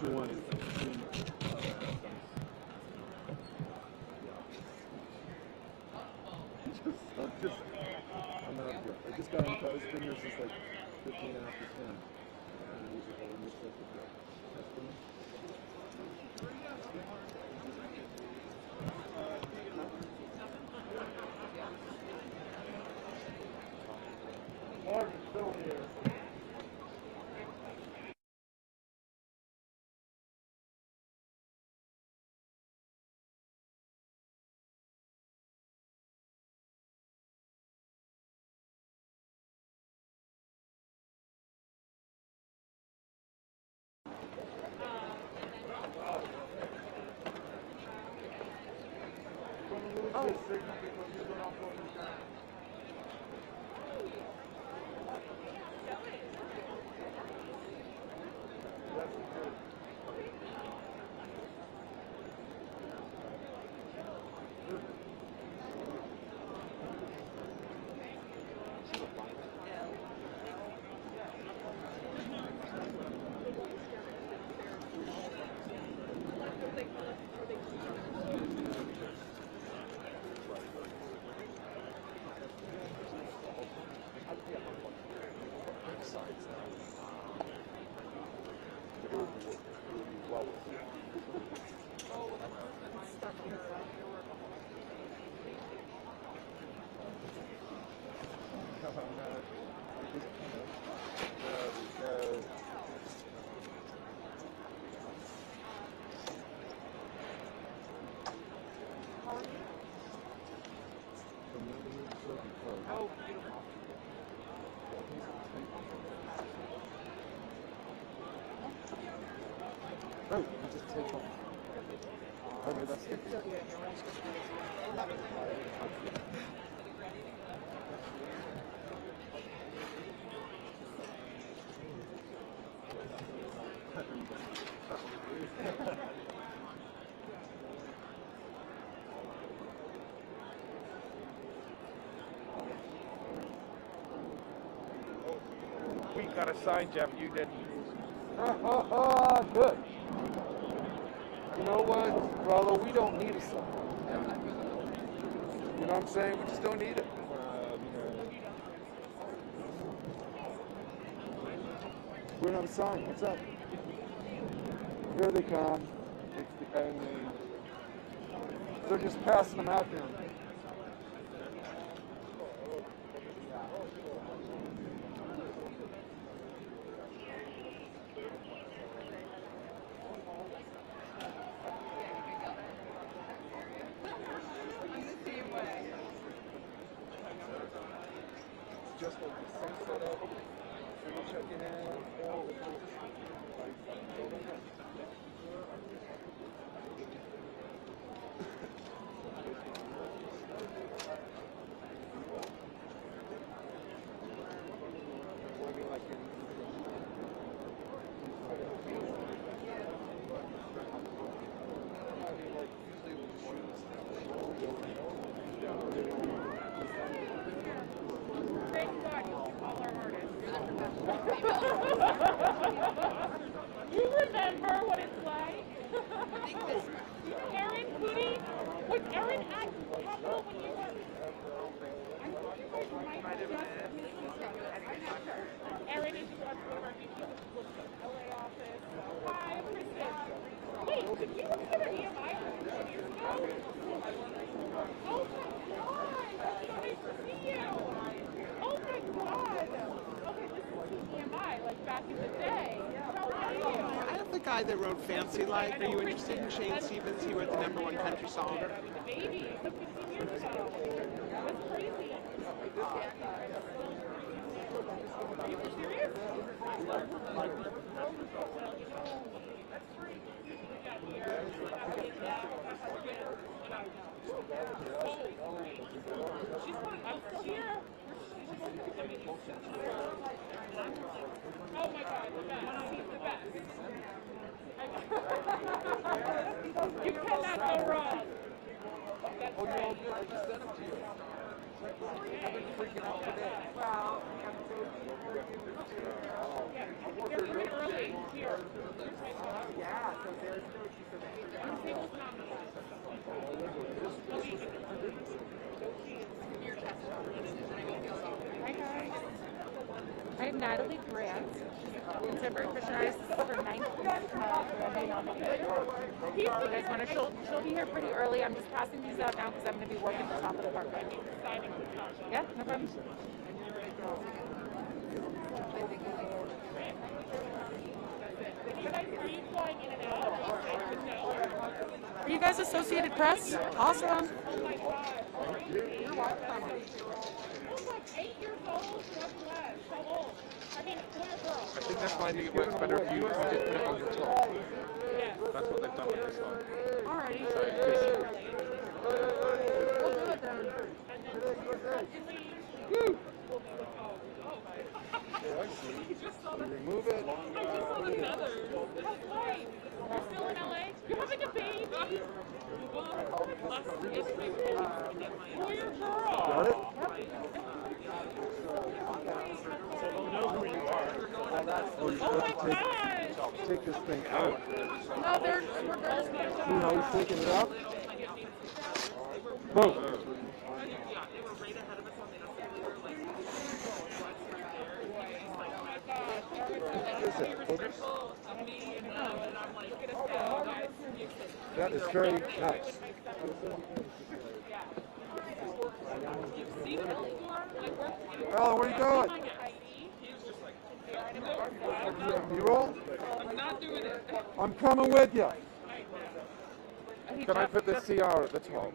Which one? I just got on. It's been here since like 15 after 10. Oh, you just take off. Okay, that's it. We got a sign, Jeff. You didn't. Good. You know what, brother? We don't need a sign. You know what I'm saying? We just don't need it. We don't have a sign. What's up? Here they come. They're just passing them out there. You remember what it's like? Erin Cootie? Was Erin at Capitol when you were? I think you guys might have just Erin is one of our VPs of the LA office. Hi, Kristen. Wait, did you look at our EMI from 2 years ago? Oh my god! That's so nice to see you! Oh my god! Okay, this is EMI, like back in the day. How are you? I'm the guy that wrote Fancy Life. Are you interested in Shane Stevens? He wrote the #1 country song. The baby, like 15 years ago. That's crazy. Are you serious? I'm still here. Oh my god, the best. He's the best. You cannot go wrong. That's right. I've been freaking out today. They're coming early. We Hi guys. I have Natalie Grant. Contemporary Christian artist for 9th Grammy nominated. You guys want to? She'll be here pretty early. I'm just passing these out now because I'm going to be working the top of the park. Yeah, no problem. Are you guys Associated Press? Awesome. I think that's why I think it works better if you just put it on your top. That's what they've done with this one. Alrighty. So, We'll do it then. Remove it. You're still in LA? You're having a baby? Who your girl? Got it? Oh my gosh! Take this thing out. No, we're girls. See how he's taking it out? Boom. That is very nice. Ella, where are you going? You roll? I'm coming with you. can I put the CR at the top?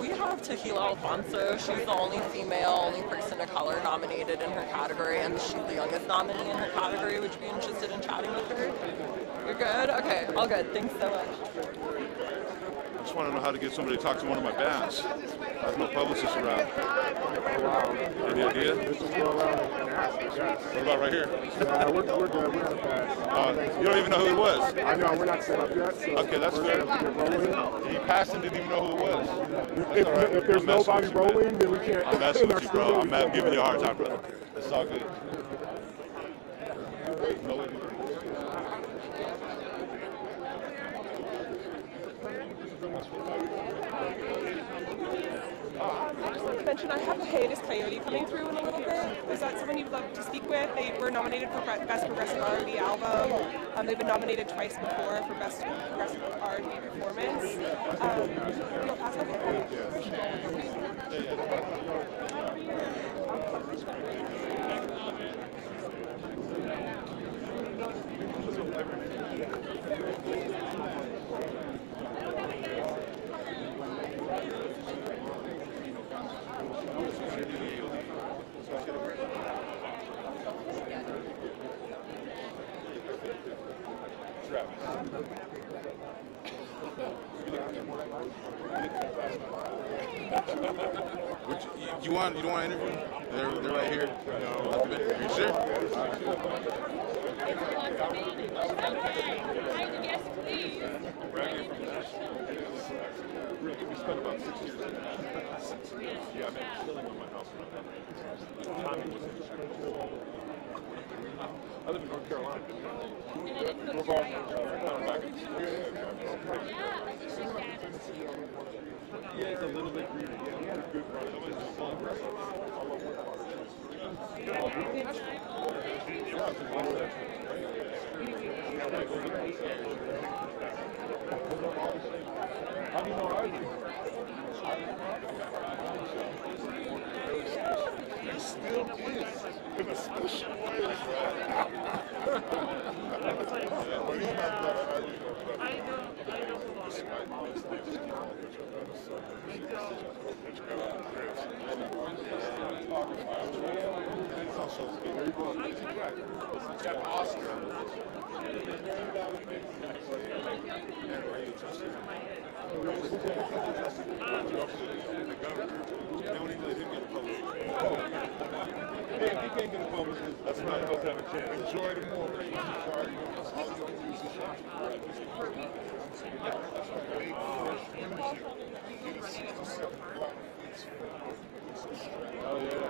We have Tequila Alfonso. She's the only female, only person of color nominated in her category, and she's the youngest nominee in her category. Would you be interested in chatting with her? You're good? Okay, all good. Thanks so much. I just want to know how to get somebody to talk to one of my bands. There's no publicist around. Any idea? What about right here? We're good. We're not bad. You don't even know who it was? I know, we're not set up yet. So Okay, that's good. He passed and didn't even know who it was. If there's nobody rolling, then we can't. I'm messing with you, bro. I'm giving you a hard time, brother. It's all good. I just wanted to mention I have a Hiatus Coyote coming through in a little bit. Is that someone you'd love to speak with? They were nominated for Best Progressive R&B Album. They've been nominated twice before for Best Progressive R&B Performance. You'll pass You don't want an interview? They're right here. Are you sure? We spent about 6 years in Yeah, I've been chilling on my house around that. I live in North Carolina. Yeah, it's a little bit greedy. Yeah, it's good price. Somebody's just selling bread all over. How do you know Ivy? He still is in a special way. But he's not that Ivy. That's not supposed to have a chance. Enjoy the moment. Oh yeah.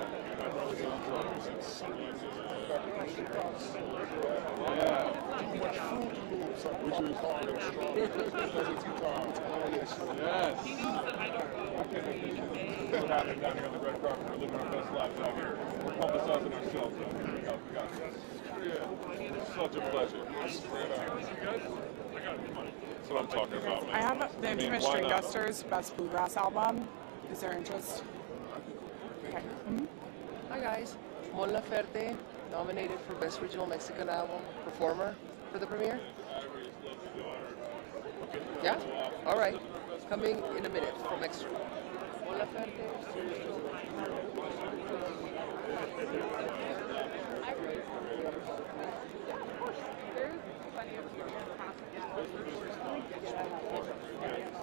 Which is yes. What happened down here on the red carpet? We're living our best lives out here. We're publicizing ourselves out here. Yeah. Such a pleasure. That's what I'm talking about, man. I have the Infamous String Dusters Best Bluegrass Album. Is there interest? Okay. Hi guys. Mon Laferte, nominated for Best Regional Mexican Album Performer for the premiere. Yeah? Alright. Coming in a minute from Extra. Mon Laferte.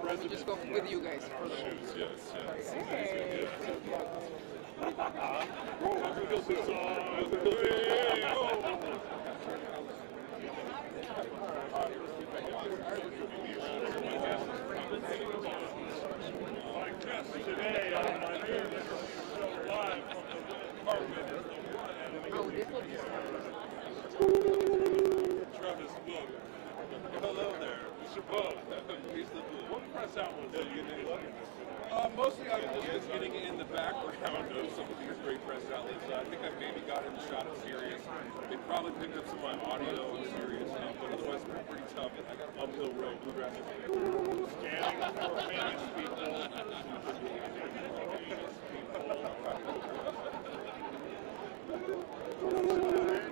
We'll just go with you guys. Mostly I was just getting in the background of some of these great press outlets. I think I maybe got in a shot of Sirius. They probably picked up some of my audio on Sirius, but otherwise it's pretty tough. Uphill road, bluegrass. Scanning for famous people.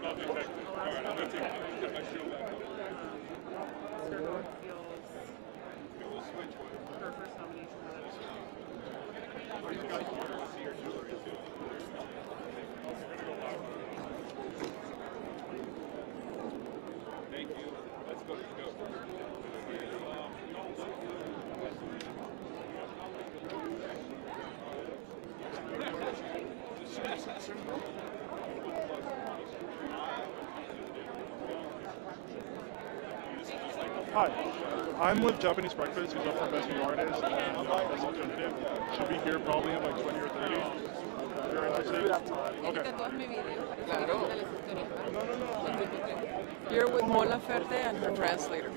Not detected. All right, I'm going to get my show back up. Hi, I'm with Japanese Breakfast, who's up for Best New Artist and Best Alternative. Should be here probably in like 20 or 30. If you're interested. Okay. Claro. You're with Mon Laferte and her translator.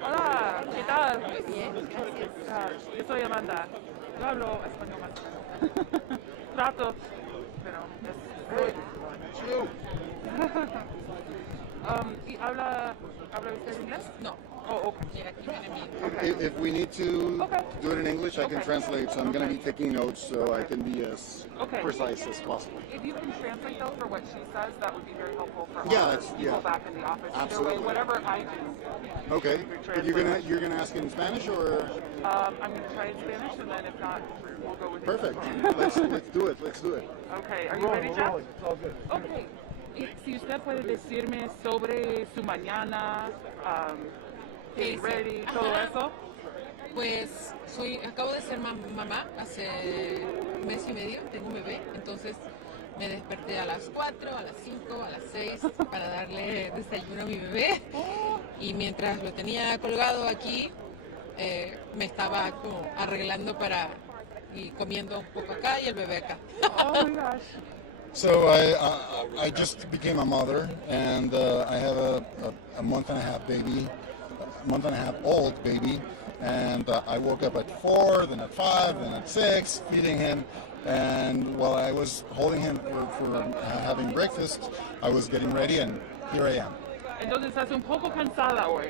Hola, ¿qué tal? Bien. Yo soy Amanda. Yo hablo español más o menos. Trato, pero ¿y habla usted inglés? No. Oh, okay. If we need to Okay. do it in English, I can Okay. translate. So I'm going to be taking notes so I can be as Okay. precise as possible. If you can translate though for what she says, that would be very helpful for Yeah, all it's- people yeah. back in the office. Absolutely. Either way, whatever I do, Okay. But you're gonna ask in Spanish or? I'm going to try in Spanish, and then if not, we'll go with Perfect. English. Let's do it. Let's do it. Okay, are you ready, Jeff? Okay. Y si usted puede decirme sobre su mañana, getting ready, todo eso. Pues acabo de ser mamá hace un mes y medio, tengo un bebé, entonces me desperté a las 4, a las 5, a las 6 para darle desayuno a mi bebé y mientras lo tenía colgado aquí me estaba como arreglando y comiendo un poco acá y el bebé acá. Oh my gosh. So I just became a mother, and I have a month and a half old baby, and I woke up at 4, then at 5, then at 6, feeding him, and while I was holding him for having breakfast, I was getting ready, and here I am. Entonces estás un poco cansada hoy,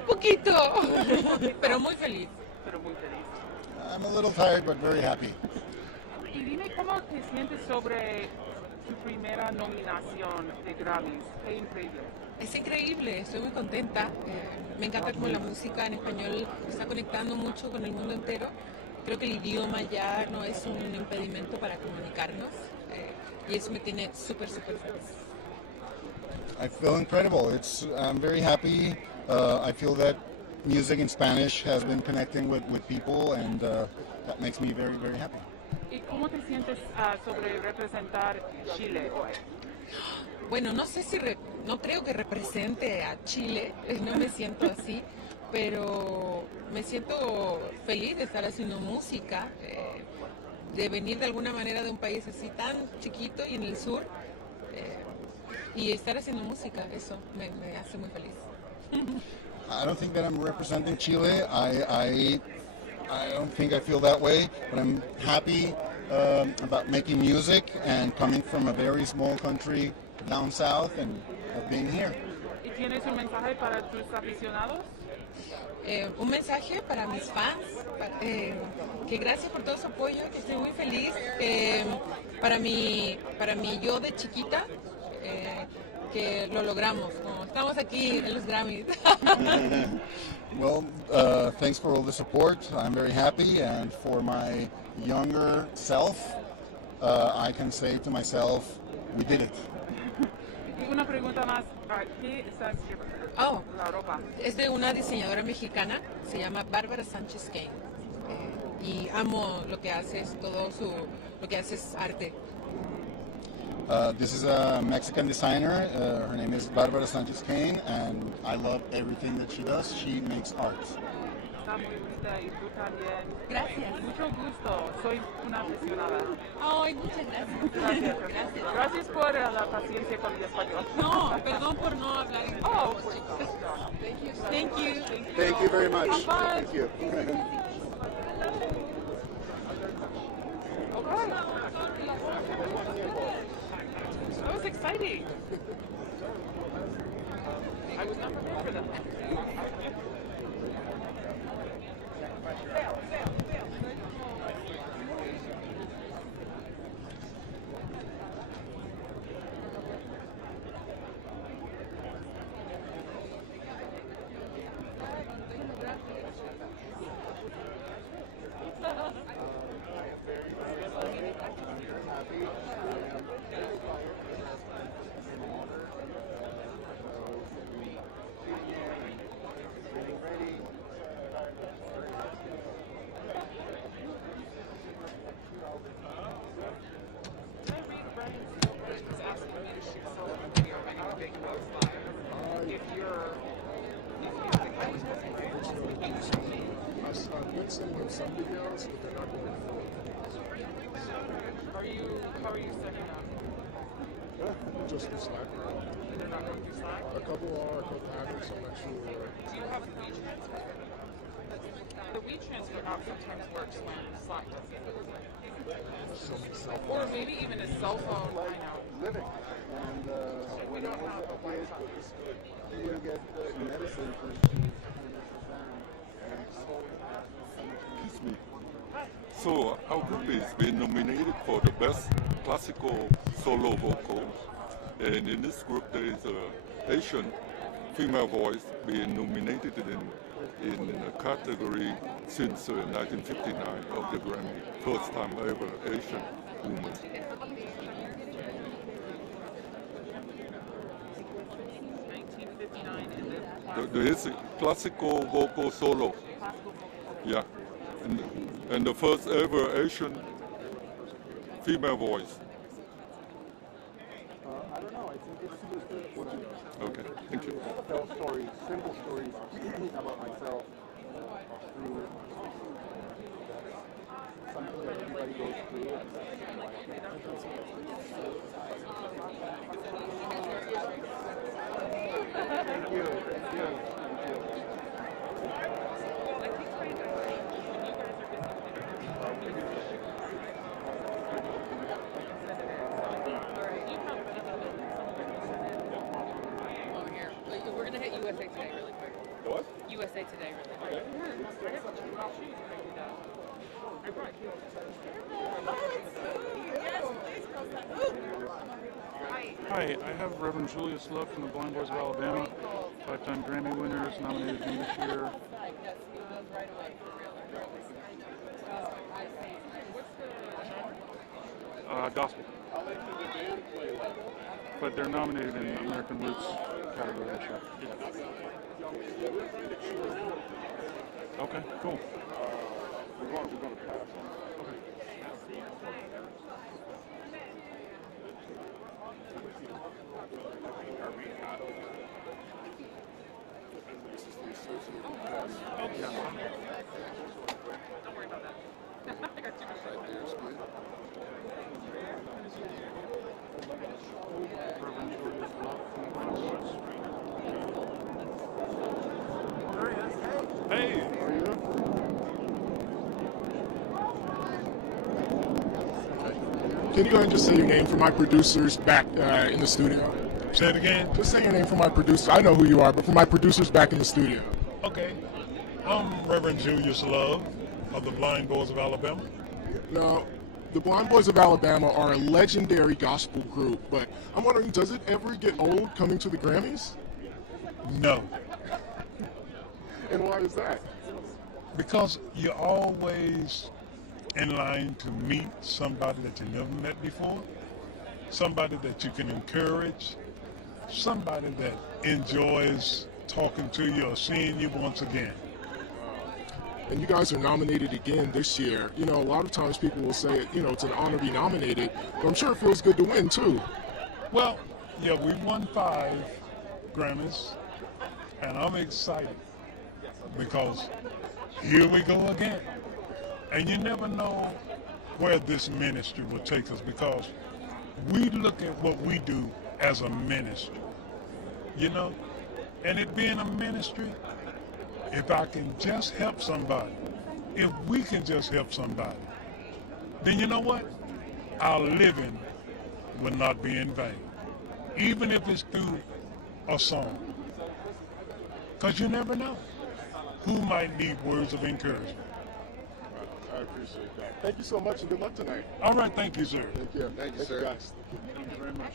Un poquito, pero muy feliz. pero muy feliz. I'm a little tired, but very happy. Y dime cómo te sientes sobre tu primera nominación de Grammys. Qué increíble. Es increíble, estoy muy contenta. Me encanta cómo la música en español está conectando mucho con el mundo entero. Creo que el idioma ya no es un impedimento para comunicarnos y eso me tiene súper feliz. I feel incredible. I'm very happy. I feel that music in Spanish has been connecting with people, and that makes me very happy. ¿Y cómo te sientes sobre representar Chile hoy? Bueno, no sé no creo que represente a Chile, no me siento así, pero me siento feliz de estar haciendo música, de venir de alguna manera de un país así tan chiquito y en el sur, y estar haciendo música, eso me hace muy feliz. I don't think that I'm representing Chile. I don't think I feel that way, but I'm happy about making music and coming from a very small country down south and being here. ¿Y tienes un mensaje para tus aficionados? Un mensaje para mis fans, que gracias por todo su apoyo, que estoy muy feliz. Para mi yo de chiquita, que lo logramos, como estamos aquí en los Grammys. Well, thanks for all the support. I'm very happy, and for my younger self, I can say to myself, we did it. Y una pregunta más. ¿Qué estás llevando? Oh, La ropa. es de una diseñadora mexicana, se llama Bárbara Sánchez Kane, y amo lo que hace, lo que hace es arte. This is a Mexican designer. Her name is Bárbara Sánchez Kane, and I love everything that she does. She makes art. Está muy bonita y tú también. Gracias. Mucho gusto. Soy una aficionada. Ay, muchas gracias. Gracias. Gracias por la paciencia con mi español. No, perdón por no hablar inglés. Oh, pues. Thank you. Thank you very much. Bye. Thank you. That was exciting. I was not prepared for that. seen in some videos, but they're not going full. How are you setting up? Just through Slack. They're not going through Slack? A couple are, a couple haven't, so I'm not sure. Do you have WeTransfer? The WeTransfer app sometimes works when Slack doesn't. Or maybe even a cell phone. I know. Living. And We don't have a Wi-Fi. you will get medicine for Excuse me. So our group has been nominated for the best classical solo vocals, and in this group there is a Asian female voice being nominated in a category since 1959 of the Grammy. First time ever Asian woman. There is a classical vocal solo. Yeah. And the first ever Asian female voice. I don't know. I think it's what I know. Okay, thank you. Tell stories, simple stories about myself through something that everybody goes through. Thank you. We're going to hit USA Today really quick. What? USA Today really quick. Hi, I have Reverend Julius Love from the Blind Boys of Alabama, 5-time Grammy winners, nominated me this year. Gospel. But they're nominated in the American Roots category this year. Yeah. Okay, cool. We're going to pass. Hey! Can you go ahead and just say your name for my producers back in the studio? Say it again? Just say your name for my producers. I know who you are, but for my producers back in the studio. Okay. I'm Reverend Julius Love of the Blind Boys of Alabama. Now, the Blind Boys of Alabama are a legendary gospel group, but I'm wondering, does it ever get old coming to the Grammys? No. And why is that? Because you're always in line to meet somebody that you never met before, somebody that you can encourage, somebody that enjoys talking to you or seeing you once again. And you guys are nominated again this year. You know, a lot of times people will say, you know, it's an honor to be nominated, but I'm sure it feels good to win too. Well, yeah, we won 5 Grammys, and I'm excited because here we go again. And you never know where this ministry will take us, because we look at what we do as a ministry, you know, and it being a ministry, if I can just help somebody, if we can just help somebody, then you know what? Our living will not be in vain, even if it's through a song, because you never know who might need words of encouragement. I appreciate that. Thank you so much, and good luck tonight. All right, thank you, sir. Thank you. Thank you, sir. Guys. Thank you very much.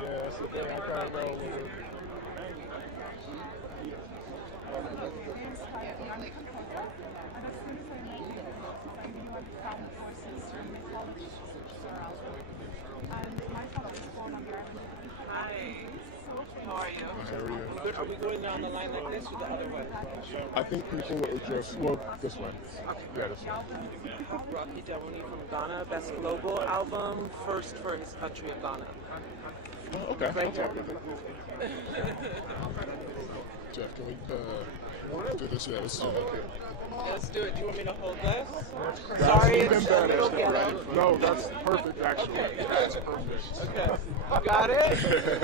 Yeah, that's the thing. I kind of know. Hi. How are you? How are you? Good. Are we going down the line like this or the other way? I think people are just, well, this way. Yeah, this way. Rocky Delrooney from Ghana, Best Global Album, first for his country of Ghana. Oh, okay. Thank you. Jeff, can we do this? Yeah, this is okay. Let's do it. Do you want me to hold this? Sorry, it's even a better. little ghetto. No, that's perfect, actually. Okay. That's perfect. Okay. You got it?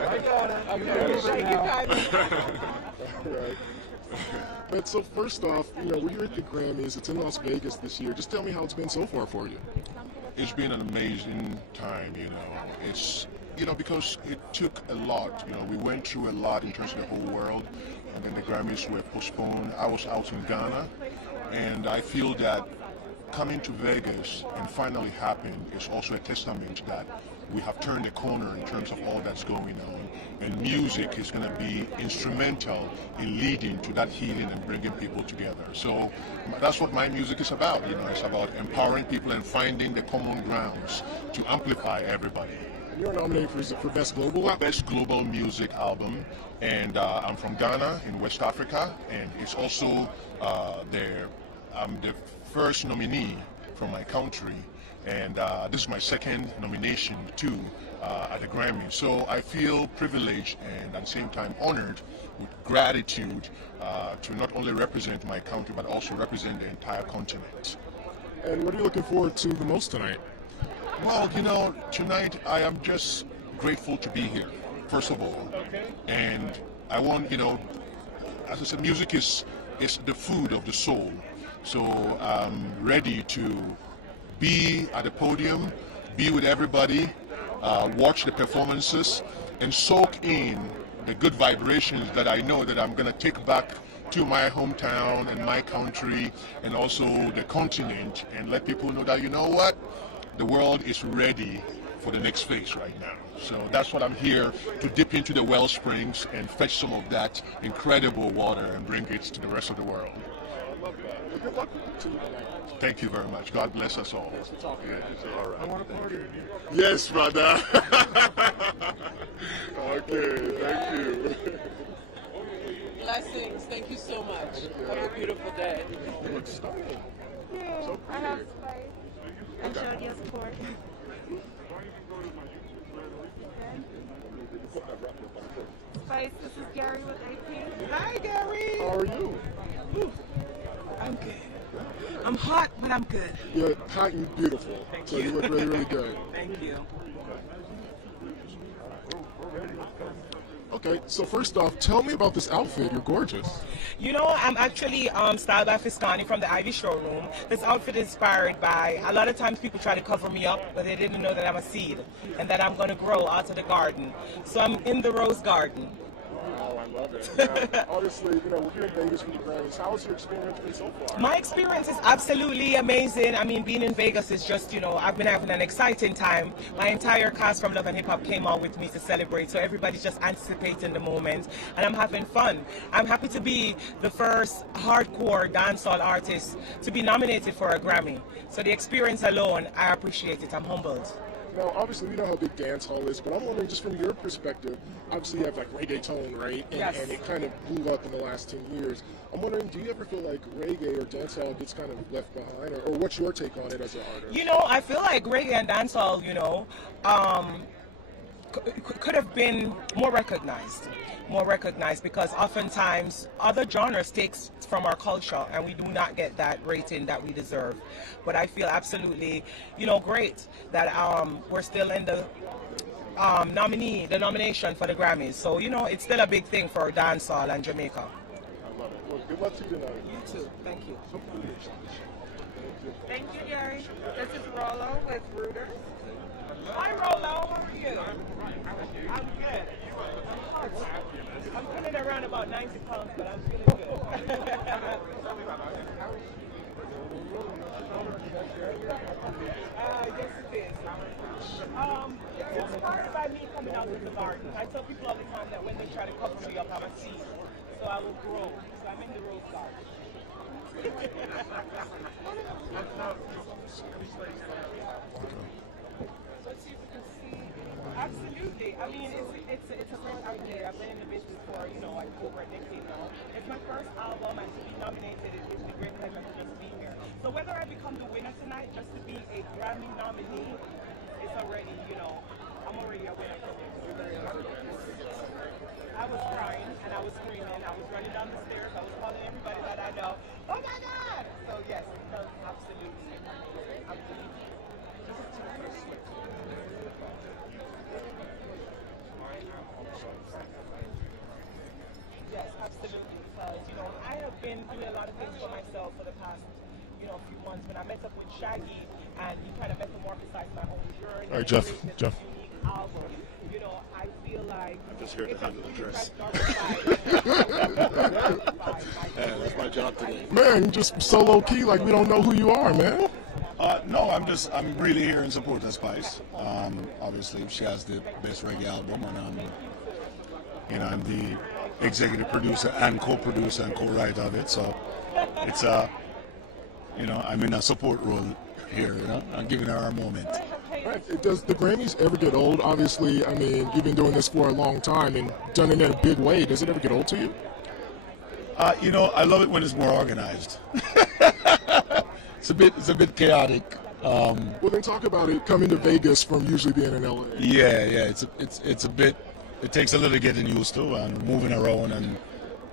I got it. Okay. Thank you, guys. All right. But so first off, we're here at the Grammys. It's in Las Vegas this year. Just tell me how it's been so far for you. It's been an amazing time, It's, because it took a lot. We went through a lot in terms of the whole world, and then the Grammys were postponed. I was out in Ghana, and I feel that coming to Vegas and finally happened is also a testament that we have turned the corner in terms of all that's going on, and music is going to be instrumental in leading to that healing and bringing people together. So that's what my music is about. It's about empowering people and finding the common grounds to amplify everybody. You're nominated for Best Global Album? Best Global Music Album, and I'm from Ghana in West Africa, and it's also I'm the first nominee from my country, and this is my second nomination too at the Grammy. So I feel privileged and at the same time honored with gratitude to not only represent my country but also represent the entire continent. And what are you looking forward to the most tonight? Well, tonight I am just grateful to be here, first of all. And I want, as I said, music is the food of the soul. So I'm ready to be at the podium, be with everybody, watch the performances, and soak in the good vibrations that I know that I'm going to take back to my hometown and my country and also the continent, and let people know that, what? The world is ready for the next phase right now. So that's what I'm here to dip into the well springs and fetch some of that incredible water and bring it to the rest of the world. I love that. Well, good luck with it. Thank you very much. God bless us all. All right. I want to party. Yes, brother. Okay, thank you. Blessings. Thank you so much. Have a beautiful day. You look stunning. Yay, I have spice. And showed your support. Spice, this is Gary with AP. Hi, Gary. How are you? I'm good. I'm hot, but I'm good. You're hot and beautiful. Thank so you. you look really, really good. Thank you. Okay, so first off, tell me about this outfit. You're gorgeous. I'm actually styled by Fiscani from the Ivy Showroom. This outfit is inspired by, a lot of times people try to cover me up, but they didn't know that I'm a seed and that I'm going to grow out of the garden. So I'm in the rose garden. Oh, I love it. Now, honestly, we're here in Vegas for the Grammys. How has your experience been so far? My experience is absolutely amazing. I mean, being in Vegas is just, I've been having an exciting time. My entire cast from Love and Hip Hop came out with me to celebrate, so everybody's just anticipating the moment, and I'm having fun. I'm happy to be the first hardcore dancehall artist to be nominated for a Grammy. So the experience alone, I appreciate it. I'm humbled. Now, obviously, we know how big dance hall is, but I'm wondering, just from your perspective, obviously you have like reggaeton, right? And, Yes. and it kind of blew up in the last 10 years. I'm wondering, do you ever feel like reggae or dance hall gets kind of left behind, or what's your take on it as an artist? I feel like reggae and dancehall, could have been more recognized because oftentimes other genres takes from our culture and we do not get that rating that we deserve. But I feel absolutely, great that we're still in the nomination for the Grammys. So, it's still a big thing for dancehall and Jamaica. I love it. Well, good luck to you tonight. You too. Thank you. Thank you, Gary. This is Rollo with Reuters. Hi, Rollo. How are you? I'm good. I'm putting around about 90 pounds, but I'm feeling good. It's inspired by me coming out of the garden. I tell people all the time that when they try to cover me up, I'm a seed. So I will grow. So I'm in the rose garden. Let's see if we can see. Absolutely. I mean, it's a first out there. I've been in the business for, like over a decade now. It's my first album, and to be nominated, it gives me great pleasure to just be here. So whether I become the winner tonight, just to be a Grammy nominee, it's already, I'm already a winner for this. I was crying and I was screaming. I was running down the stairs. I was calling everybody that I know. Oh my God! So yes, it does absolutely. Yes, absolutely. Because I have been doing a lot of things for myself for the past few months. When I met up with Shaggy and he kind of metamorphosized my whole journey. All right, Jeff. Album. I feel like I'm just here to handle the dress. That's my job today. Man, just so low key, like we don't know who you are, man. No, I'm really here in support of Spice. Obviously, she has the best reggae album, and I'm the executive producer and co-producer and co-writer of it. So it's I'm in a support role here. I'm giving her a moment. Right. Does the Grammys ever get old? Obviously, I mean, you've been doing this for a long time and done it in a big way. Does it ever get old to you? I love it when it's more organized. It's a bit chaotic. Well, then talk about it coming to Vegas from usually being in LA. Yeah. It's a bit. It takes a little getting used to and moving around and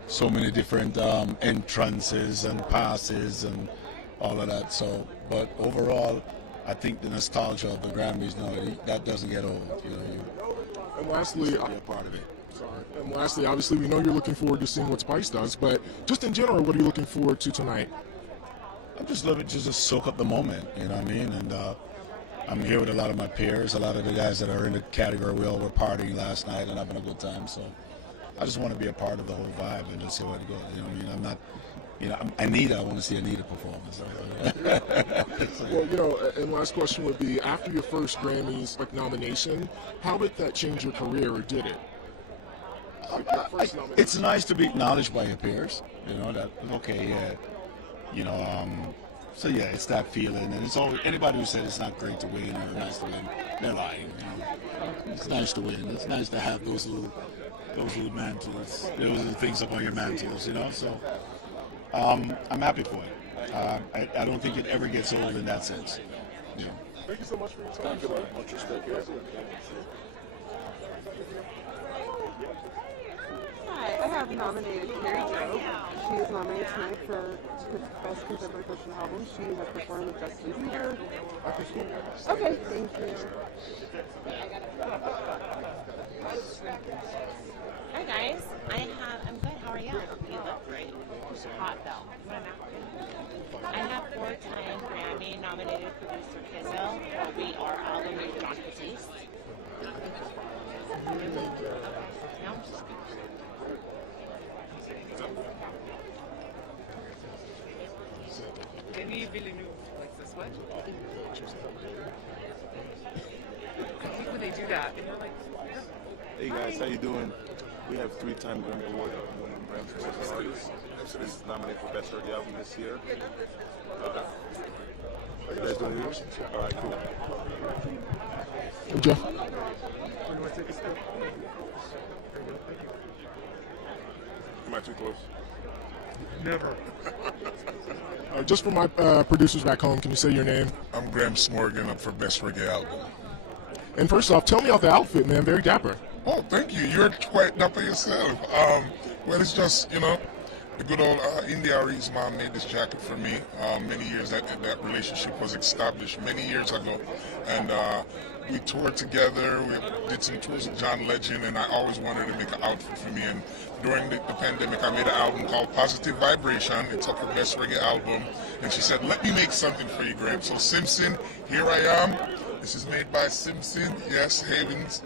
so many different entrances and passes and all of that. So, but overall, I think the nostalgia of the Grammys, that doesn't get old. And lastly, be a part of it. And lastly, obviously, we know you're looking forward to seeing what Spice does, but just in general, what are you looking forward to tonight? I just love it to just soak up the moment, you know what I mean? And I'm here with a lot of my peers, a lot of the guys that are in the category. We all were partying last night and having a good time. So I just want to be a part of the whole vibe and just see where it goes. You know what I mean? I'm not. I want to see Anita performance. Well, and last question would be, after your first Grammys nomination, how did that change your career, or did it? It's nice to be acknowledged by your peers. So yeah, it's that feeling, and it's always anybody who said it's not great to win or nice to win, they're lying. It's nice to win. It's nice to have those little mantles, those little things up on your mantles, So. I'm happy for it. I don't think it ever gets old in that sense. Thank you so much for your time. Thank you. Much respect. Hi, I have nominated Rowe. She is nominated tonight for Best Contemporary Christian Album. She has performed with Justin Bieber. Okay, thank you. Hi guys, I'm good. How are you? You look great. It's hot though. I have 4-time Grammy nominated producer Kizzo. We are album with John Batiste. No, I'm just kidding. Denis Villeneuve, like this one. I think when they do that, and you're like, hey guys, how you doing? We have 3-time Grammy Award winning Grammy for Best Artist. This is nominated for Best Reggae Album this year. Are you guys doing yours? All right, cool. Hey, Jeff. Am I too close? Never. Just for my producers back home, can you say your name? I'm Graham Smorgan, up for Best Reggae Album. And first off, tell me about the outfit, man. Very dapper. Oh, thank you. You're quite dapper yourself. Well, it's just, the good old India Ari's mom made this jacket for me many years. That relationship was established many years ago. And we toured together. We did some tours with John Legend, and I always wanted to make an outfit for me. And during the pandemic, I made an album called Positive Vibration. It's up for Best Reggae Album. And she said, let me make something for you, Graham. So Simpson, here I am. This is made by Simpson, yes, Havens.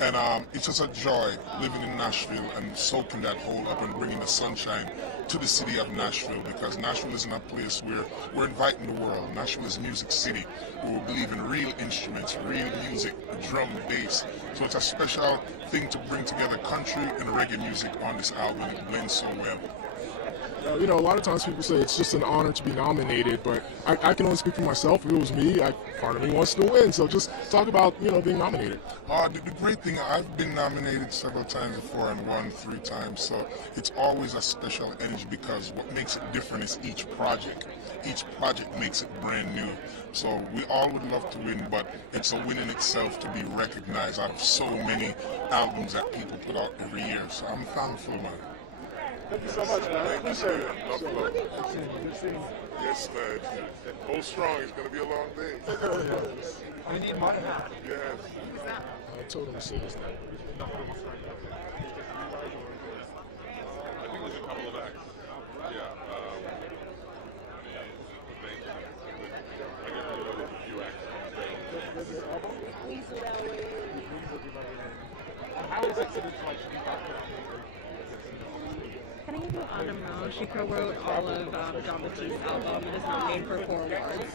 And it's just a joy living in Nashville and soaking that hole up and bringing the sunshine to the city of Nashville, because Nashville isn't a place where we're inviting the world. Nashville is Music City, where we believe in real instruments, real music, drum, bass. So it's a special thing to bring together country and reggae music on this album. It blends so well. You know, a lot of times people say it's just an honor to be nominated, but I can only speak for myself. If it was me, part of me wants to win. So just talk about, you know, being nominated. The great thing, I've been nominated several times before and won 3 times, so it's always a special energy, because what makes it different is each project. Each project makes it brand new. So we all would love to win, but it's a win in itself to be recognized out of so many albums that people put out every year. So I'm thankful, man. Thank you so much, man. Thank you, sir. Love. Yes, man. Hold strong. It's going to be a long day. We need money. Yes. I told him to say this. I think there's a couple of acts. Yeah. There's a few acts. How is it to be like to be back there? Can I give you Autumn Rowe? She co-wrote all of John Batiste's album and is nominated for 4 awards.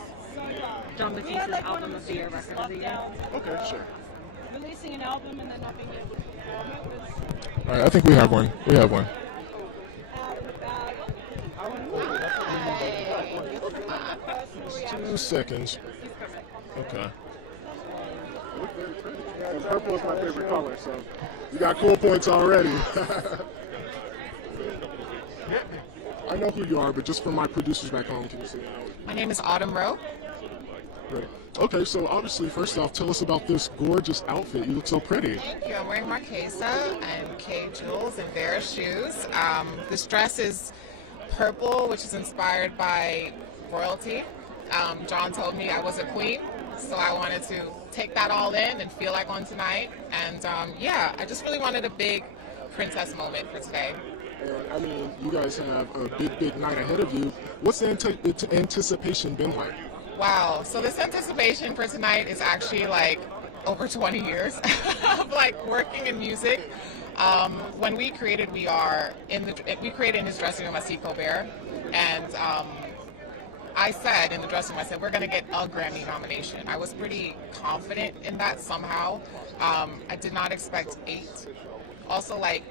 John Batiste's Album of the Year, Record of the Year. Okay, sure. Releasing an album and then not being able to perform it was... All right, I think we have one. We have one. Just 2 seconds. Okay. Purple is my favorite color, so You got cool points already. I know who you are, but just for my producers back home, can you say that? My name is Autumn Rowe. Great. Okay, so obviously, first off, tell us about this gorgeous outfit. You look so pretty. Thank you. I'm wearing Marquesa and K Jewels and Vera shoes. This dress is purple, which is inspired by royalty. John told me I was a queen, so I wanted to take that all in and feel like one tonight. And yeah, I just really wanted a big princess moment for today. And I mean, you guys have a big night ahead of you. What's the anticipation been like? Wow. So this anticipation for tonight is actually like over 20 years of like working in music. When we created We Are, we created in his dressing room at C. Colbert, and I said in the dressing room, I said, we're going to get a Grammy nomination. I was pretty confident in that somehow. I did not expect 8. Also, like,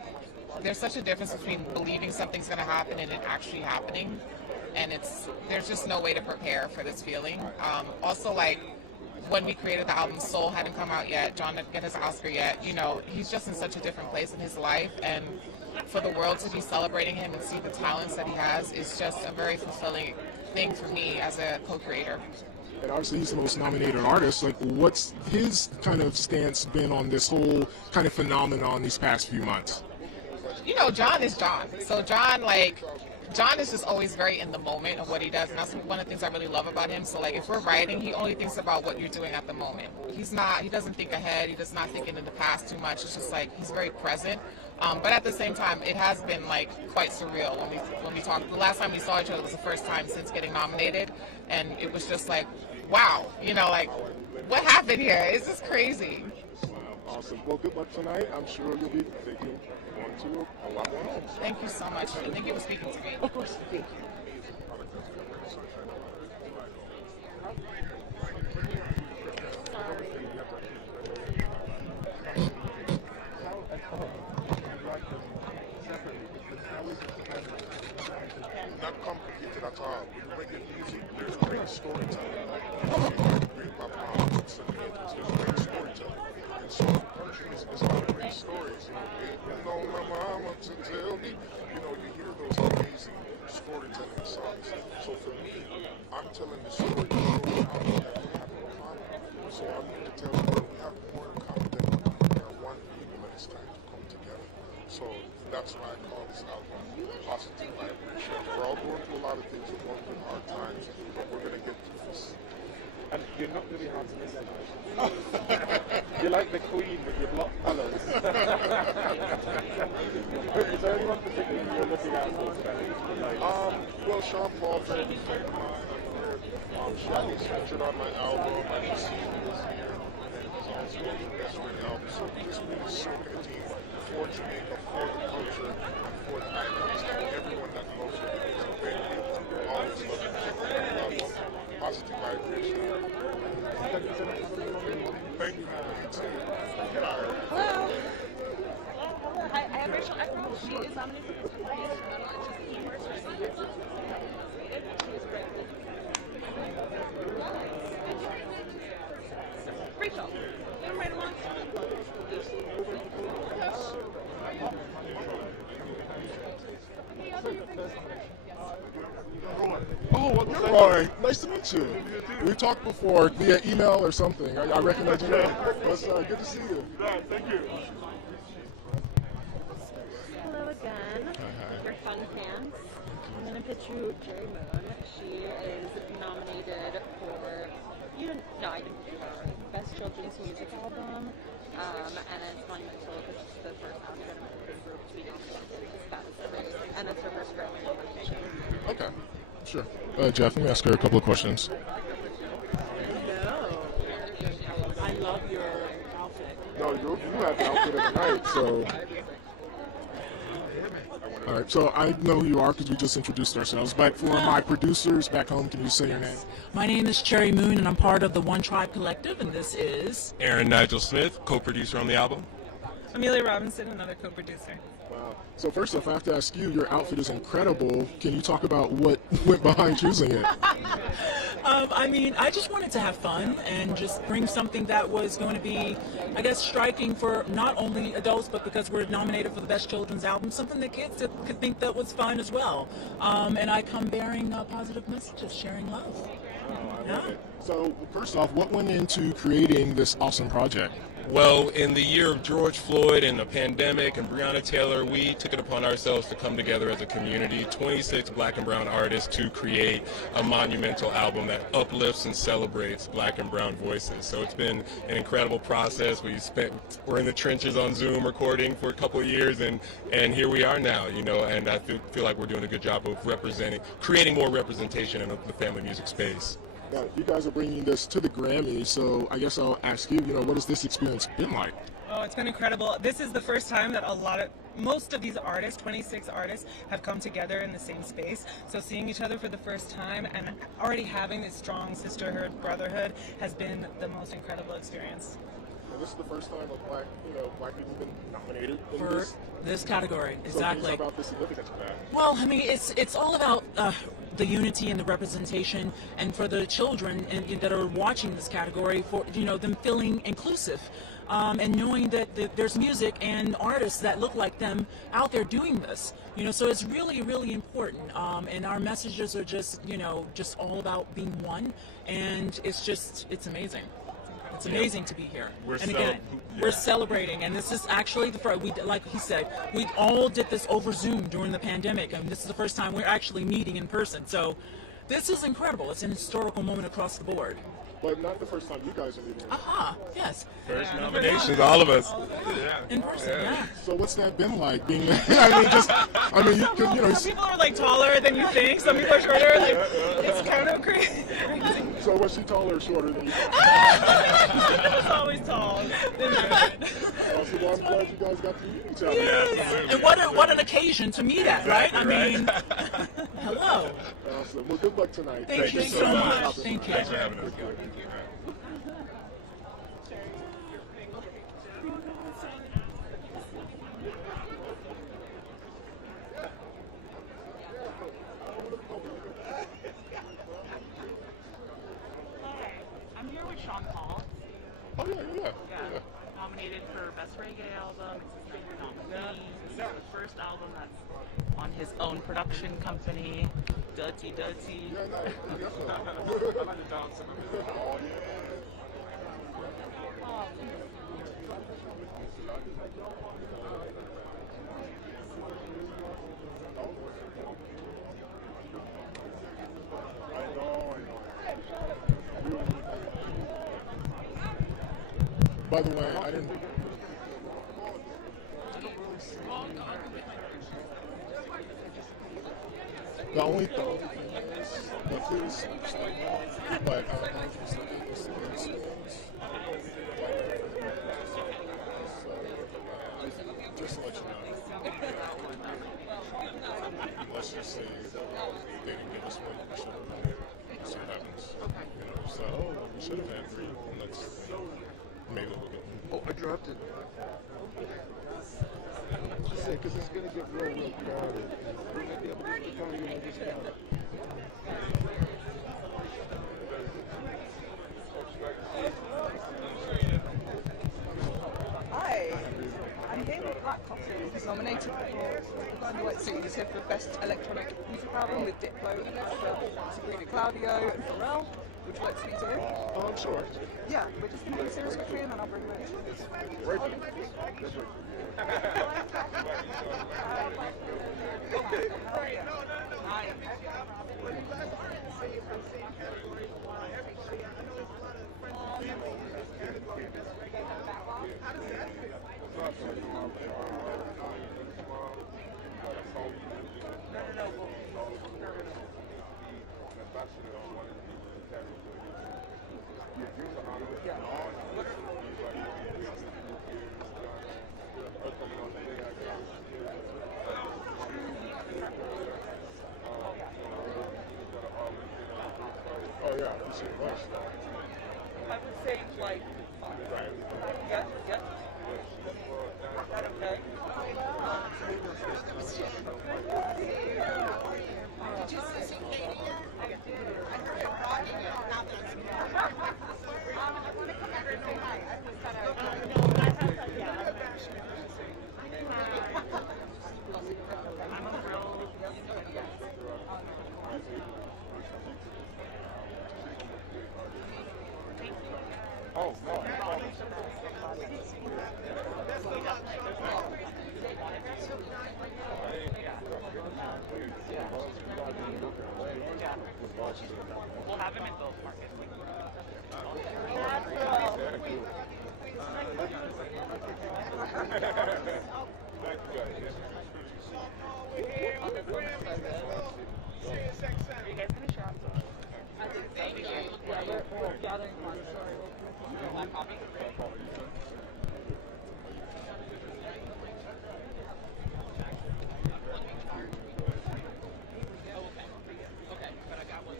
there's such a difference between believing something's going to happen and it actually happening. And there's just no way to prepare for this feeling. Also, like, when we created the album, Soul hadn't come out yet. John didn't get his Oscar yet. You know, he's just in such a different place in his life. And for the world to be celebrating him and see the talents that he has is just a very fulfilling thing for me as a co-creator. And obviously he's the most nominated artist. Like, what's his kind of stance been on this whole kind of phenomenon these past few months? You know, John is John. So John is just always very in the moment of what he does, and that's one of the things I really love about him. So like, if we're writing, he only thinks about what you're doing at the moment. He doesn't think ahead, he does not think into the past too much. It's just like, he's very present. But at the same time, it has been like quite surreal when we talked. The last time we saw each other was the first time since getting nominated, and it was just like, wow, you know, like, what happened here? It's just crazy. Awesome. Well, good luck tonight. I'm sure you'll be taking on to a lot more homes. Thank you so much. Thank you for speaking to me. Of course. Thank you. Not complicated at all. With reggae music, there's great storytelling. Great backgrounds and there's great storytelling. And so countries is a lot of great stories. You know, my mama to tell me, you know, you hear those amazing storytelling songs. So for me, I'm telling the story of how we have in common. So I'm here to tell you that we have more in common than we are one people, and it's time to come together. So that's why I call this album Positive Vibration. We're all going through a lot of things, we're going through hard times, but we're going to get through this. And you're not really hard to miss anyway. You're like the queen with your block colours. Is there anyone particularly you're looking out for today? Well, Sean Paul, very big fan of mine. She was featured on my album, and she's this year. as well as the best reggae album. So we just really serving a team for Jamaica, for the culture, for the islands, and everyone that loves reggae music. They always love it. A lot of positive vibration. Thank you. Hello. Hi, I have Rachel Eckrow. She is nominated for the Grammys. Just keywords or something. She is great. Rachel, you right along. Oh, well, you're Roy. Nice to meet you. We talked before via email or something. I recognize your name. It's good to see you. Thank you. Hello again. We're fun fans. I'm going to pitch you Jerry Moon. She is nominated for, I didn't do her, Best Children's Music Album. And it's monumental because it's the first African American group to be nominated. That is amazing. And it's her first Grammy nomination. Okay, sure. Jeff, let me ask her a couple of questions. No. I love your outfit. No, you have the outfit of the night, so. All right, so I know who you are because we just introduced ourselves, but for my producers back home, can you say your name? My name is Cherry Moon, and I'm part of the One Tribe Collective, and this is Aaron Nigel Smith, co-producer on the album. Amelia Robinson, another co-producer. Wow. So first off, I have to ask you, your outfit is incredible. Can you talk about what went behind choosing it? I just wanted to have fun and just bring something that was going to be, I guess, striking for not only adults, but because we're nominated for the Best Children's Album, something that kids could think that was fun as well. And I come bearing positive messages, sharing love. I love it. So first off, what went into creating this awesome project? Well, in the year of George Floyd and the pandemic and Breonna Taylor, we took it upon ourselves to come together as a community, 26 black and brown artists, to create a monumental album that uplifts and celebrates black and brown voices. So it's been an incredible process. We're in the trenches on Zoom recording for a couple of years, and here we are now, and I feel like we're doing a good job of creating more representation in the family music space. Now, you guys are bringing this to the Grammys, so I guess I'll ask you, what has this experience been like? Oh, it's been incredible. This is the first time that most of these artists, 26 artists, have come together in the same space. So seeing each other for the first time and already having this strong sisterhood, brotherhood has been the most incredible experience. And this is the first time a black people have been nominated for this category. So Exactly. about the significance of that. Well, it's all about the unity and the representation, and for the children that are watching this category, for them feeling inclusive, and knowing that there's music and artists that look like them out there doing this. So it's really, really important. And our messages are just all about being one, and it's amazing. It's amazing to be here. We're celebrating, and this is actually the first. Like he said, we all did this over Zoom during the pandemic, and this is the first time we're actually meeting in person. So, this is incredible. It's an historical moment across the board. But not the first time you guys are meeting. Yes. First nominations, all of us. In person, yeah. So what's that been like? Being, you Some people are taller than you think. Some people are shorter. It's kind of crazy. So was she taller or shorter than you? It's always tall. So I'm glad you guys got to meet each other. Yes. And what an occasion to meet at, right? Hello. Awesome. Well, good luck tonight. Thank you so much. Thank you. Thanks for having us. I'm here with Sean Paul. Oh, yeah. Nominated for Best Reggae Album. It's his second nominee. This is the first album that's on his own production company, Dirty. By the way, I didn't. The only thing is, please, but just say they didn't give us one, we should have won it. That's what happens. You know, it's like, oh, we should have had 3, and let's maybe we'll get one. Oh, I dropped it. Just say, because it's going to get real crowded. We're going to be able to get the podium and just count it. Hi, I'm here with Black Coffee, who's nominated for Blinding Light City. He's here for Best Electronic Music Album with Diplo, Sabrina Claudio, and Pharrell. Would you like to speak to him? I'm sure. Yeah, we're just going to do a series quickly and then I'll bring you in. Right. Okay. Hi. Oh yeah, I see it. I would say like 5. Yeah, yeah. Is that okay? Did you see Katie yet? I did. I heard her walking in. Now that's I want to come back and say hi. I just kind of. No, I have to. Yeah. I'm a girl. Oh, no. We'll have him in both markets. Are you guys gonna share? I think so. Yeah, we're gathering one. Sorry. Black coffee. Okay, but I got one.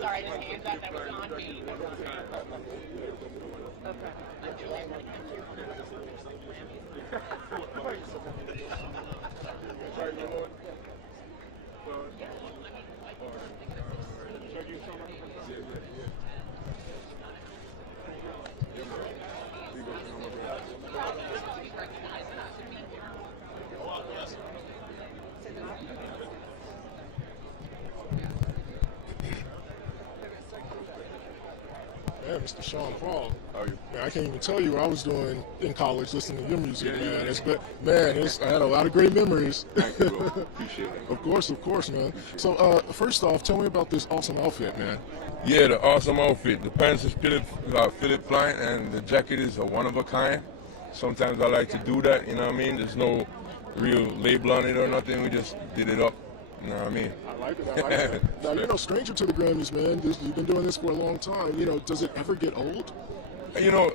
Sorry, I just handed that was on me. Okay. Yeah, Mr. Sean Paul. Man, I can't even tell you what I was doing in college listening to your music, man. I had a lot of great memories. Thank you, bro. Appreciate it. Of course, man. So, first off, tell me about this awesome outfit, man. Yeah, the awesome outfit. The pants is Philip Klein, and the jacket is a one of a kind. Sometimes I like to do that, you know what I mean? There's no real label on it or nothing. We just did it up, you know what I mean? I like it. Now, you're no stranger to the Grammys, man. You've been doing this for a long time. You know, does it ever get old? You know,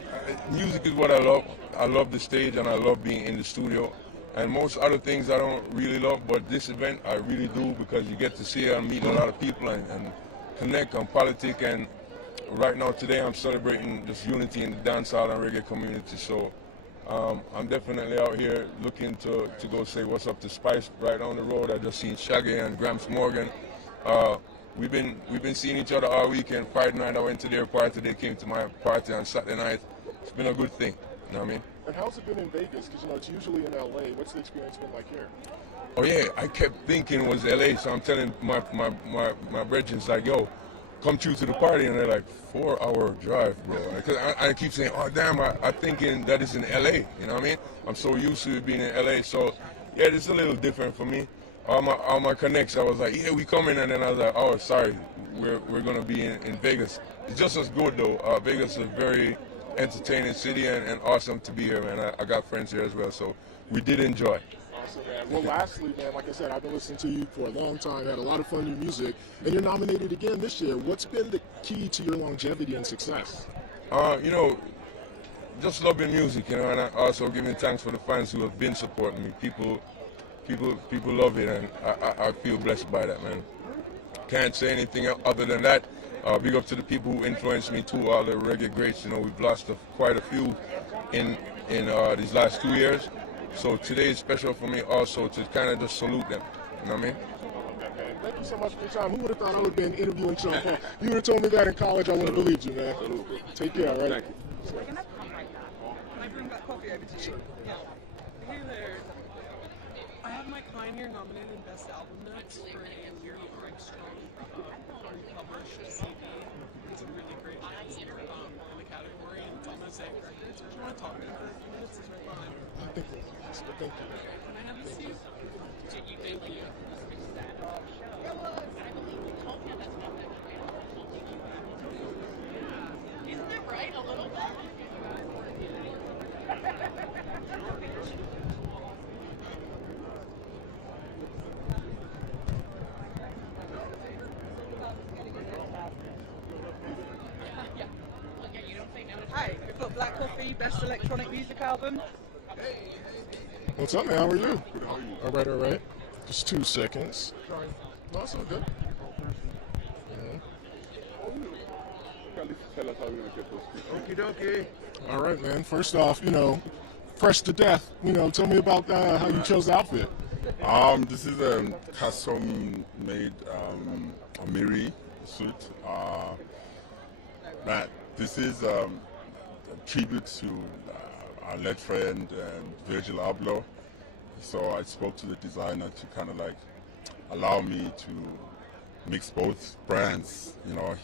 music is what I love. I love the stage and I love being in the studio. And most other things I don't really love, but this event I really do because you get to see and meet a lot of people and connect on politics. And right now, today, I'm celebrating this unity in the dancehall and reggae community. So I'm definitely out here looking to go say what's up to Spice right down the road. I just seen Shaggy and Gramps Morgan. We've been seeing each other all weekend. Friday night I went to their party. They came to my party on Saturday night. It's been a good thing. You know what I mean? And how's it been in Vegas? Because, you know, it's usually in LA. What's the experience been like here? Oh yeah, I kept thinking it was LA, so I'm telling my brethren, like, yo, come through to the party, and they're like, 4-hour drive, bro. Because I keep saying, oh damn, I'm thinking that it's in LA. You know what I mean? I'm so used to it being in LA, so yeah, it's a little different for me. All my connects, I was like, yeah, we coming, and then I was like, oh, sorry, we're gonna be in Vegas. It's just as good though. Vegas is a very entertaining city and awesome to be here, man. I got friends here as well, so we did enjoy. Awesome, man. Well, lastly, man, like I said, I've been listening to you for a long time, had a lot of fun new music, and you're nominated again this year. What's been the key to your longevity and success? You know, just loving music, you know, and also giving thanks for the fans who have been supporting me. People love it, and I feel blessed by that, man. Can't say anything other than that. Big up to the people who influenced me too, all the reggae greats. You know, we've lost quite a few in these last 2 years. So today is special for me also to kind of just salute them. You know what I mean? Thank you so much for your time. Who would have thought I would have been interviewing Sean Paul? You would have told me that in college, I would have believed you, man. Take care, all right? Can I bring back coffee over to you? Yeah. Hey there. I have my client here nominated Best Album Notes for a really great, strong, unpublished CD. It's a really great chance in the category, and it's on Mosaic Records. If you want to talk about it, this is right behind. I think we'll just thank you. Can I have a seat? Thank you. Isn't it right a little bit? Hi, we've got Black Coffee, Best Electronic Music Album. What's up, man? How are you? All right. Just 2 seconds. No, it's all good. Okie dokie. All right, man. First off, you know, fresh to death. You know, tell me about how you chose the outfit. This is a custom-made Amiri suit. Matt, this is a tribute to our late friend Virgil Abloh. So I spoke to the designer to kind of like allow me to mix both brands. You know,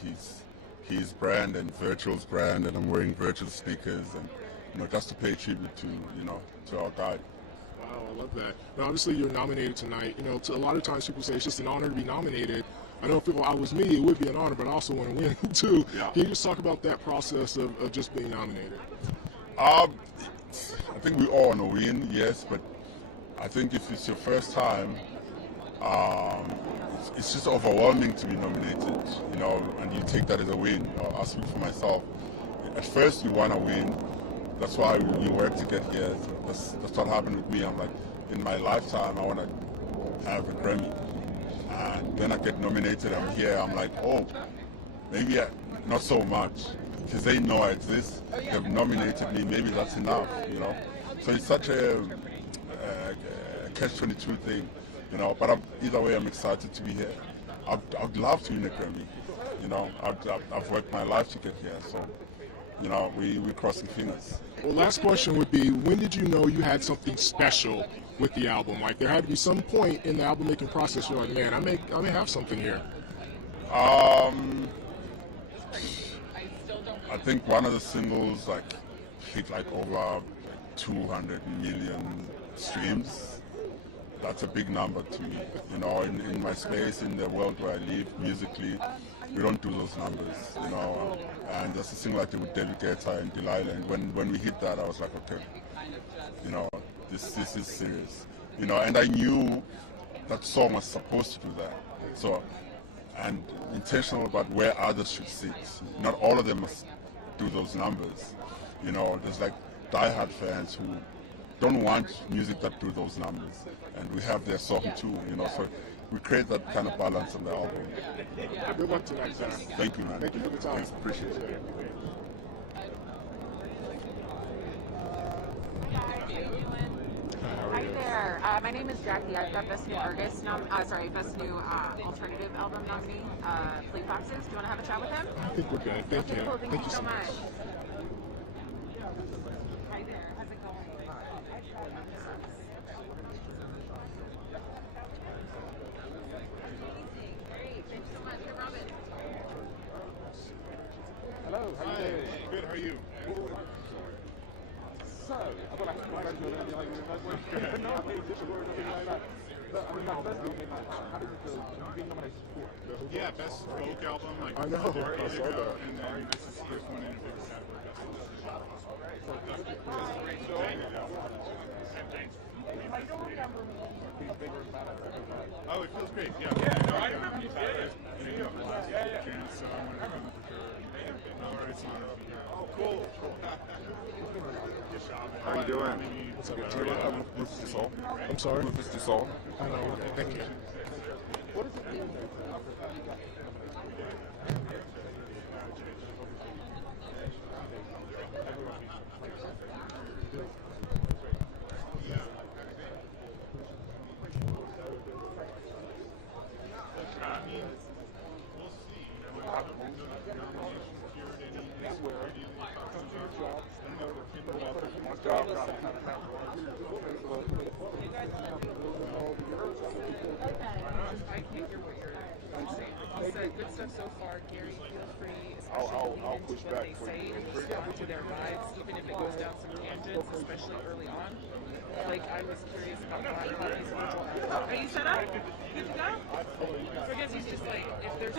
his brand and Virgil's brand, and I'm wearing Virgil sneakers, and you know, just to pay tribute to our guy. Wow, I love that. Now, obviously, you're nominated tonight. You know, a lot of times people say it's just an honor to be nominated. I know if it was me, it would be an honor, but I also want to win too. Yeah. Can you just talk about that process of just being nominated? I think we all want to win, yes, but I think if it's your first time, it's just overwhelming to be nominated, you know, and you take that as a win. You know, I'll speak for myself. At first, you want to win. That's why we work to get here. So that's what happened with me. I'm like, in my lifetime, I want to have a Grammy. And then I get nominated, I'm here, I'm like, oh, maybe not so much. Because they know I exist, they've nominated me, maybe that's enough, you know. So it's such a catch-22 thing, you know, but either way I'm excited to be here. I'd love to win a Grammy, you know. I've worked my life to get here, so, you know, we're crossing fingers. Well, last question would be, when did you know you had something special with the album? Like, there had to be some point in the album making process you're like, man, I may have something here. I think one of the singles like hit like over 200 million streams. That's a big number to me. You know, in my space, in the world where I live musically, we don't do those numbers, you know. And there's a single like with David Guetta and Delilah, and when we hit that, I was like, okay, you know, this is serious. You know, and I knew that song was supposed to do that. So, and intentional about where others should sit. Not all of them must do those numbers. You know, there's like diehard fans who don't want music that do those numbers, and we have their song too. You know, so we create that kind of balance on the album. Good luck tonight, sir. Thank you, man. Thank you for the time. Thanks, appreciate it. Hi there. My name is Jackie. I've got Best New Artist, Best New Alternative Album nominee, Fleet Foxes. Do you want to have a chat with him? I think we're good. Thank you. Cool. Thank you so much. Hi there. How's it going? Great. Thanks so much. Hey, Robin. Hello, how are you doing? Good, how are you? So, I feel like I'm going to be like, no, just a word, nothing like that. But, I mean, like, first thing, how did you feel being nominated for? Yeah, best folk album. Like, I know. I saw that. And then nice to see us win in a big category. That's great. Thanks. Oh, it feels great. Yeah. No, I remember you said it. Cool. How you doing? What's up, man? Rufus the Soul. I'm sorry? Rufus the Soul. I know. Thank you. Good stuff so far. Gary, feel free, I'll push what back they for say you. and respond to their vibes, even if it goes down some tangents, especially early on. Like, I was curious about how these individual are you set up? Good to go? So I guess he's just like, if there's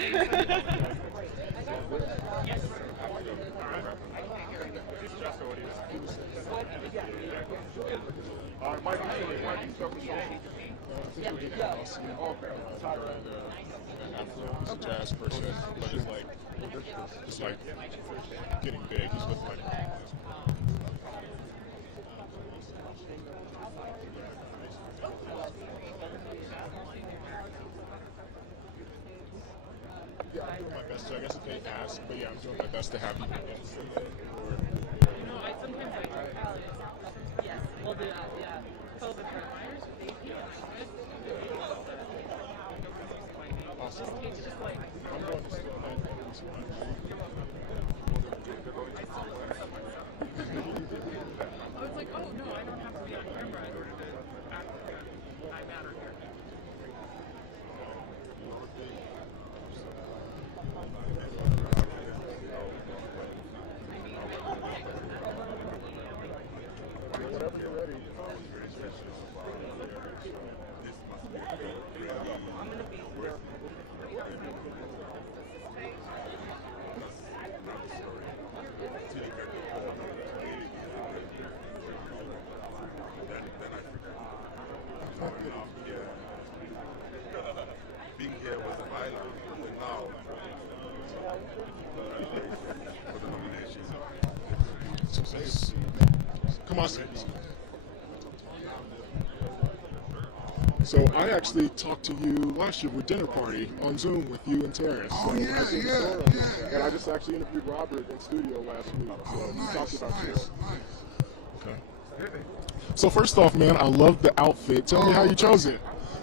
yes. He's a jazz person, but just like getting big. He's with like. I'm doing my best to, I guess if they ask, but yeah, I'm doing my best to have you. No, I sometimes yes, we'll do that, yeah. COVID frontliners, Awesome. just like, I'm going to still I was like, oh no, I don't have to be on camera in order to act like I matter here. whenever you're ready. Being here was an island, and now for the nomination. Come on. So I actually talked to you last year with Dinner Party on Zoom with you and Terrence. Oh, yeah. And I just actually interviewed Robert in studio last week. So we talked about this. Okay. So first off, man, I love the outfit. Tell me how you chose it.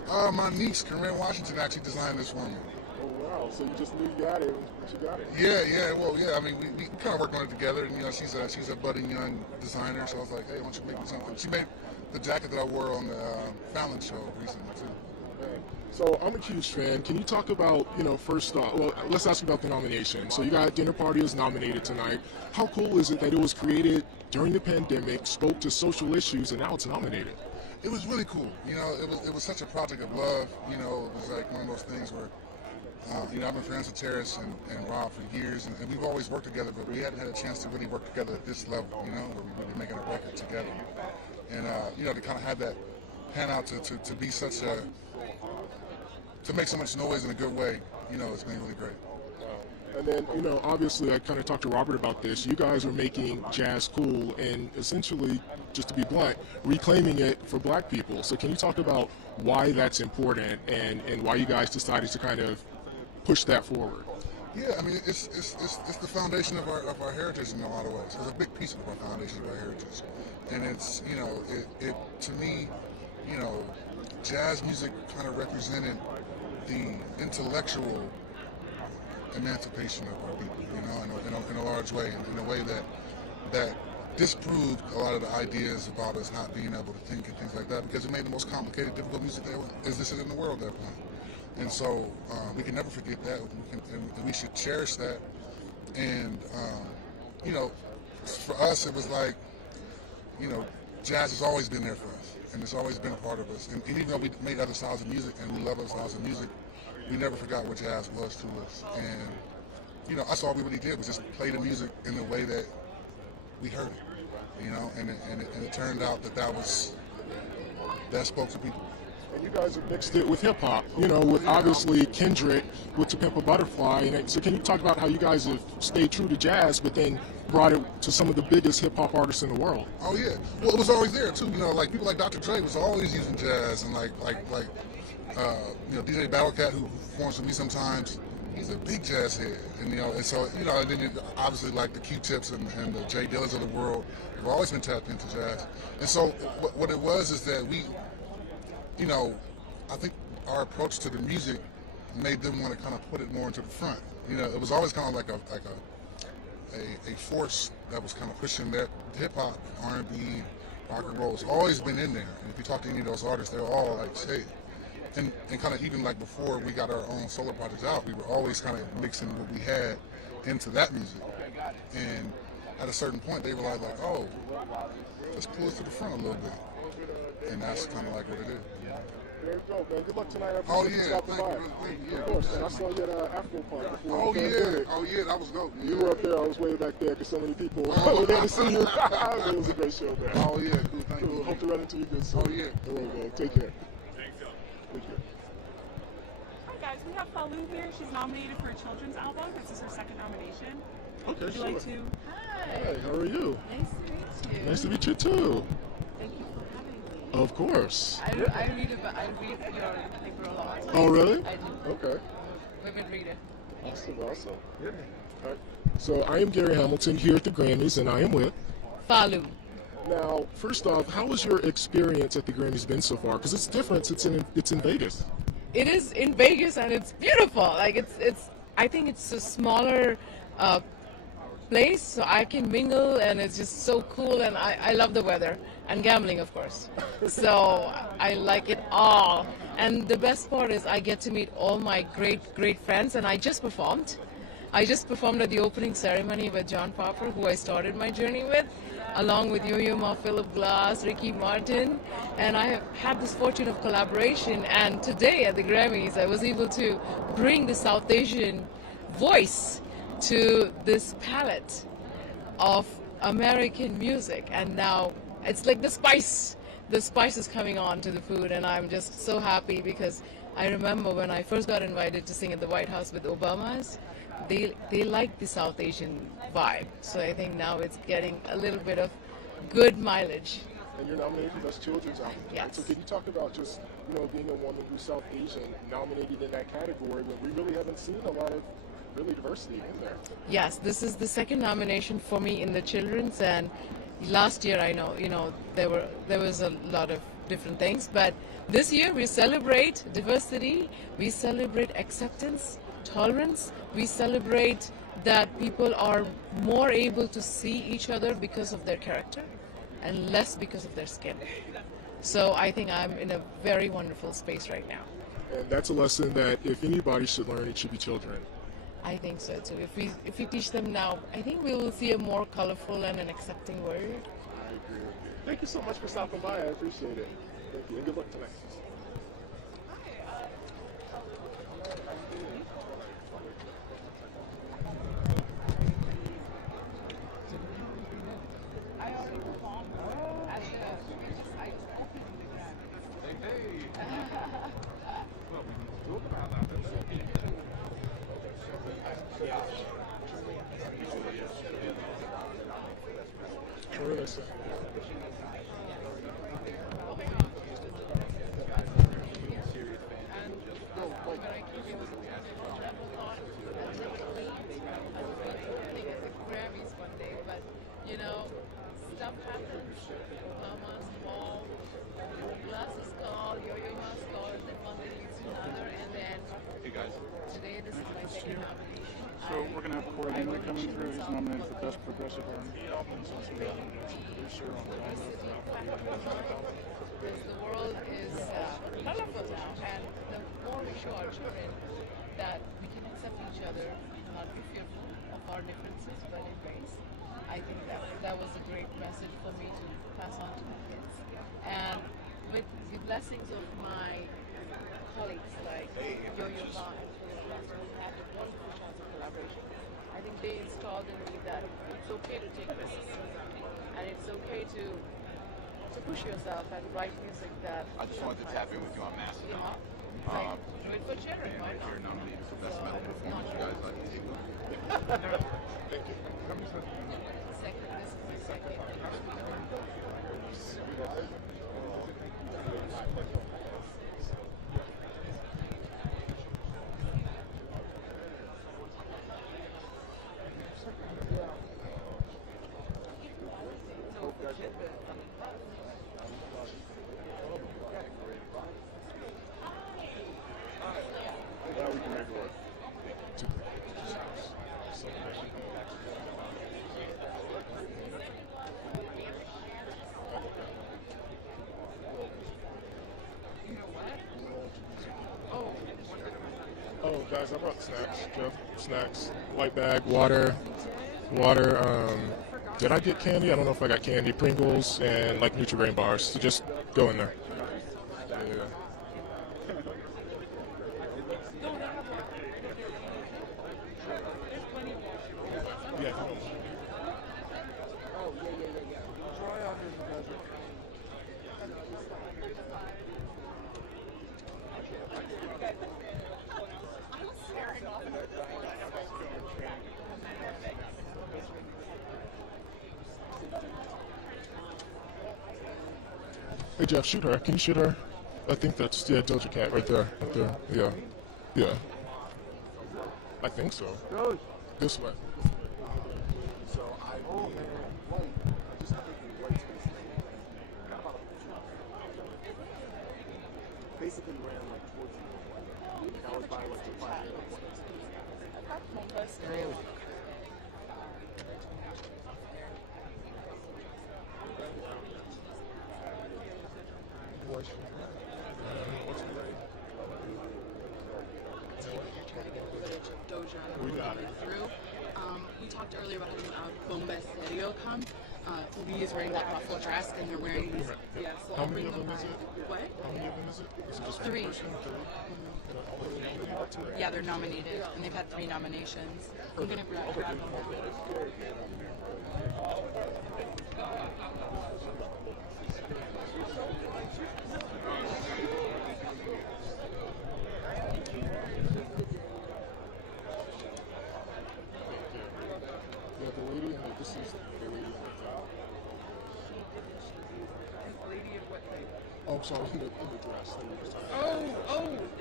My niece, Corinne Washington, actually designed this for me. Oh, wow. So you just knew you got it and she got it? Yeah. Well, yeah. I mean, we kind of worked on it together, and she's a budding young designer. So I was like, hey, why don't you make me something? She made the jacket that I wore on the Fallon show recently too. So I'm a huge fan. Can you talk about, first off, well, let's ask about the nomination. So you got Dinner Party is nominated tonight. How cool is it that it was created during the pandemic, spoke to social issues, and now it's nominated? It was really cool. It was such a project of love. It was like one of those things where, I've been friends with Terrence and Rob for years, and we've always worked together, but we hadn't had a chance to really work together at this level, where we would be making a record together. And, to kind of have that pan out to be such a, to make so much noise in a good way, it's been really great. And then, obviously I kind of talked to Robert about this. You guys are making jazz cool and essentially, just to be blunt, reclaiming it for black people. So can you talk about why that's important and why you guys decided to kind of push that forward? Yeah, I mean, it's the foundation of our heritage in a lot of ways. It's a big piece of our foundation of our heritage. And it's, it to me, jazz music kind of represented the intellectual emancipation of our people, in a large way, in a way that disproved a lot of the ideas about us not being able to think and things like that, because it made the most complicated, difficult music that existed in the world at that point. And so we can never forget that, and we should cherish that. And for us, it was like, jazz has always been there for us, and it's always been a part of us. And even though we made other styles of music and we love other styles of music, we never forgot what jazz was to us. And that's all we really did was just play the music in the way that we heard it. And it turned out that was that spoke to people. And you guys have mixed it with hip hop, you know, with obviously Kendrick with To Pimp a Butterfly. And so can you talk about how you guys have stayed true to jazz, but then brought it to some of the biggest hip hop artists in the world? Oh yeah, well it was always there too. You know, like people like Dr. Dre was always using jazz, and like you know, DJ Battlecat, who performs with me sometimes, he's a big jazz head, and you know, and so you know, and then obviously like the Q-Tips and the Jay Dillons of the world have always been tapped into jazz. And so what it was is that we, you know, I think our approach to the music made them want to kind of put it more into the front. You know, it was always kind of like a force that was kind of pushing that hip hop, R&B, rock and roll. It's always been in there. And if you talk to any of those artists, they're all like, hey. And kind of even like before we got our own solo projects out, we were always kind of mixing what we had into that music. And at a certain point, they realized like, oh, let's pull it to the front a little bit. And that's kind of like what it is. There you go, man. Good luck tonight. Oh yeah, thank you. Of course, man. I saw you at Afro Park before. Oh yeah, that was dope. You were up there. I was way back there because so many people were there to see you. It was a great show, man. Oh yeah, cool. Thank you. Hope to run into you good soon. Oh yeah. All right, man. Take care. Thank you. Hi guys, we have Falou here. She's nominated for a children's album. This is her second nomination. Okay, Would you sure. like to? Hey, how are you? Nice to meet you. Nice to meet you too. Thank you for having me. Of course. I read your paper a lot. Oh, really? I do. Okay. Women reader. Awesome. All right. So I am Gary Hamilton here at the Grammys, and I am with Falou. Now, first off, how has your experience at the Grammys been so far? Because it's different. It's in Vegas. It is in Vegas, and it's beautiful. Like it's. I think it's a smaller place, so I can mingle, and it's just so cool. And I love the weather and gambling, of course. So I like it all. And the best part is I get to meet all my great friends. And I just performed. At the opening ceremony with John Popper, who I started my journey with, along with Yo-Yo Ma, Philip Glass, Ricky Martin, and I have had this fortune of collaboration. And today at the Grammys, I was able to bring the South Asian voice to this palette of American music. And now it's like the spice is coming on to the food, and I'm just so happy because I remember when I first got invited to sing at the White House with Obama's, they like the South Asian vibe. So I think now it's getting a little bit of good mileage. And you're nominated for Best Children's Album. Yes. Right? So can you talk about just, being a woman who's South Asian nominated in that category when we really haven't seen a lot of really diversity in there? Yes, this is the second nomination for me in the children's, and last year I know, there was a lot of different things, but this year we celebrate diversity, we celebrate acceptance, tolerance, we celebrate that people are more able to see each other because of their character and less because of their skin. So I think I'm in a very wonderful space right now. And that's a lesson that if anybody should learn, it should be children. I think so too. If we teach them now, I think we will see a more colorful and an accepting world. I agree with you. Thank you so much for stopping by. I appreciate it. Thank you, and good luck tonight. So we're going to have Corey Henley coming through. He's nominated for Best Progressive R&B Album. He's also a producer on the album. The world is colorful now, and the more we show our children that we can accept each other, not be fearful of our differences, but embrace, I think that was a great message for me to pass on to my kids. And with the blessings of my colleagues like Yo-Yo Ma and Philip Glass, who had a wonderful chance of collaboration, I think they installed in me that it's okay to take risks, and it's okay to to push yourself and write music that. I just wanted to tap in with you on Massive. Do it for Jared. Why not? You're nominated for Best Metal Performance. You guys like to Thank you. Second, this is the second. Oh, guys, I brought snacks. Jeff, snacks, white bag, water. Did I get candy? I don't know if I got candy. Pringles and like Nutri-Grain bars. So just go in there. Yeah. Yeah. Hey Jeff, shoot her. Can you shoot her? I think that's Doja Cat right there. Right there. Yeah. Yeah. I think so. This way. basically ran like towards you. That was by like the 5 minutes. We got it. We talked earlier about having Becerra come. Lee is wearing that ruffle dress, and they're wearing these. Yeah, so How many of them is it? What? How many of them is it? Is it just 3. one person? Yeah, they're nominated, and they've had 3 nominations. I'm gonna grab them. Yeah, the lady, this is the lady. Oh, I'm sorry, in the dress. In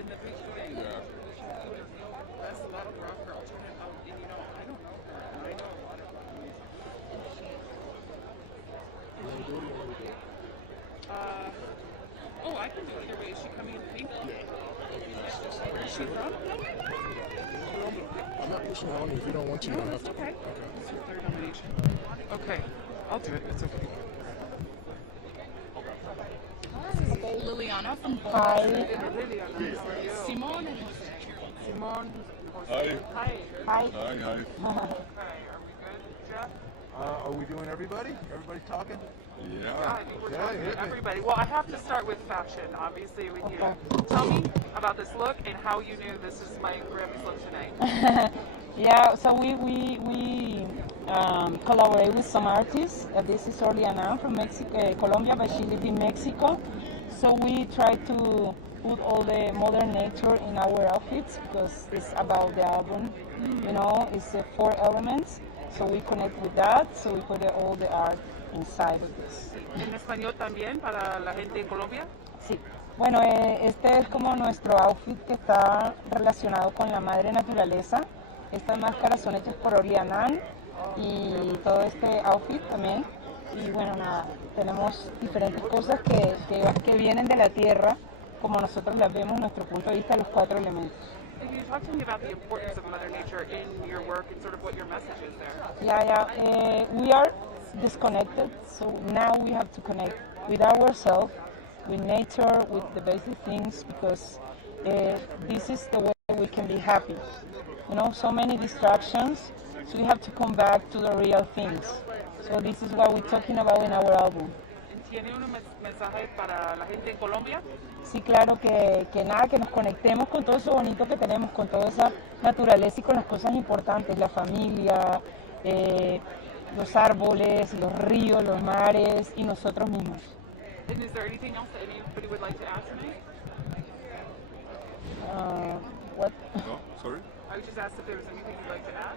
the big thing. Yeah. That's a lot of rock for alternate. And you know, I don't know her. I know a lot of I can do it either way. Is she coming in pink? Where is she from? I'm not pushing on you. If you don't want to, you don't have to. Okay. It's your 3rd nomination. Okay. I'll do it. It's okay. Liliana from Hi. Simone and Jose. Simone. Hi. Hi. Hi. Okay, are we good, Jeff? Are we doing everybody? Everybody talking? Yeah, I think we're talking to everybody. Well, I have to start with fashion, obviously, with you. Tell me about this look and how you knew this is my Grammys look tonight. Yeah, so we collaborate with some artists. This is Oriana from Mexico, Colombia, but she lives in Mexico. So we try to put all the modern nature in our outfits because it's about the album. You know, it's 4 elements. So we connect with that. So we put all the art inside of this. ¿En español también para la gente en Colombia? Sí. Bueno, este es como nuestro outfit que está relacionado con la madre naturaleza. Estas máscaras son hechas por Oriana y todo este outfit también. Y bueno, nada, tenemos diferentes cosas que vienen de la tierra, como nosotros las vemos, nuestro punto de vista, los 4 elementos. Can you talk to me about the importance of Mother Nature in your work and sort of what your message is there? Yeah, we are disconnected, so now we have to connect with ourselves, with nature, with the basic things, because this is the way we can be happy. You know, so many distractions, so we have to come back to the real things. So this is what we're talking about in our album. ¿Tiene un mensaje para la gente en Colombia? Sí, claro, que nada, que nos conectemos con todo eso bonito que tenemos, con toda esa naturaleza y con las cosas importantes, la familia, los árboles, los ríos, los mares y nosotros mismos. And is there anything else that anybody would like to ask me? What? No, sorry? I just asked if there was anything you'd like to add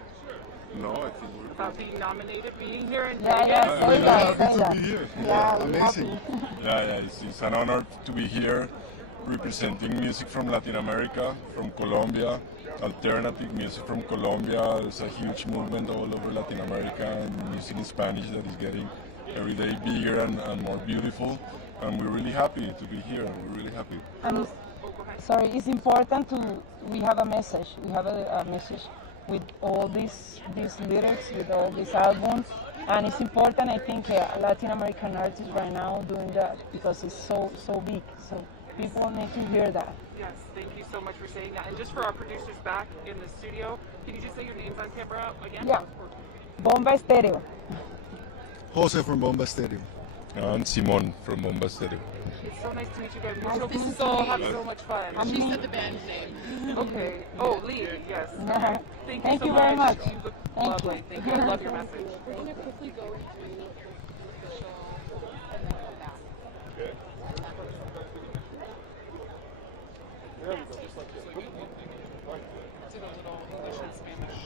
No, I think we're about being nominated, being here in Yeah, Vegas. yeah, say that, say to that. be here. Yeah, we're amazing. happy. Yeah, it's an honor to be here representing music from Latin America, from Colombia, alternative music from Colombia. There's a huge movement all over Latin America and music in Spanish that is getting every day bigger and more beautiful. And we're really happy to be here. We're really happy. And sorry, it's important we have a message. We have a message with all these lyrics, with all these albums. And it's important, I think, Latin American artists right now doing that because it's so big. So people need to hear that. Yes, thank you so much for saying that. And just for our producers back in the studio, can you just say your names on camera again? Yeah. Bomba Estéreo. Jose from Bomba Stadium. And Simon from Bomba Stereo. It's so nice to meet you guys. We're so cool. Have so much fun. She said the band's name. Okay. Oh, Lee. Yes. Thank you Thank so you very much. You look Thank lovely. you. Thank you. I love your message. We're going to quickly go into the official and then come back. Okay. Did a little English and Spanish.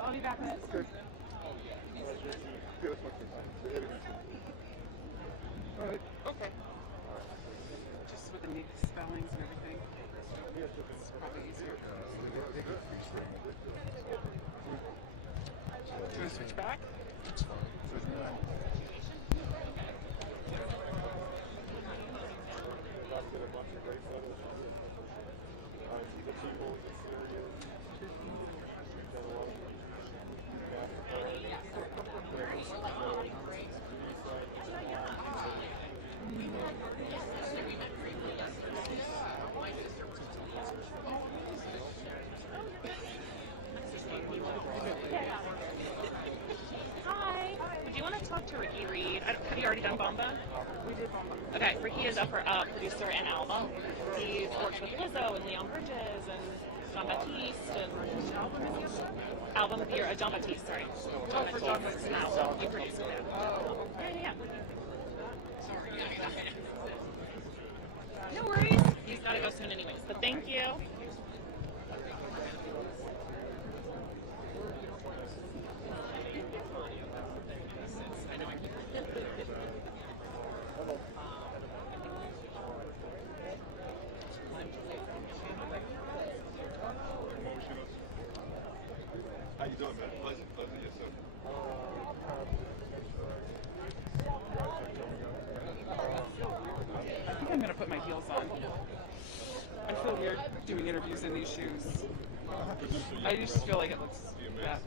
I'll be back. Okay. Just with the spellings and everything. It's probably easier. Do you want to switch back? Hi. Would you want to talk to Ricky Reed? Have you already done Bomba? We did Bomba. Okay, Ricky is up for producer and album. He's worked with Lizzo and Leon Bridges and John Baptiste and album of the year. John Baptiste, sorry. John Baptiste's an album. You produced it. Yeah. No worries. He's got to go soon anyways, but thank you. How you doing, man? Pleasure, yes, sir. I think I'm going to put my heels on. I feel weird doing interviews in these shoes. I just feel like it looks bad.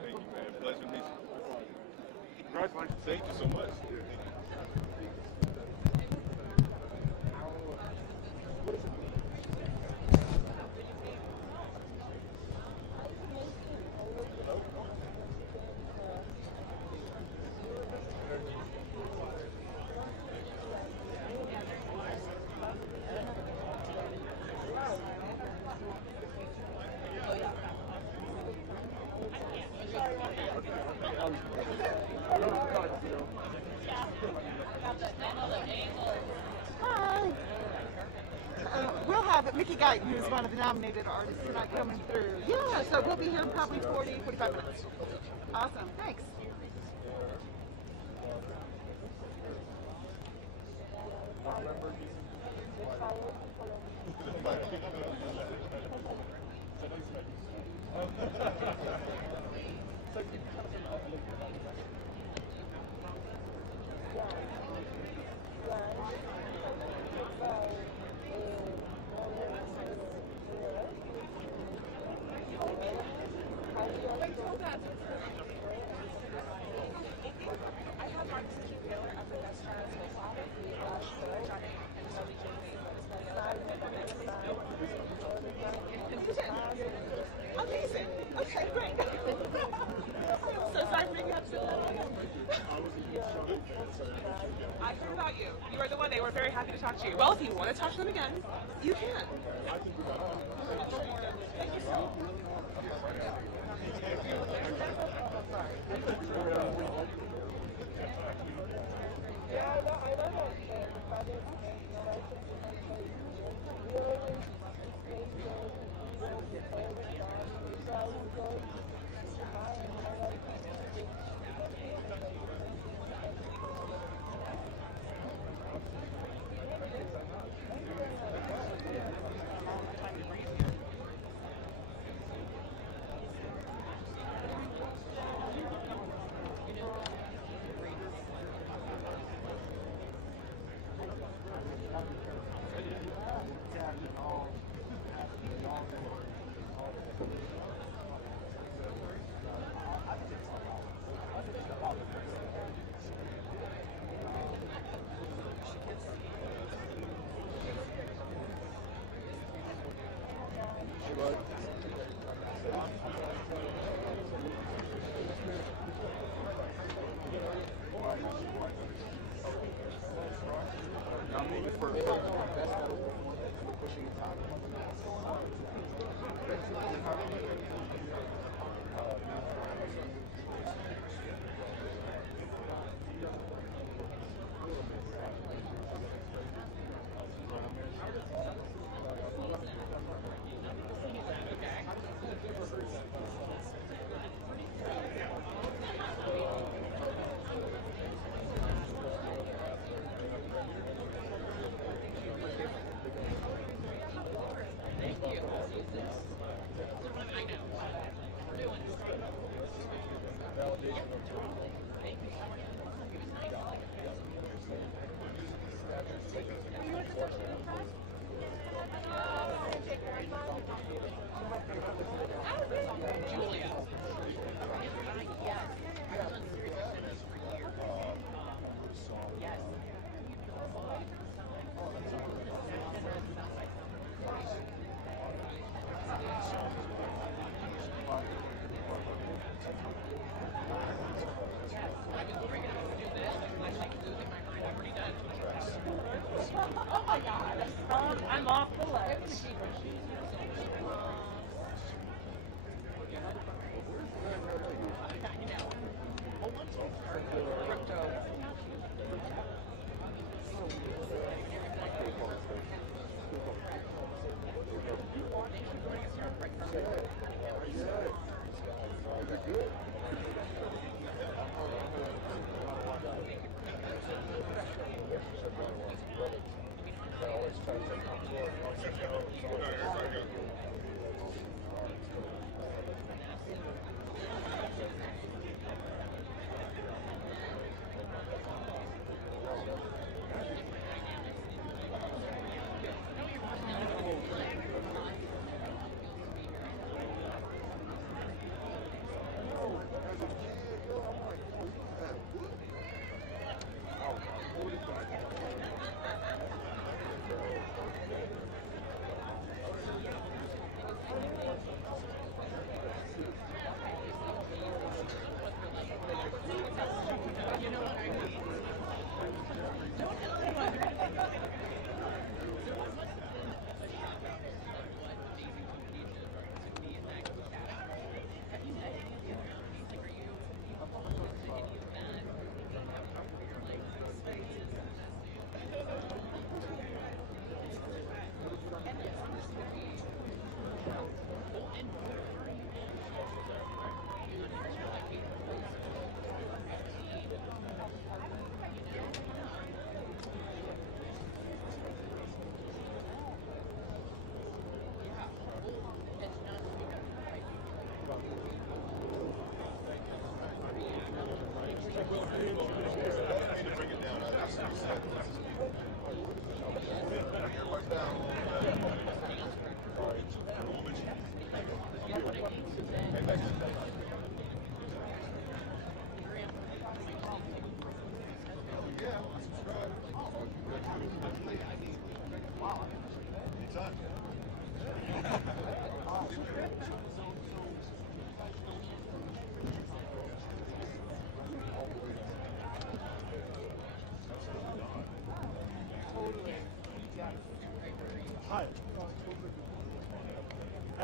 Thank you, man. Pleasure to meet you. Congratulations. Thank you so much. Hi. We'll have Mickey Guyton, who's one of the nominated artists tonight, coming through. Yeah, so we'll be here in probably 45 minutes. Awesome. Thanks. to talk to you. Well, if you want to talk to them again, you can. Thank you so much.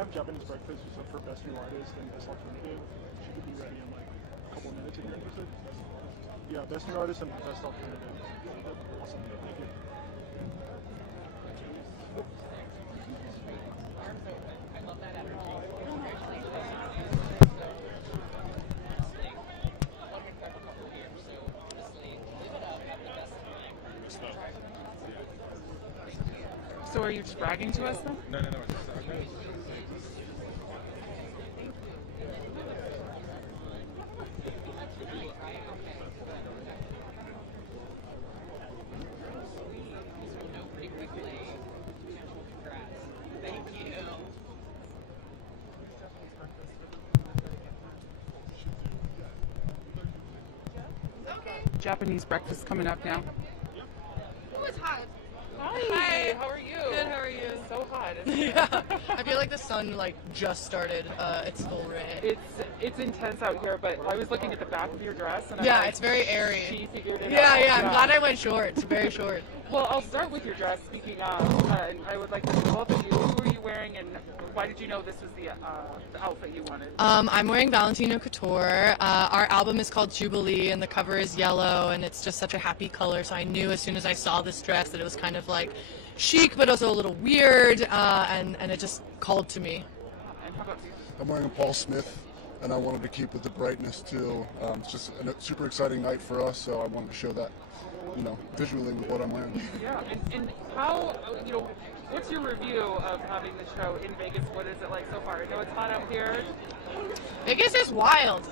have Japanese breakfast who's up for best new artist and best alternative. She could be ready in like a couple minutes if you're interested. Yeah, best new artist and best alternative. Awesome. Thank you. So are you just bragging to us then? No. Thank you. Japanese breakfast coming up now. Oh, it's hot. Hi, how are you? Good, how are you? It's so hot. Isn't it? Yeah, I feel like the sun like just started its full ray. It's intense out here, but I was looking at the back of your dress and I'm Yeah, like, it's very airy. She figured it Yeah, out. yeah, I'm glad I went short. It's very short. Well, I'll start with your dress. Speaking of, I would like to know both of you. Who were you wearing, and why did you know this was the outfit you wanted? I'm wearing Valentino Couture. Our album is called Jubilee, and the cover is yellow, and it's just such a happy color. So I knew as soon as I saw this dress that it was kind of like chic, but also a little weird, and it just called to me. And how about you? I'm wearing a Paul Smith, and I wanted to keep with the brightness too. It's just a super exciting night for us, so I wanted to show that, visually with what I'm wearing. Yeah, and how, what's your review of having the show in Vegas? What is it like so far? I know it's hot out here. Vegas is wild.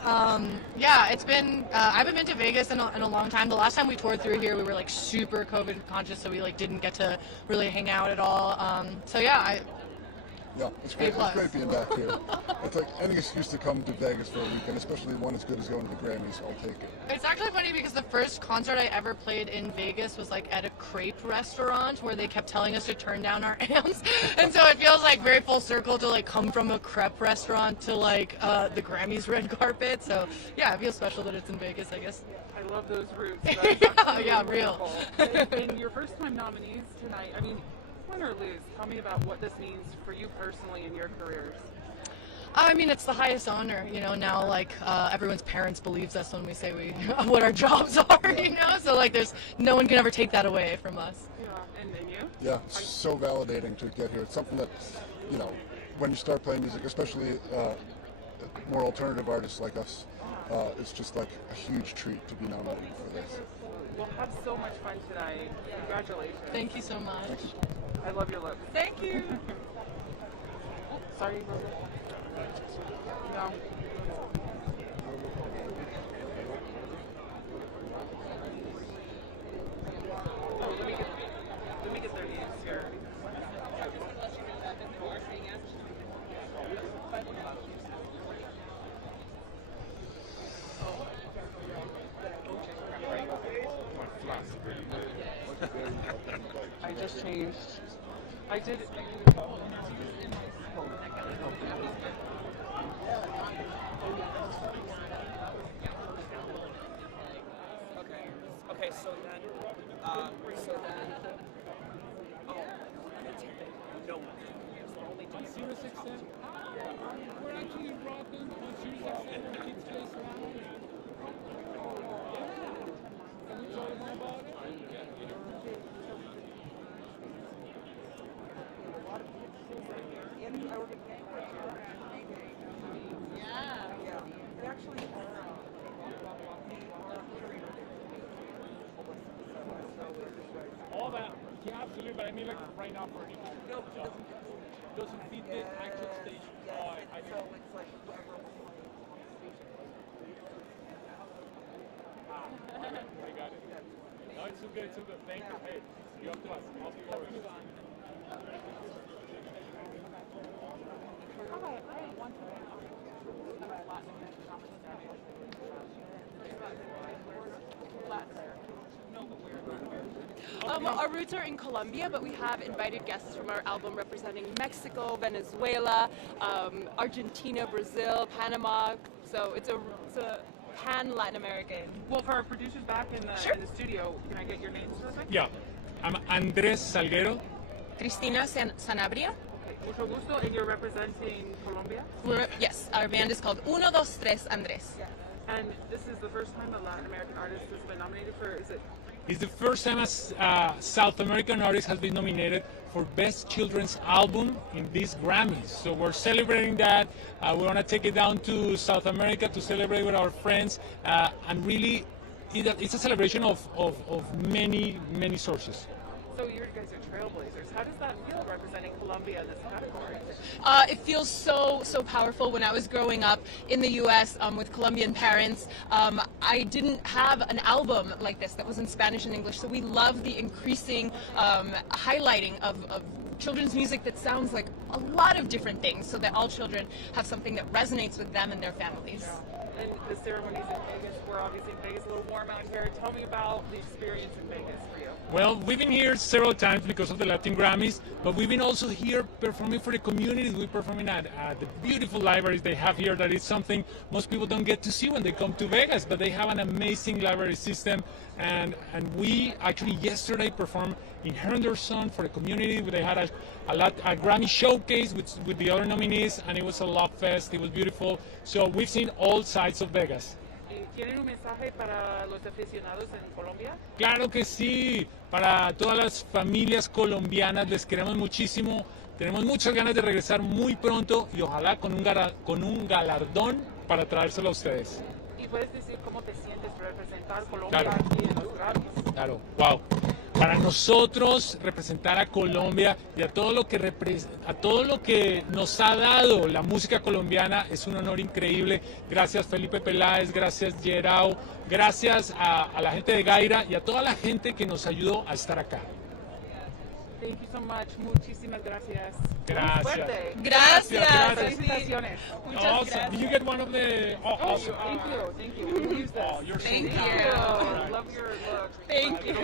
Yeah, it's been. I haven't been to Vegas in a long time. The last time we toured through here, we were like super COVID conscious, so we like didn't get to really hang out at all. So yeah, Yeah, it's great. It's great being back here. It's like any excuse to come to Vegas for a weekend, especially one as good as going to the Grammys. I'll take it. It's actually funny because the first concert I ever played in Vegas was like at a crepe restaurant where they kept telling us to turn down our amps, and so it feels like very full circle to like come from a crepe restaurant to like the Grammys red carpet. So yeah, it feels special that it's in Vegas, I guess. I love those roots. Yeah, real. And your first time nominees tonight, I mean, win or lose, tell me about what this means for you personally in your careers. I mean, it's the highest honor, now like everyone's parents believes us when we say what our jobs are, so like there's no one can ever take that away from us. Yeah, and you? Yeah, it's so validating to get here. It's something that, when you start playing music, especially more alternative artists like us, it's just like a huge treat to be nominated for this. Well, have so much fun tonight. Congratulations. Thank you so much. I love your look. Thank you. Sorry, Rosa. No. Oh, let me get their names here. I just changed. I did. Okay. So then, oh, no. Only 067. We're actually rocking on 067. It's just loud. Can we tell them more about it? All that, yeah, absolutely, but I mean like right now for anything. No, doesn't feed the actual station. I so it's like whoever I got it. No, it's so good, Thank you. Hey, you up to us. I'll be over. Our roots are in Colombia, but we have invited guests from our album representing Mexico, Venezuela, Argentina, Brazil, Panama. So it's a pan-Latin American. Well, for our producers back in the studio, can I get your names real quick? Yeah, I'm Andres Salguero. Cristina Sanabria. Mucho gusto, and you're representing Colombia? Yes, our band is called Uno, Dos, Tres, Andrés. And this is the first time a Latin American artist has been nominated for, is it? It's the first time a South American artist has been nominated for Best Children's Album in these Grammys. So we're celebrating that. We want to take it down to South America to celebrate with our friends. And really, it's a celebration of many, many sources. So you guys are trailblazers. How does that feel representing Colombia in this category? It feels so powerful. When I was growing up in the U.S. With Colombian parents, I didn't have an album like this that was in Spanish and English. So we love the increasing highlighting of children's music that sounds like a lot of different things, so that all children have something that resonates with them and their families. And the ceremonies in Vegas, we're obviously in Vegas, a little warm out here. Tell me about the experience in Vegas for you. Well, we've been here several times because of the Latin Grammys, but we've been also here performing for the communities. We're performing at the beautiful libraries they have here. That is something most people don't get to see when they come to Vegas, but they have an amazing library system. And we actually yesterday performed in Henderson for the community. They had a Grammy showcase with the other nominees, and it was a love fest. It was beautiful. So we've seen all sides of Vegas. ¿Tienen un mensaje para los aficionados en Colombia? Claro que sí, para todas las familias colombianas les queremos muchísimo, tenemos muchas ganas de regresar muy pronto y ojalá con un galardón para traérselo a ustedes. ¿Y puedes decir cómo te sientes representar Colombia aquí en los Grammys? Claro, wow. Para nosotros representar a Colombia y a todo lo que nos ha dado la música colombiana es un honor increíble. Gracias Felipe Peláez, gracias Gerao, gracias a la gente de Gaira y a toda la gente que nos ayudó a estar acá. Thank you so much. Muchísimas gracias. Gracias. Gracias. Felicitaciones. Awesome. Did you get one of the? Oh, awesome. Thank you. We'll use this. You're so Thank good. you. Love your look. Thank you.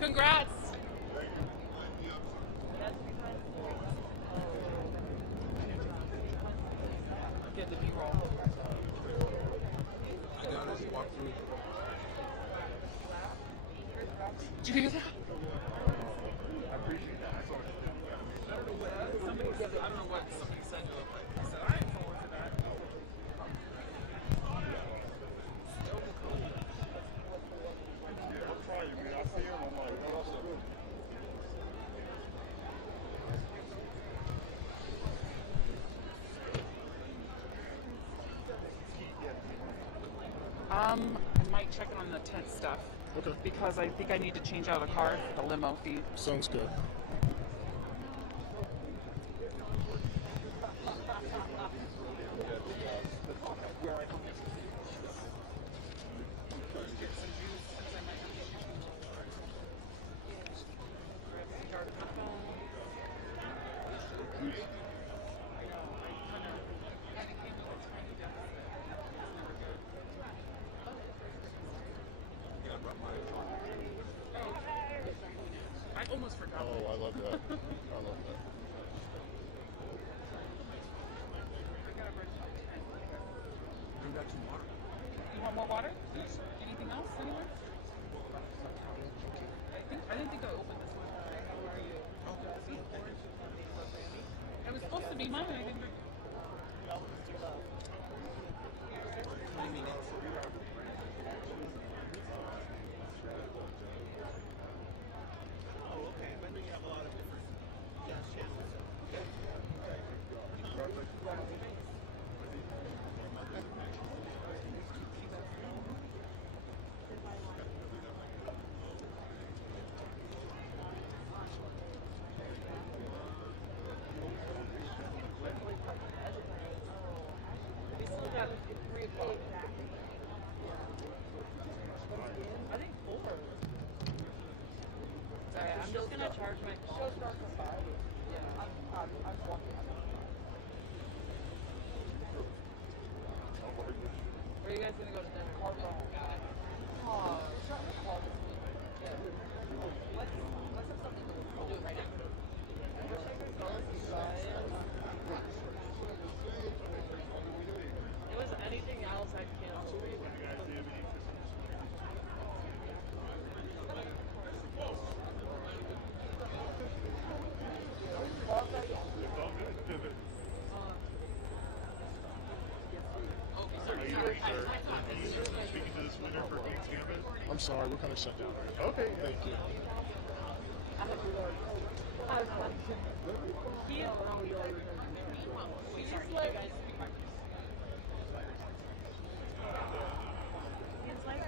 Congrats. Get the B-roll. Did you hear that? I appreciate that. Somebody said, I don't know what somebody said to him, but he said, I ain't forward to that. I'll try you, man. I see him. I'm like, oh, that's good. I might check on the tent stuff. Okay. Because I think I need to change out a car for the limo fee. Sounds good. I almost forgot. Oh, I love that. I love that. Bring back some water. You want more water? Anything else? Anywhere? I didn't think I opened this one. How are you? It was supposed to be mine. I didn't. I think 4. Sorry, I'm just gonna charge my phone. Yeah, I'm walking. Where are you guys gonna go to dinner? Oh, shut the call this week. Yeah. Let's have something to we'll do it right now. It was anything else I canceled. I'm sorry, we're kind of shut down right now. Okay. Thank you. He's like,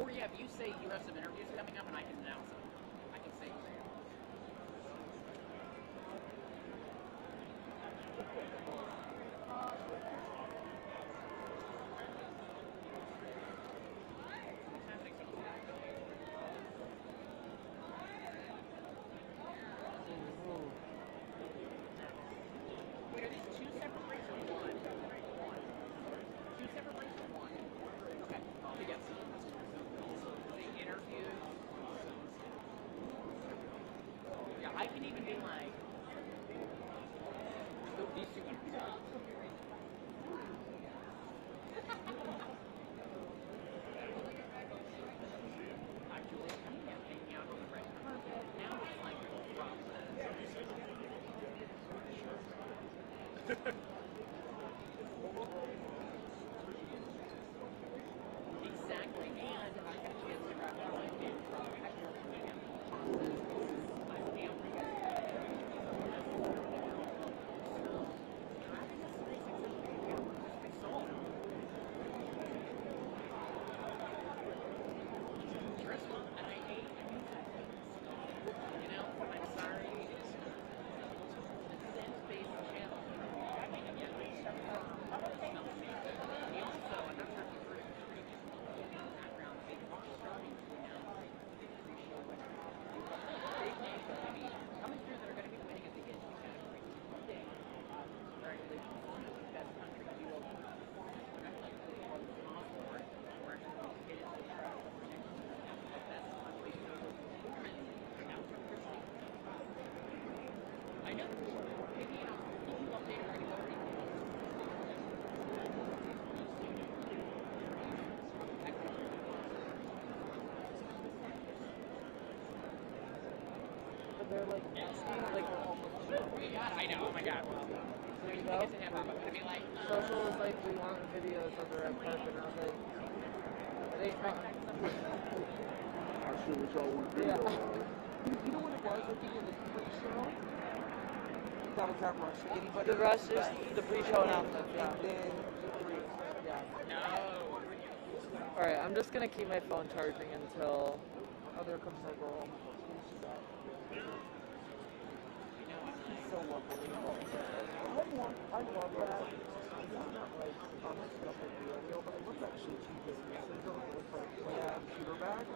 or yeah, if you say you have some interviews coming up and I can announce them, I can say Wait, are these 2 separate breaks or 1? 2 separate breaks or 1? Okay, together. The interview to get to him. I'm gonna be like, Social was like, we want videos of the red carpet, and I was like, it ain't fun. I sure wish y'all would video. You know what it was? I think in the pre-show, that was that rush. Anybody The rush is the pre-show announcement, yeah. And then, Alright, I'm just gonna keep my phone charging until... Oh, there comes my girl. so unbelievable. I love that. It's not like stuff like video, but I love that shit she just uses with her computer bag.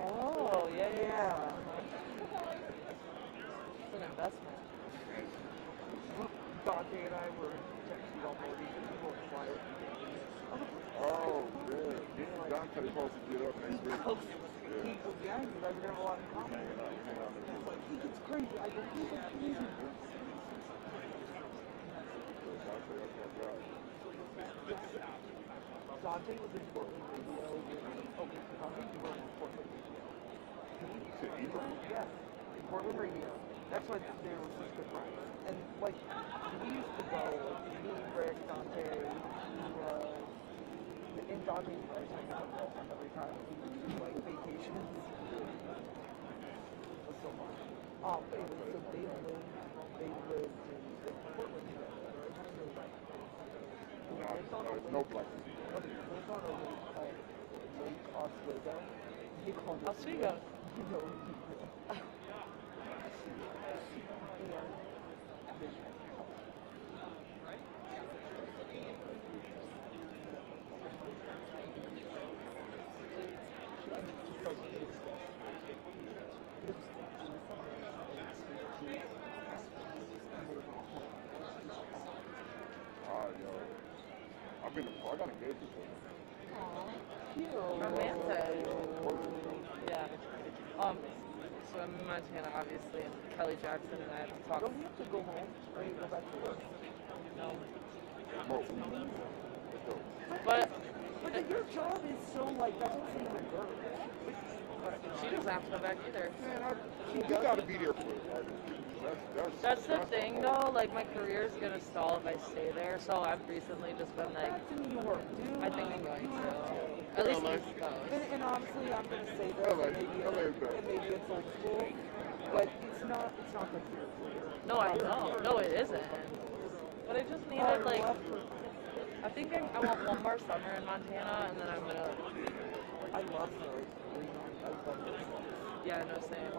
Oh, yeah. It's an investment. Dante and I were texting all morning and we were quiet. Oh, yeah. Dante supposed to get up and bring Yeah, you guys are gonna have a lot in common. He's like, he gets crazy. I go, he gets crazy. Dante was in Portland radio. Okay, Dante, you were in Portland radio. Yes, in Portland radio. That's why they were such good friends. And like, we used to go, like, me, Rick, Dante, and Dante was like every time we would do like vacations. It was so fun. But it was so they lived in Portland together. No black It's on a Lake Oswego. Oswego. I got engaged before. Romantic. Yeah. So I'm in Montana, obviously, and Kelly Jackson and I have talked. Don't you have to go home or you go back to work? No. But your job is so like that's what's in the work. She doesn't have to go back either. You gotta be there for it. That's the thing, though. Like, my career is gonna stall if I stay there. So I've recently just been like, I think I'm going to. At least East Coast. And honestly, I'm gonna say this. And maybe it's old school, but it's not the career. No, I know. No, it isn't. But I just needed like. I think I want one more summer in Montana, and then I'm gonna. I love her. Yeah, no, same.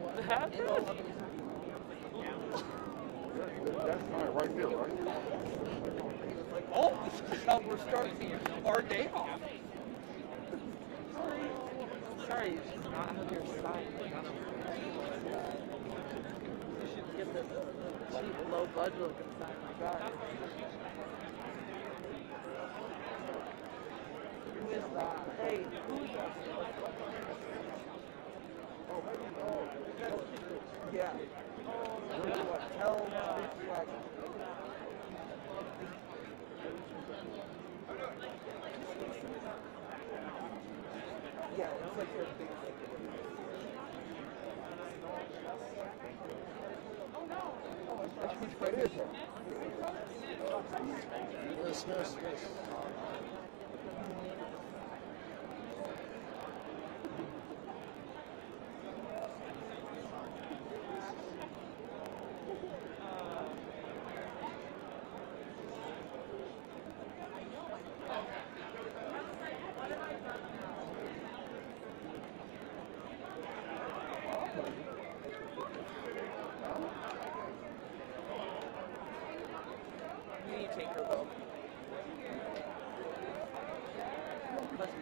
What happened? That's not right there, right? Oh, this is how we're starting our day off. Sorry, you should not have your sign. You should get this cheap, low budget looking sign like that. Who is that? Hey, who is that? Yeah. What? Tell like. Yeah, it's like their big thing. Oh no! Oh, it is. Yes.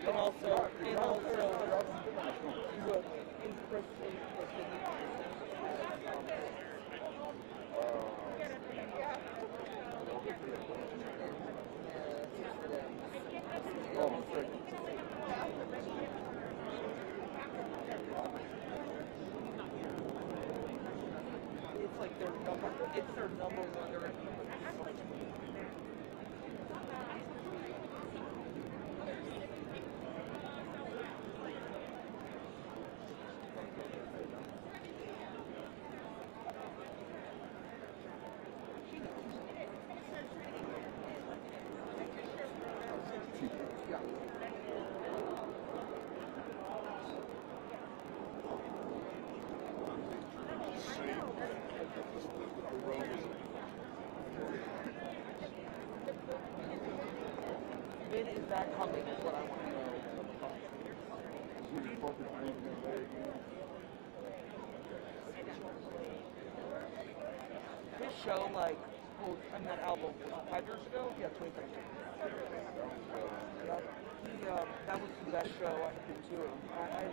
And also, you would impress it's like their number one. that coming is what I want to know. His show, like, well, and that album, 5 years ago? Yeah, 2013. That was the best show I've been to. I've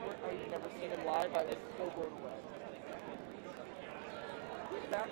never seen him live. I was so blown away. Who's that?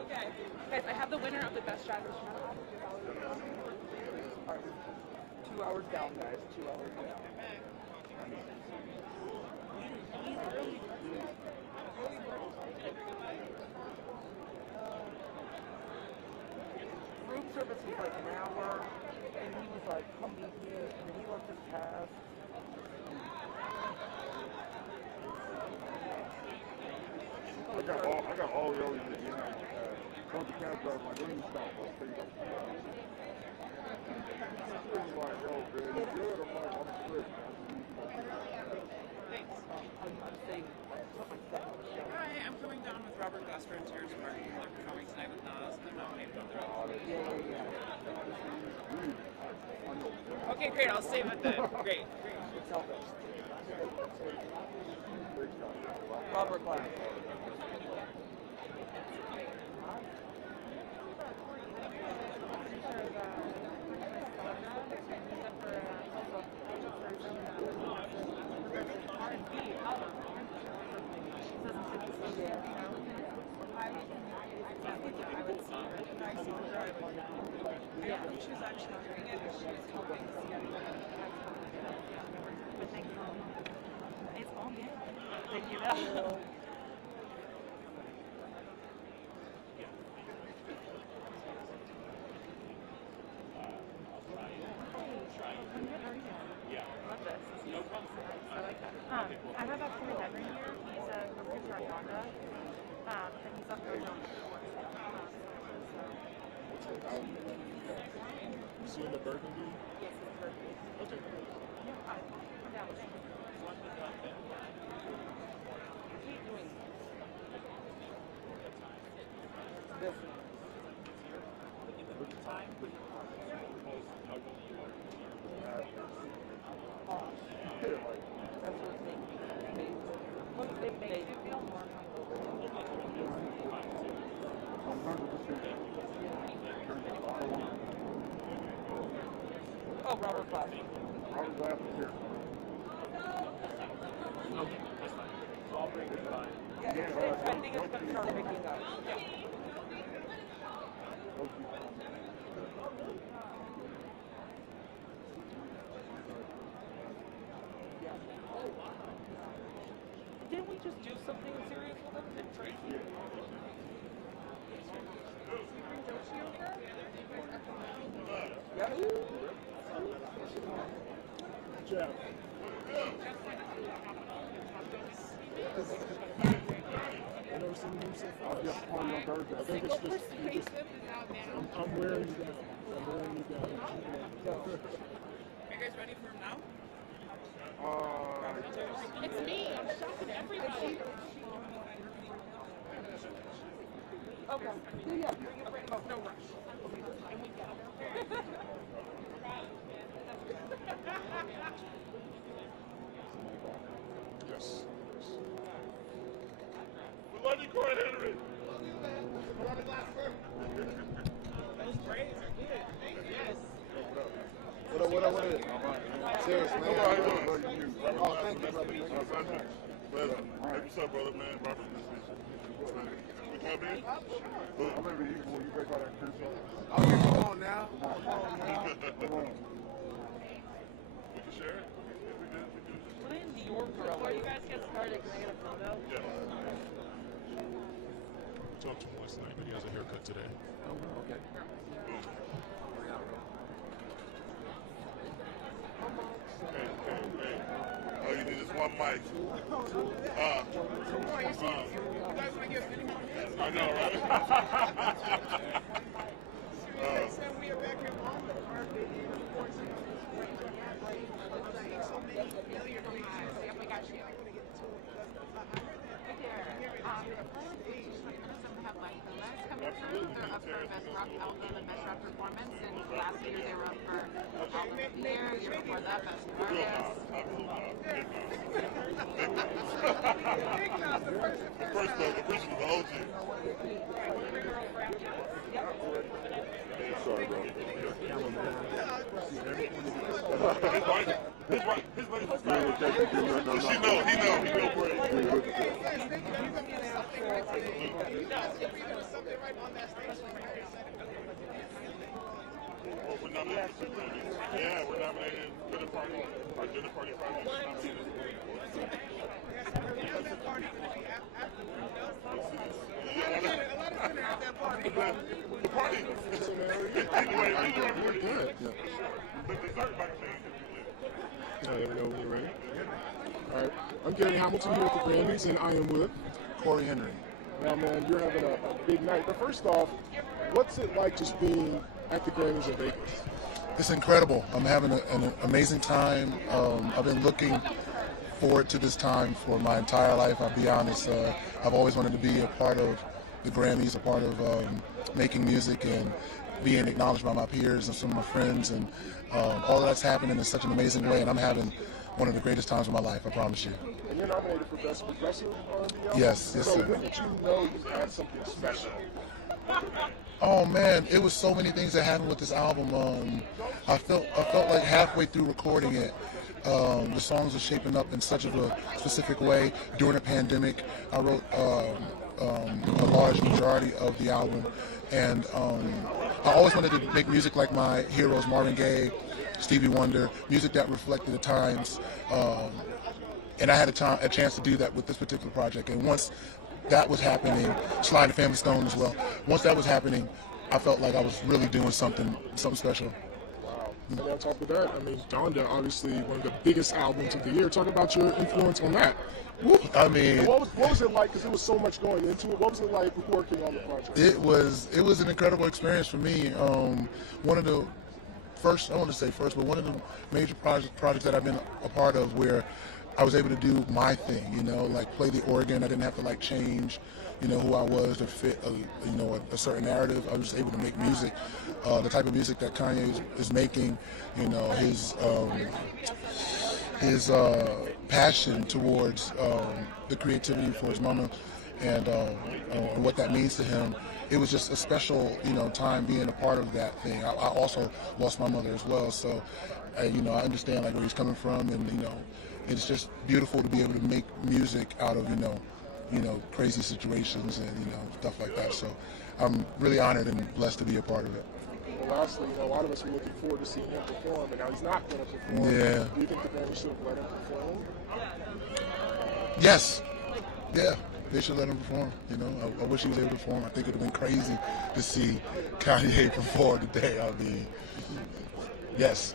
Okay, guys, I have the winner of the best drivers. All right, 2 hours down, guys. 2 hours down. Room service was like an hour, and he was like, come meet me, and he left his pass. I got all the others that, come to camp drive my green stop. I'll take them. It's like, yo, man, you good? I'm like, I'm straight. Thanks. I'm saying something like that on the show. Hi, I'm coming down with Robert Glasper and Terrence Martin. They're performing tonight with Nas, and they're nominated for their own. Okay, great. I'll stay with it. Great. Robert Glasper. She's actually doing it, but she's helping us get it. But thank you. It's all good. Thank you. I have a friend Henry here. He's a producer at Marca, and he's up there on You see in the Burgundy? Yes, it's Burgundy. Okay. Yeah, This. Oh, Robert Glasper. Robert Glasper here. Yeah, I think it's going to start picking up. Didn't we just do something serious with them? Did Tracy? Yeah. Jeff. I've never seen him so far. I'll just call you on Thursday. I think it's just I'm wearing you down. I'm wearing you down. Are you guys ready for him now? It's me. I'm shocking everybody. Okay. Yeah, bring it up. No rush. And we go. Yes. We love you, Corey Henry. Those braids are good. Thank you. Yes. What up? Serious, man. Oh, thank you, brother. Pleasure. Hey, what's up, brother, man? Robert, we come in? I remember you when you break out that cruise. Oh, come on now. We can share it. Put in the York girl. Before you guys get started, can I get a photo? Yeah. I talked to him last night, but he has a haircut today. Okay. Oh, you need this one mic. I know, right? They're up for Best Rock Album and Best Rock Performance, and last year they were up for Album of the Year before that, Best Artist. First though, the first was the OG. Sorry, bro. His wife is He know great. We're nominated for Grammys. Yeah, we're nominated. Dinner Party. Our Dinner Party project is nominated. The party. Anyway, I'm doing good. The dessert might change if you live. Let me know when you're ready. All right. I'm Gary Hamilton here at the Grammys, and I am with Corey Henry. Now, man, you're having a big night. But first off, what's it like just being at the Grammys in Vegas? It's incredible. I'm having an amazing time. I've been looking forward to this time for my entire life. I'll be honest. I've always wanted to be a part of the Grammys, a part of making music and being acknowledged by my peers and some of my friends, and all of that's happening in such an amazing way, and I'm having one of the greatest times of my life, I promise you. And you're nominated for Best Progressive R&B album? Yes, so sir. When did you know you had something special? Oh man, it was so many things that happened with this album. I felt like halfway through recording it, the songs were shaping up in such a specific way. During the pandemic, I wrote a large majority of the album, and I always wanted to make music like my heroes, Marvin Gaye, Stevie Wonder, music that reflected the times, and I had a chance to do that with this particular project. And once that was happening, Sly and the Family Stone as well. Once that was happening, I felt like I was really doing something special. Wow. And on top of that, I mean, Donda, obviously one of the biggest albums of the year. Talk about your influence on that. I mean, what was it like? Because there was so much going into it. What was it like working on the project? It was an incredible experience for me. One of the first, I want to say first, but one of the major projects that I've been a part of where I was able to do my thing, like play the organ. I didn't have to like change, who I was to fit a certain narrative. I was able to make music, the type of music that Kanye is making, his passion towards the creativity for his mama and what that means to him. It was just a special, time being a part of that thing. I also lost my mother as well, so I understand like where he's coming from, and it's just beautiful to be able to make music out of crazy situations and stuff like that. So I'm really honored and blessed to be a part of it. Well, lastly, a lot of us were looking forward to seeing him perform, and now he's not going to perform. Yeah. Do you think the band should have let him perform? Yes. Yeah. They should let him perform. I wish he was able to perform. I think it would have been crazy to see Kanye perform today. I mean, yes.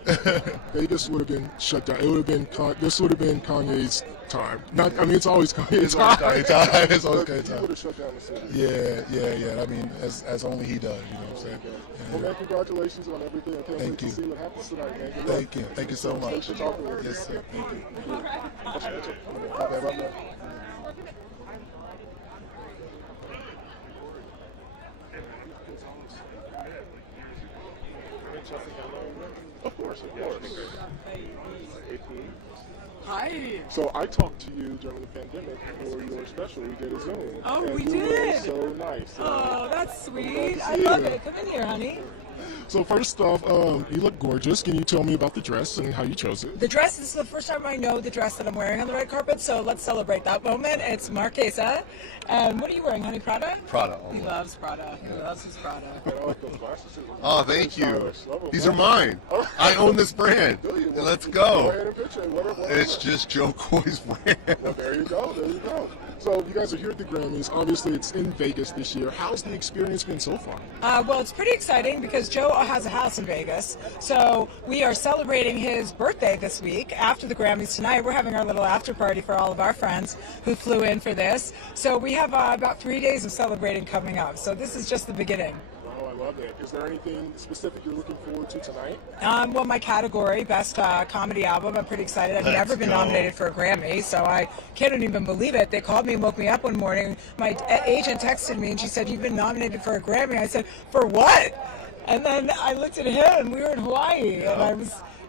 Vegas would have been shut down. It would have been. This would have been Kanye's time. It's always Kanye's time. It's always Kanye's time. He would have shut down the city. Yeah. I mean, as only he does. You know what I'm saying? Yeah. Well, man, congratulations on everything. I can't wait to see what happens tonight, man. Good luck. Thank you so much. Thanks for talking with me. Yes, sir. Thank you. My bad. Of course. Hi. So I talked to you during the pandemic for your special. We did a Zoom. Oh, and we you did. Were so nice. Oh, that's sweet. I see love you. it. Come in here, honey. So first off, you look gorgeous. Can you tell me about the dress and how you chose it? The dress, this is the first time I know the dress that I'm wearing on the red carpet, so let's celebrate that moment. It's Marquesa. And what are you wearing, honey? Prada? Prada. He loves Prada. He loves his Prada. Oh, thank you. These are mine. I own this brand. Let's go. It's just Joe Coy's brand. Well, there you go. So you guys are here at the Grammys. Obviously, it's in Vegas this year. How's the experience been so far? Well, it's pretty exciting because because Joe has a house in Vegas. So we are celebrating his birthday this week after the Grammys tonight. We're having our little after party for all of our friends who flew in for this. So we have about 3 days of celebrating coming up. So this is just the beginning. Wow, I love it. Is there anything specific you're looking forward to tonight? Well, my category, Best Comedy Album, I'm pretty excited. I've never been nominated for a Grammy, so I can't even believe it. They called me and woke me up one morning. My agent texted me and she said, "You've been nominated for a Grammy." I said, "For what?" And then I looked at him. We were in Hawaii,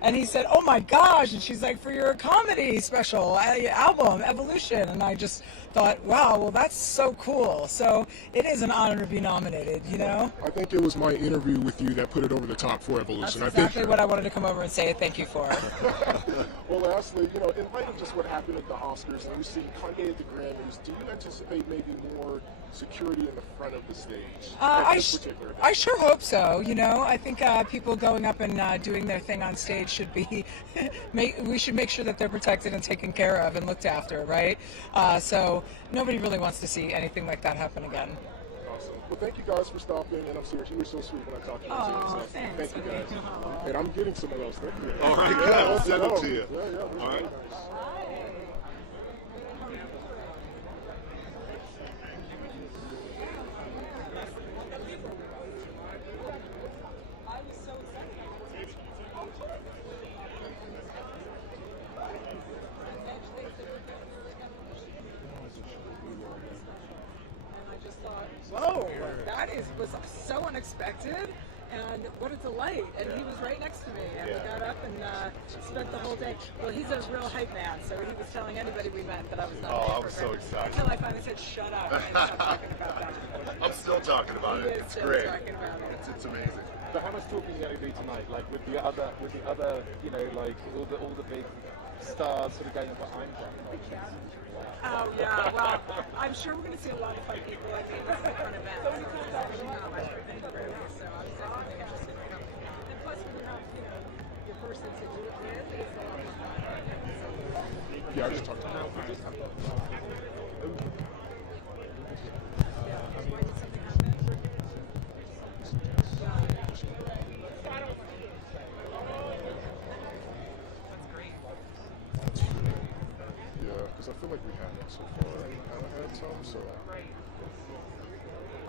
and he said, "Oh my gosh!" And she's like, "For your comedy special album, Evolution." And I just thought, wow, well, that's so cool. So it is an honor to be nominated, you know? I think it was my interview with you that put it over the top for Evolution. That's exactly what I wanted to come over and say thank you for. Well, lastly, you know, in light of just what happened at the Oscars and we've seen Kanye at the Grammys, do you anticipate maybe more security in the front of the stage? I sure hope so. You know, I think people going up and doing their thing on stage should be, we should make sure that they're protected and taken care of and looked after, right? So nobody really wants to see anything like that happen again. Awesome. Well, thank you guys for stopping, and I'm serious, you were so sweet when I talked to you. Oh, so thanks. Thank you guys. And I'm getting some of those. Thank you. All right, good. I'll send them to you. Yeah. All right. Whoa, that was so unexpected, and what a delight. And he was right next to me, and we got up and spent the whole day. Well, he's a real hype man, so he was telling anybody we met that I was nominated. Oh, I'm so excited. Until I finally said, "Shut up," and stopped talking about that. I'm still talking about it. It's great. It's amazing. So how much talking are you going to do tonight? Like with the other, you know, like all the big stars sort of going up behind you? Oh yeah, well, I'm sure we're going to see a lot of fun people. I mean, this is a fun event. So I'm sure so I was definitely interested in coming. And plus, we have, you know, your person to do it with is a lot of fun. Yeah, I just talked to him. Because I feel like we have that so far. I haven't had some, so. Well,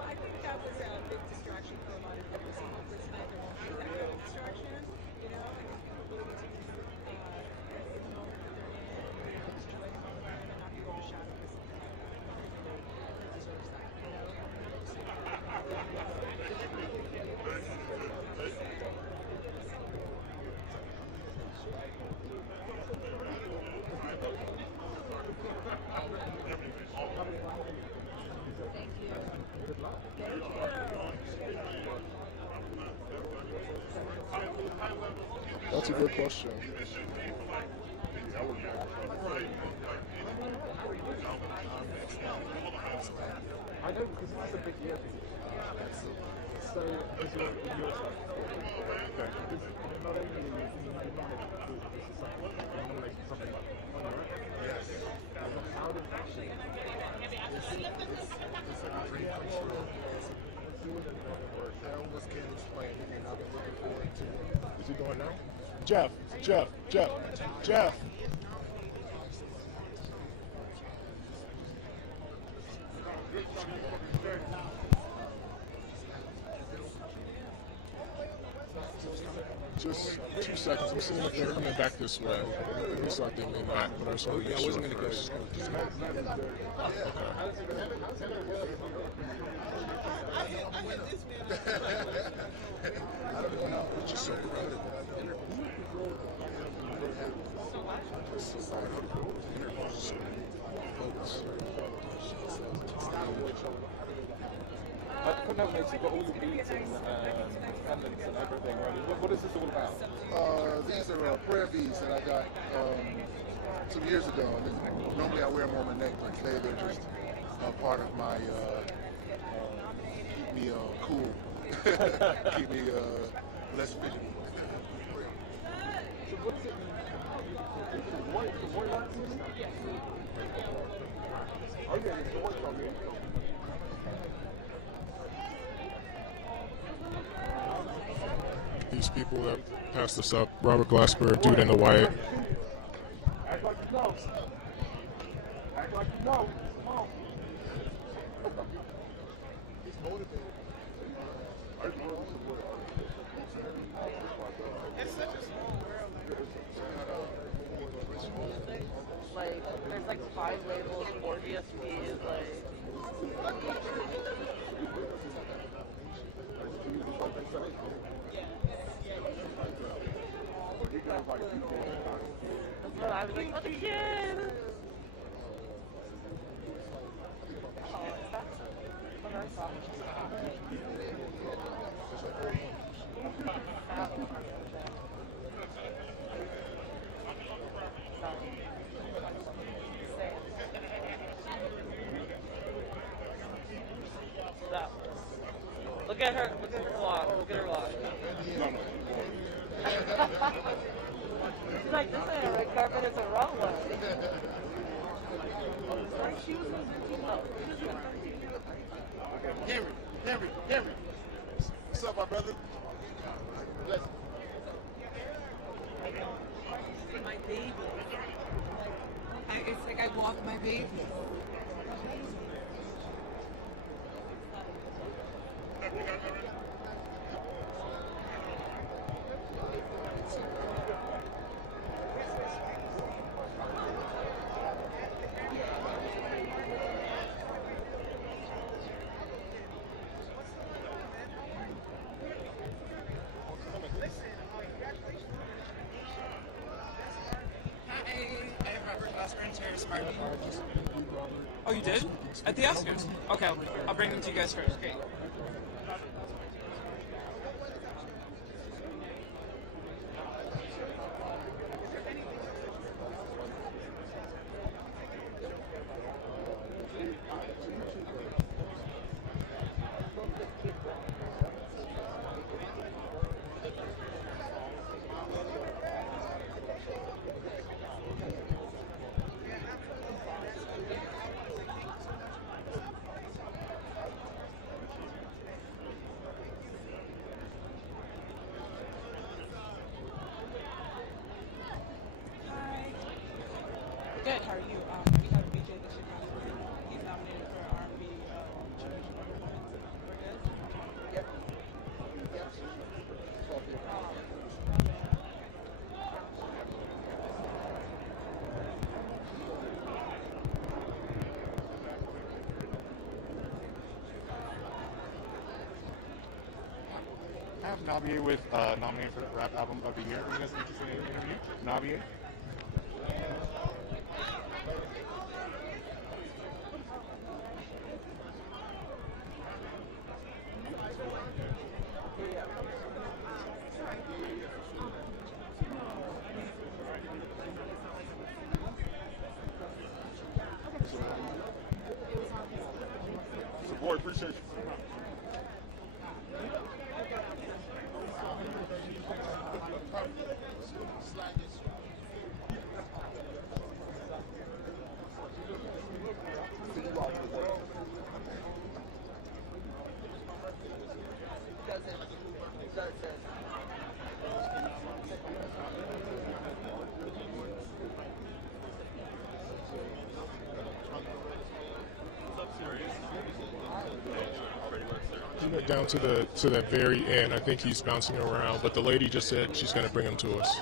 I think that was a big distraction for a lot of people. Some of this night there won't be that big distraction, you know, and people really get to be in the moment that they're in and enjoy the moment and not be overshadowed by something that deserves that, you know. That's a good question. I know because this is a big year for you. So, as your side, not only are you nominated for this is something like on your own. Yes. How did that shape? It's a dream come true. I almost can't explain it, and I've been looking forward to it. Is he going now? Jeff. Just 2 seconds. I'm seeing if they're coming back this way. It looks like they may not, but I just want to make sure first. It's just so crowded. Nominated, you've got all your beats and attendance and everything ready. What is this all about? These are prayer beads that I got some years ago. Normally I wear them on my neck, but today they're just part of my keep me cool, keep me less fidgety. So what's it? The white lights? Okay, the white lights. these people that passed us up. Robert Glasper, dude in the white. Act like you know. Act like you know. Come on. He's motivated. I just want to support It's such a small world. Like, there's like 5 labels, 4 DSPs, like. That's what I was like, what a kid! Oh, is that what I saw? Stop. Look at her vlog, look at her vlog. She's like, this ain't a red carpet, it's a wrong one. Like she was Henry. What's up, my brother? Bless My baby. It's like I walk my baby. Oh, you did? At the Oscars? Okay, I'll bring them to you guys first. Great. Good. How are you? We have BJ this Chicago. He's nominated for R&B traditional performance. We're good. Yep. I have Nabier with nominated for Rap Album of the Year. Are you guys interested in an interview? Nabier? Support, appreciate you. He went down to the very end. I think he's bouncing around, but the lady just said she's going to bring him to us.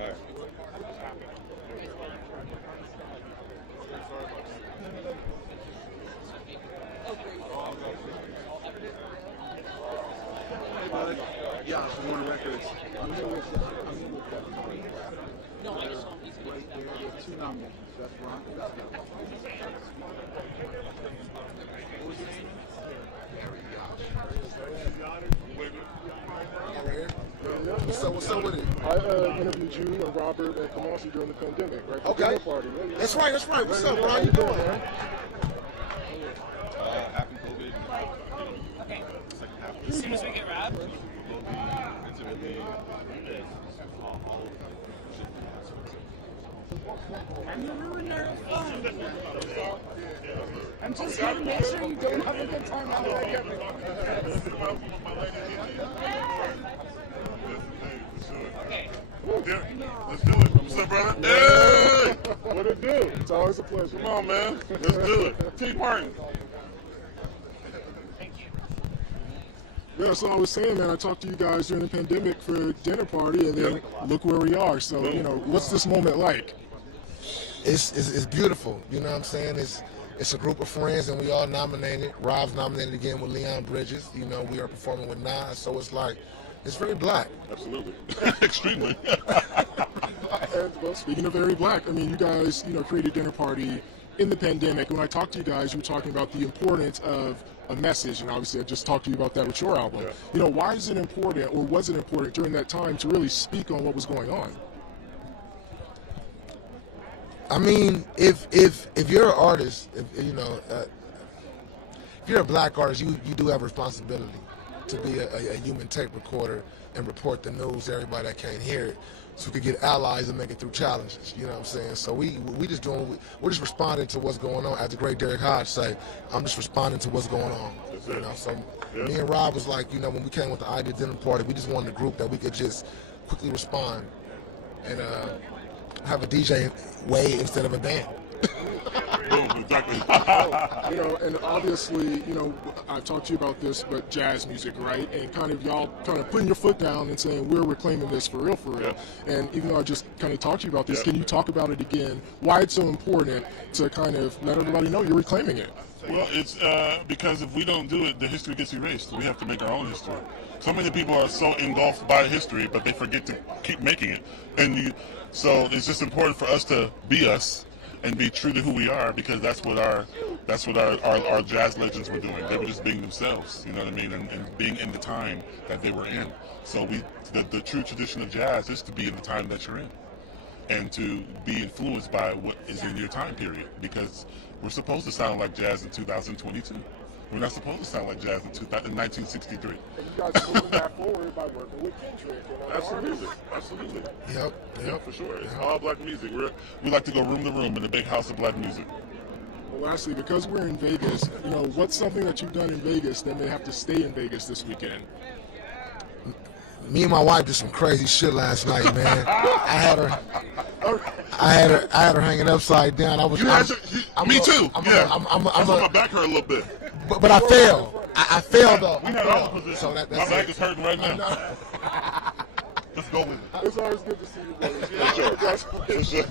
right. Yeah, so Warner Records. Two nominations. Best rock and best album. What was his name? What's up with it? I interviewed you and Robert and Kamasi during the pandemic, right? The Okay. dinner party. That's right. What's up, bro? How you doing, man? Happy COVID. Okay. As soon as we get wrapped. I'm just here to make sure you don't have a good time out there. Okay. Yeah, let's do it. What's up, brother? Hey! What it do? It's always a pleasure. Come on, man. Let's do it. T. Martin. Yeah, so I was saying, man, I talked to you guys during the pandemic for a dinner party, and then look where we are. So, you know, what's this moment like? It's beautiful. You know what I'm saying? It's a group of friends, and we all nominated. Rob's nominated again with Leon Bridges. You know, we are performing with Nas, so it's like, it's very black. Absolutely. Extremely. And, well, speaking of very black, I mean, you guys, you know, created a dinner party in the pandemic. When I talked to you guys, you were talking about the importance of a message, and obviously I just talked to you about that with your album. Yeah. You know, why is it important, or was it important during that time to really speak on what was going on? I mean, if you're an artist, if you're a black artist, you do have a responsibility to be a human tape recorder and report the news to everybody that can't hear it, so we could get allies and make it through challenges. You know what I'm saying? So we're just responding to what's going on. As the great Derek Hodge say, I'm just responding to what's going on. You know, so me and Rob was like, you know, when we came with the idea dinner party, we just wanted a group that we could just quickly respond and have a DJ way instead of a band. Exactly. You know, and obviously, you know, I've talked to you about this, but jazz music, right? And kind of y'all kind of putting your foot down and saying we're reclaiming this for real, for real. Yeah. And even though I just kind of talked to you about this, can you talk about it again? Why it's so important to kind of let everybody know you're reclaiming it? Well, it's because if we don't do it, the history gets erased. We have to make our own history. So many people are so engulfed by history, but they forget to keep making it. So it's just important for us to be us and be true to who we are, because that's what our jazz legends were doing. They were just being themselves, you know what I mean, and being in the time that they were in. So the true tradition of jazz is to be in the time that you're in, and to be influenced by what is in your time period, because we're supposed to sound like jazz in 2022. We're not supposed to sound like jazz in 1963. And you guys are moving that forward by working with Kendrick. Absolutely. Yep, for sure. It's all black music. We like to go room to room in the big house of black music. Well, lastly, because we're in Vegas, you know, what's something that you've done in Vegas that may have to stay in Vegas this weekend? Me and my wife did some crazy shit last night, man. I had her hanging upside down. Me too. I'm gonna back her a little bit. But I failed. I failed though. We had all positions. So that's my back is hurting right now. Let's go with it. It's always good to see you, brothers. For sure. For sure.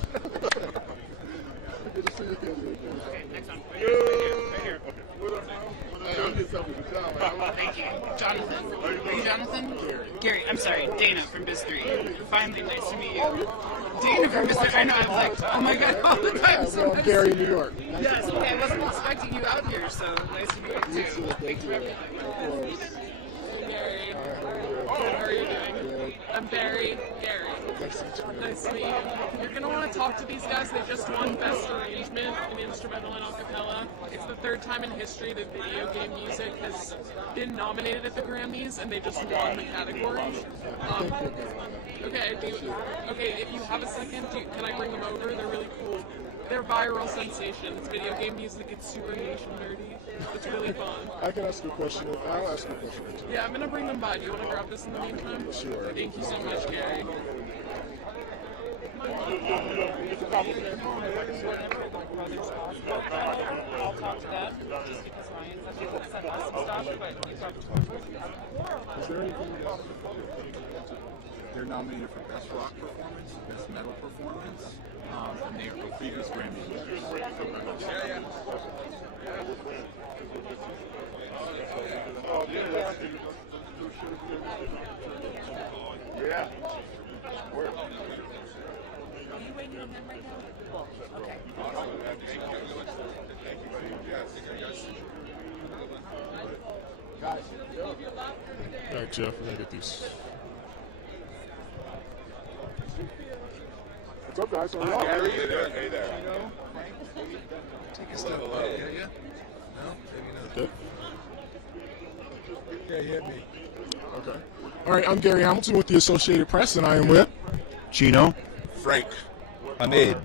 Good to see you again. Okay, next one. Right here. Thank you. Jonathan. Are you Jonathan? Gary, I'm sorry, Dana from Biz 3. Finally, nice to meet you. Dana from Biz 3. I know, I was like, oh my god, all the time. So I'm Gary, New York. Yes, okay, I wasn't expecting you out here, so nice to meet you too. Thank you for everything. Gary. How are you doing? I'm Barry. Gary. Nice to meet you. You're going to want to talk to these guys. They just won Best Arrangement in Instrumental and Acapella. It's the third time in history that video game music has been nominated at the Grammys, and they just won the category. Okay, if you have a second, can I bring them over? They're really cool. They're viral sensations. Video game music, it's super niche and nerdy. It's really fun. I can ask you a question. I'll ask you a question. Yeah, I'm going to bring them by. Do you want to grab this in the meantime? Sure. Thank you so much, Gary. I'll talk to them. Just because some people send us some stuff, but you talk to them. Is there anything They're nominated for Best Rock Performance, Best Metal Performance, and they are previous Grammy winners. Yeah. Where? Are you waiting on them right now? Well, okay. Guys, all right, Jeff, we're gonna get these. What's up, guys? How are y'all? Hey there. Hey there. Take a step up, yeah? No? Maybe not. Okay. Yeah, you hit me. Okay. All right, I'm Gary Hamilton with the Associated Press, and I am with Chino. Frank. Hamid.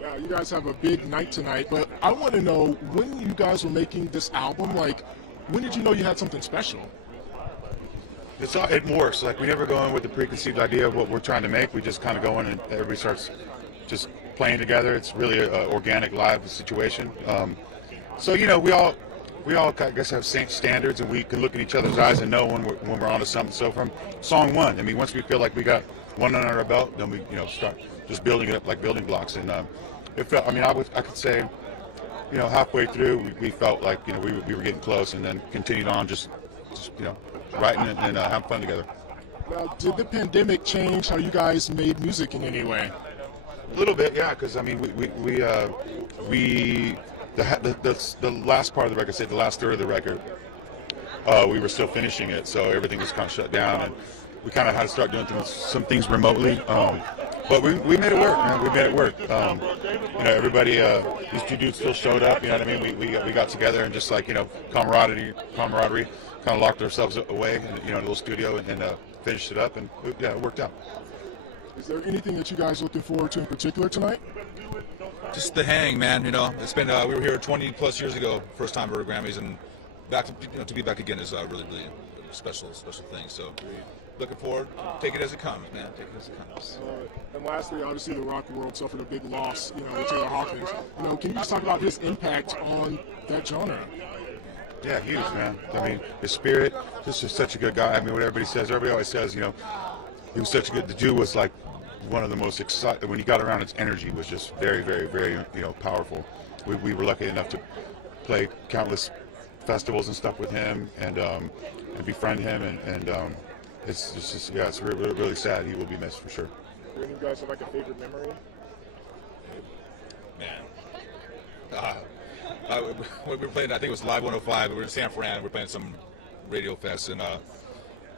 Yeah, you guys have a big night tonight, but I want to know, when you guys were making this album, like, when did you know you had something special? It works. Like, we never go in with the preconceived idea of what we're trying to make. We just kind of go in and everybody starts just playing together. It's really an organic, live situation. So, you know, we all, I guess, have same standards, and we can look at each other's eyes and know when we're onto something. So from song one, I mean, once we feel like we got one under our belt, then we, you know, start just building it up like building blocks. And it felt, I mean, I could say, you know, halfway through, we felt like, you know, we were getting close, and then continued on just you know, writing and having fun together. Now, did the pandemic change how you guys made music in any way? A little bit, yeah, because I mean, the last part of the record, say the last third of the record, we were still finishing it, so everything was kind of shut down, and we kind of had to start doing some things remotely. But we made it work, man. We made it work. You know, everybody, these two dudes still showed up. You know what I mean? We got together and just, like, you know, camaraderie, kind of locked ourselves away, in, you know, in a little studio, and finished it up, and yeah, it worked out. Is there anything that you guys are looking forward to in particular tonight? Just the hang, man. You know, it's been we were here 20 plus years ago, first time for the Grammys, and back to, you know, to be back again is really a special thing. So looking forward. Take it as it comes, man. Take it as it comes. And lastly, obviously, the rock world suffered a big loss, you know, with Taylor Hawkins. You know, can you just talk about his impact on that genre? Yeah, huge, man. I mean, his spirit, this is such a good guy. I mean, what everybody always says, you know, he was such a good, the dude was like one of the most exciting, when he got around, his energy was just very, very, very, you know, powerful. We were lucky enough to play countless festivals and stuff with him, and befriend him, and it's just, yeah, it's really, really sad. He will be missed for sure. Do you guys have like a favorite memory? Man. We were playing, I think it was Live 105, we were in San Fran, we were playing some radio fest, and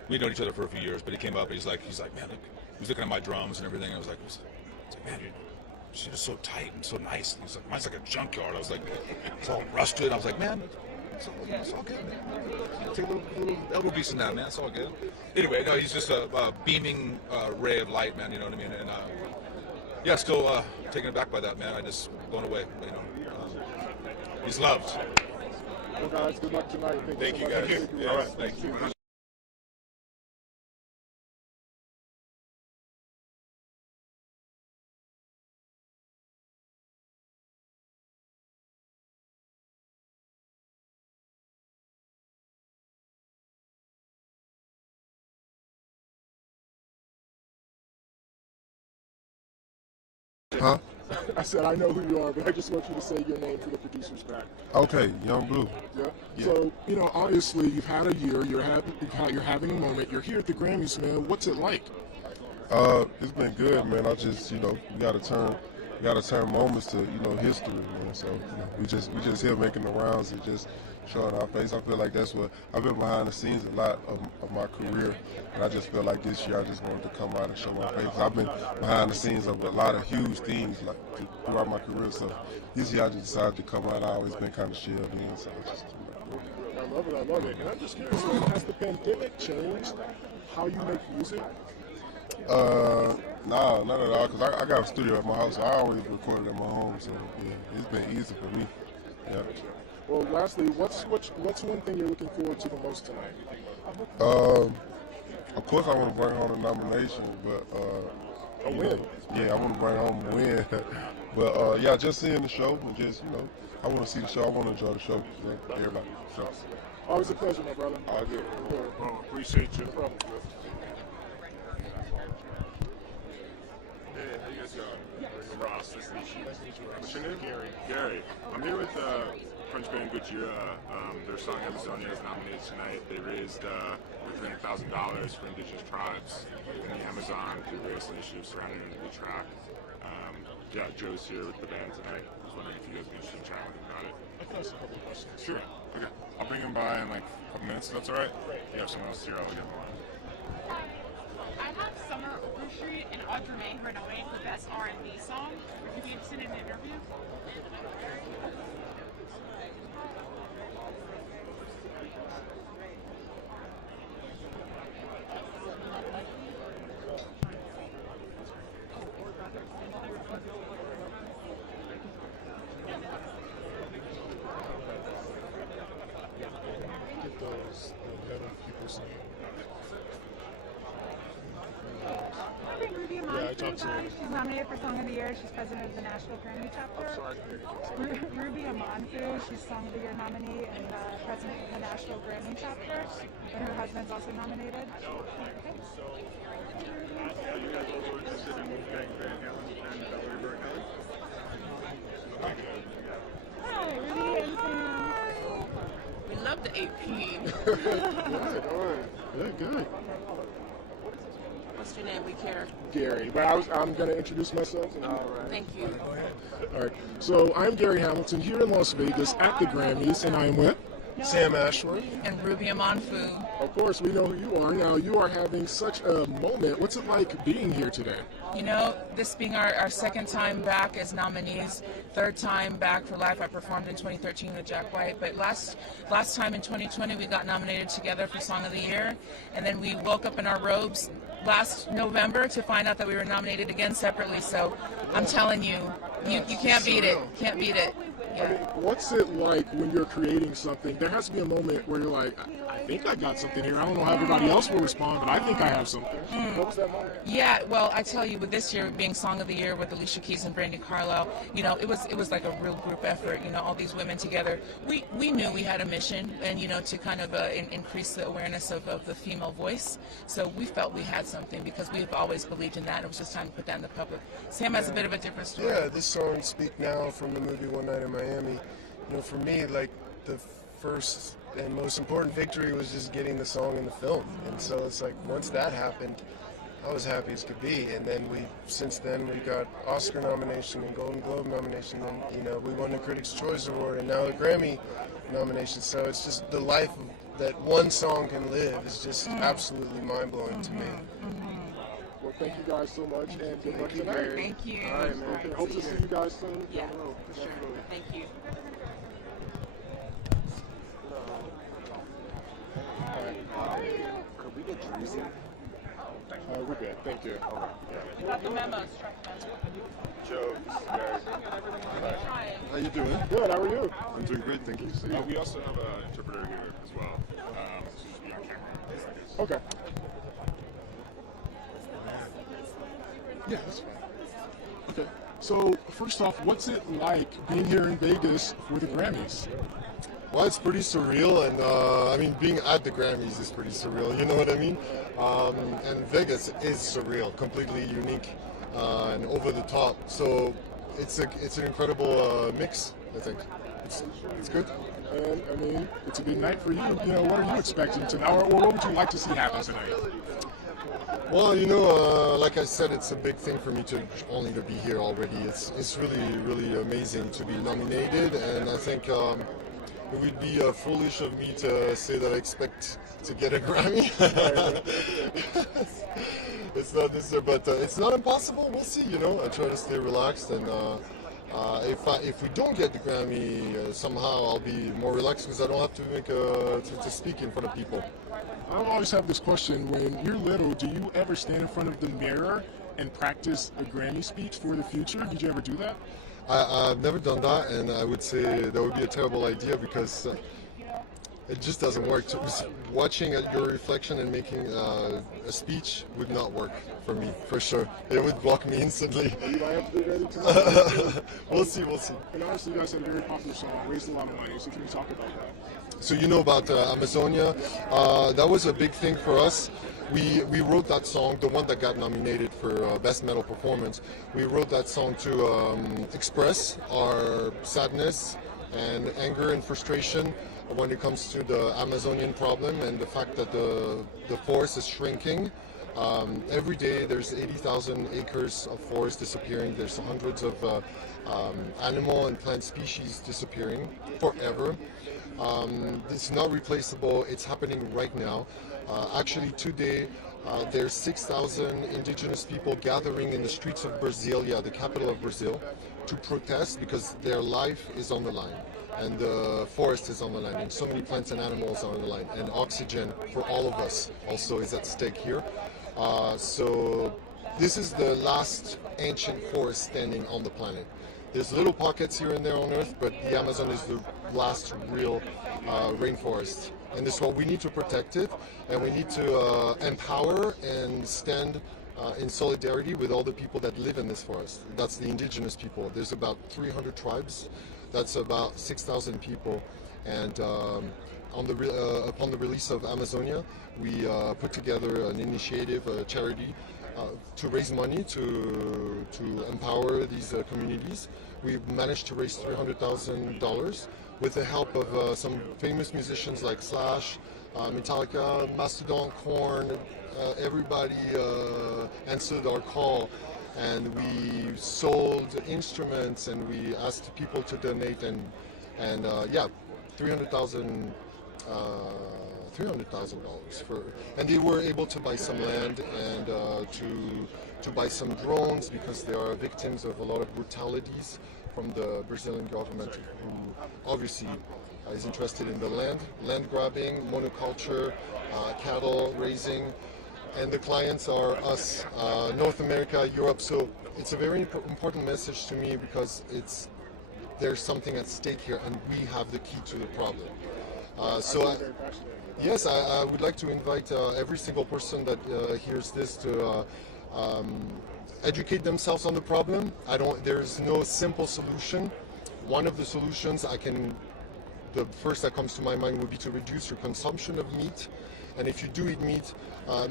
we'd known each other for a few years, but he came up and he's like, man, look, he was looking at my drums and everything, and I was like, man, you're just so tight and so nice. And he's like, mine's like a junkyard. I was like, it's all rusted. I was like, man, it's all good, man. Take a little elbow grease in that, man, it's all good. Anyway, no, he's just a beaming ray of light, man, you know what I mean? And yeah, still taken aback by that, man. I just blown away, you know. He's loved. Well, guys, good luck tonight. Thank you, guys. All right, thank you. Huh? I said I know who you are, but I just want you to say your name for the producer's back. Okay, Young Blue. Yeah. So, you know, obviously you've had a year, you're having a moment, you're here at the Grammys, man. What's it like? It's been good, man. I just, you know, we gotta turn moments to, you know, history, man. So, you know, we just here making the rounds and just showing our face. I feel like that's what I've been behind the scenes a lot of my career, and I just feel like this year I just wanted to come out and show my face. I've been behind the scenes of a lot of huge things like throughout my career, so this year I just decided to come out. I've always been kind of shielded in, so I just. I love it. And I'm just curious, has the pandemic changed how you make music? Nah, not at all, because I got a studio at my house, so I always recorded at my home, so yeah, it's been easy for me. Yeah. Well, lastly, what's one thing you're looking forward to the most tonight? Of course I want to bring home the nomination, but a win. Yeah, I want to bring home a win. But yeah, just seeing the show and just, you know, I want to see the show. I want to enjoy the show. So, everybody. So. Always a pleasure, my brother. All good. Appreciate you. No problem. Nice to meet you. What's your name? Gary. Gary. I'm here with French band Gojira. Their song Amazonia is nominated tonight. They raised over $300,000 for indigenous tribes in the Amazon through various initiatives surrounding the track. Yeah, Joe's here with the band tonight. I was wondering if you guys would be interested in chatting with him about it. I can ask a couple of questions. Sure. Okay. I'll bring him by in like a couple minutes. If that's all right. If you have someone else here, I'll get him on. I have Summer Overstreet and Audrey May who are nominated for Best R&B Song. Would you be interested in an interview? Get those metal people's name. I think Ruby Amon. Yeah, I talked to her. She's nominated for Song of the Year. She's president of the National Grammy Chapter. Ruby Amanfu, she's Song of the Year nominee and president of the National Grammy Chapter. And her husband's also nominated. Okay. Are you guys also interested in getting Van Halen and River Hi, Ruby and Sam. We love the AP. Good, all right. Yeah, good. What's your name? We care. Gary. But I'm going to introduce myself. All right. Thank you. All right. So I'm Gary Hamilton here in Las Vegas at the Grammys, and I am with Sam Ashworth. And Ruby Amanfu. Of course, we know who you are. Now, you are having such a moment. What's it like being here today? You know, this being our second time back as nominees, third time back for life. I performed in 2013 with Jack White, but last time in 2020 we got nominated together for Song of the Year, and then we woke up in our robes last November to find out that we were nominated again separately. So I'm telling you, you can't beat it. Can't beat it. I mean, what's it like when you're creating something? There has to be a moment where you're like, I think I got something here. I don't know how everybody else will respond, but I think I have something. What was that moment? Yeah, well, I tell you, with this year being Song of the Year with Alicia Keys and Brandi Carlile, you know, it was like a real group effort. You know, all these women together. We knew we had a mission, and you know, to kind of increase the awareness of the female voice. So we felt we had something because we've always believed in that. It was just time to put that in the public. Sam has a bit of a different story. Yeah, this song "Speak Now" from the movie One Night in Miami. You know, for me, like the first and most important victory was just getting the song in the film, and so it's like once that happened, I was happy as could be. And then since then we got Oscar nomination and Golden Globe nomination, and you know we won the Critics' Choice Award and now the Grammy nomination. So it's just the life that one song can live is just absolutely mind blowing to me. Well, thank you guys so much, and good luck tonight. Thank you. All right, man. Hope to see you guys soon. Yeah, for sure. Thank you. Could we get Drizzy? We're good. Thank you. You got the memos, Joe, How you doing? Good. How are you? I'm doing great, thank you. we also have an interpreter here as well. So just be on camera. Okay. Yeah, that's fine. Okay. So, first off, what's it like being here in Vegas for the Grammys? Well, it's pretty surreal, and I mean, being at the Grammys is pretty surreal, you know what I mean? And Vegas is surreal, completely unique and over the top. So it's an incredible mix, I think. It's good. And, I mean, it's a big night for you. You know, what are you expecting tonight, or what would you like to see happen tonight? Well, you know, like I said, it's a big thing for me to be here already. It's really, really amazing to be nominated, and I think it would be foolish of me to say that I expect to get a Grammy. It's not this year, but it's not impossible. We'll see. You know, I try to stay relaxed, and if we don't get the Grammy, somehow I'll be more relaxed because I don't have to make to speak in front of people. I always have this question: when you're little, do you ever stand in front of the mirror and practice a Grammy speech for the future? Did you ever do that? I've never done that, and I would say that would be a terrible idea because it just doesn't work. Watching your reflection and making a speech would not work for me, for sure. It would block me instantly. You might have to be ready tomorrow. We'll see. And honestly, you guys had a very popular song, raised a lot of money, so can you talk about that? So you know about Amazonia, that was a big thing for us. we wrote that song, the one that got nominated for Best Metal Performance. We wrote that song to express our sadness and anger and frustration when it comes to the Amazonian problem and the fact that the forest is shrinking. Every day there's 80,000 acres of forest disappearing. There's hundreds of animal and plant species disappearing forever. It's not replaceable. It's happening right now. Actually today there's 6,000 indigenous people gathering in the streets of Brasilia, the capital of Brazil, to protest because their life is on the line. And the forest is on the line, and so many plants and animals are on the line, and oxygen for all of us also is at stake here. So this is the last ancient forest standing on the planet. There's little pockets here and there on Earth, but the Amazon is the last real rainforest. And this is what we need to protect it, and we need to empower and stand in solidarity with all the people that live in this forest. That's the indigenous people. There's about 300 tribes. That's about 6,000 people. And upon the release of Amazonia, we put together an initiative, a charity, to raise money to empower these communities. We've managed to raise $300,000 with the help of some famous musicians like Slash, Metallica, Mastodon, Korn. Everybody answered our call, and we sold instruments and we asked people to donate, and yeah, $300,000 for, and they were able to buy some land and to buy some drones because they are victims of a lot of brutalities from the Brazilian government, who obviously is interested in the land grabbing, monoculture, cattle raising, and the clients are us, North America, Europe. So it's a very important message to me because there's something at stake here, and we have the key to the problem. Yes, I would like to invite every single person that hears this to educate themselves on the problem. There's no simple solution. One of the solutions the first that comes to my mind would be to reduce your consumption of meat. And if you do eat meat,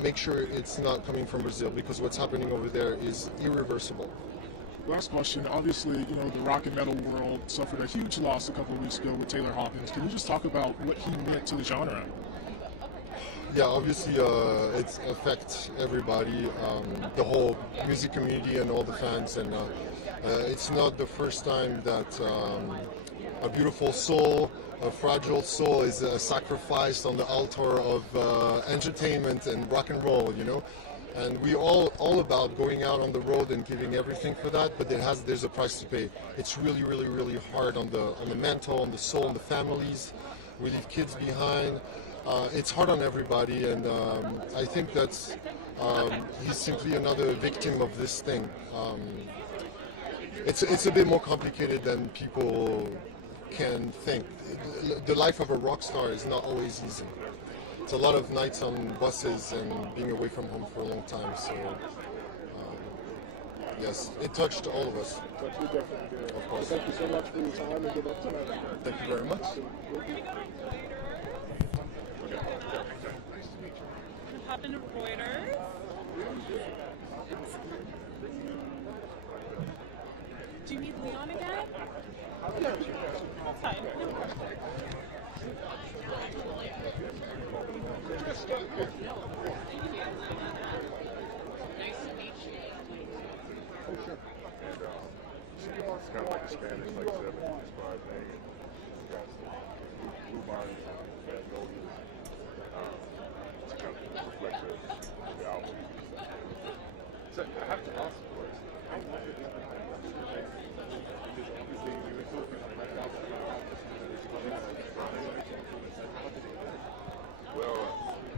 make sure it's not coming from Brazil, because what's happening over there is irreversible. Last question. Obviously, the rock and metal world suffered a huge loss a couple of weeks ago with Taylor Hawkins. Can you just talk about what he meant to the genre? Yeah, obviously it affects everybody, the whole music community and all the fans, and it's not the first time that a beautiful soul, a fragile soul is sacrificed on the altar of entertainment and rock and roll, and we all about going out on the road and giving everything for that, but there's a price to pay. It's really, really, really hard on the mental, on the soul, on the families. We leave kids behind. It's hard on everybody, and I think that's he's simply another victim of this thing. It's a bit more complicated than people can think. The life of a rock star is not always easy. It's a lot of nights on buses and being away from home for a long time. So yes, it touched all of us. Of course. Thank you so much for your time, and good luck tonight. Thank you very much. Hop into Reuters. Do you need Leon again? That's fine. Nice to meet you. Oh, sure. And it's kind of like a Spanish, like 70s vibe thing. And got blue bodies and magnolias. It's kind of reflective of the album. So I have to ask, of course, how long did it take? Well,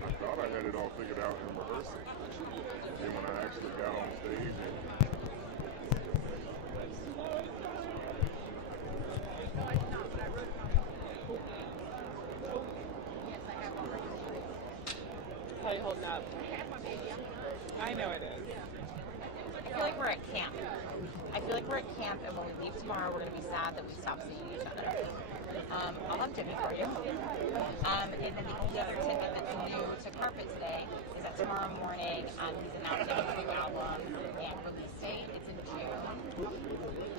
I thought I had it all figured out in rehearsal. And when I actually got on stage, How you holding up? I know it is. I feel like we're at camp. I feel like we're at camp, and when we leave tomorrow, we're going to be sad that we stopped seeing each other. I'll have Jimmy for you. And then the other tidbit that's new to Carpet today is that tomorrow morning he's announcing a new album and release date. It's in June.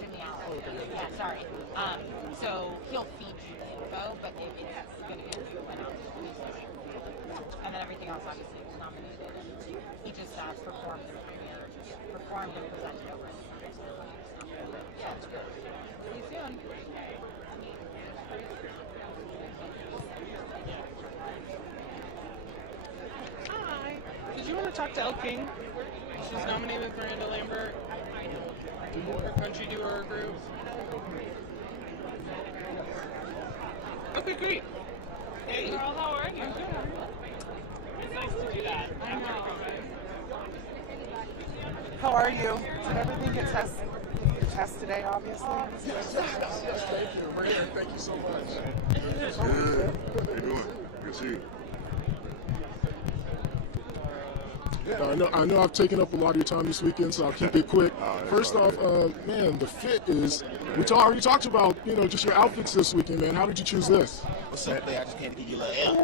Jimmy Allen. Yeah, sorry. So he'll feed you the info, but it's going to be a new announcement. And then everything else obviously is nominated. He just performed the premiere, performed and presented over in the summer. Yeah, it's good. See you soon. Hi. Did you want to talk to Elle King? She's nominated for Miranda Lambert. Her country duo group. Okay, great. Hey, girl, how are you? I'm good. It's nice to do that. I know. How are you? Did everything get tested? Test today, obviously. Yes, thank you, Maria. Thank you so much. Good. How you doing? Good to see you. I know I've taken up a lot of your time this weekend, so I'll keep it quick. First off, man, the fit is. We already talked about, just your outfits this weekend, man. How did you choose this? What's up, man? I just came to give you a little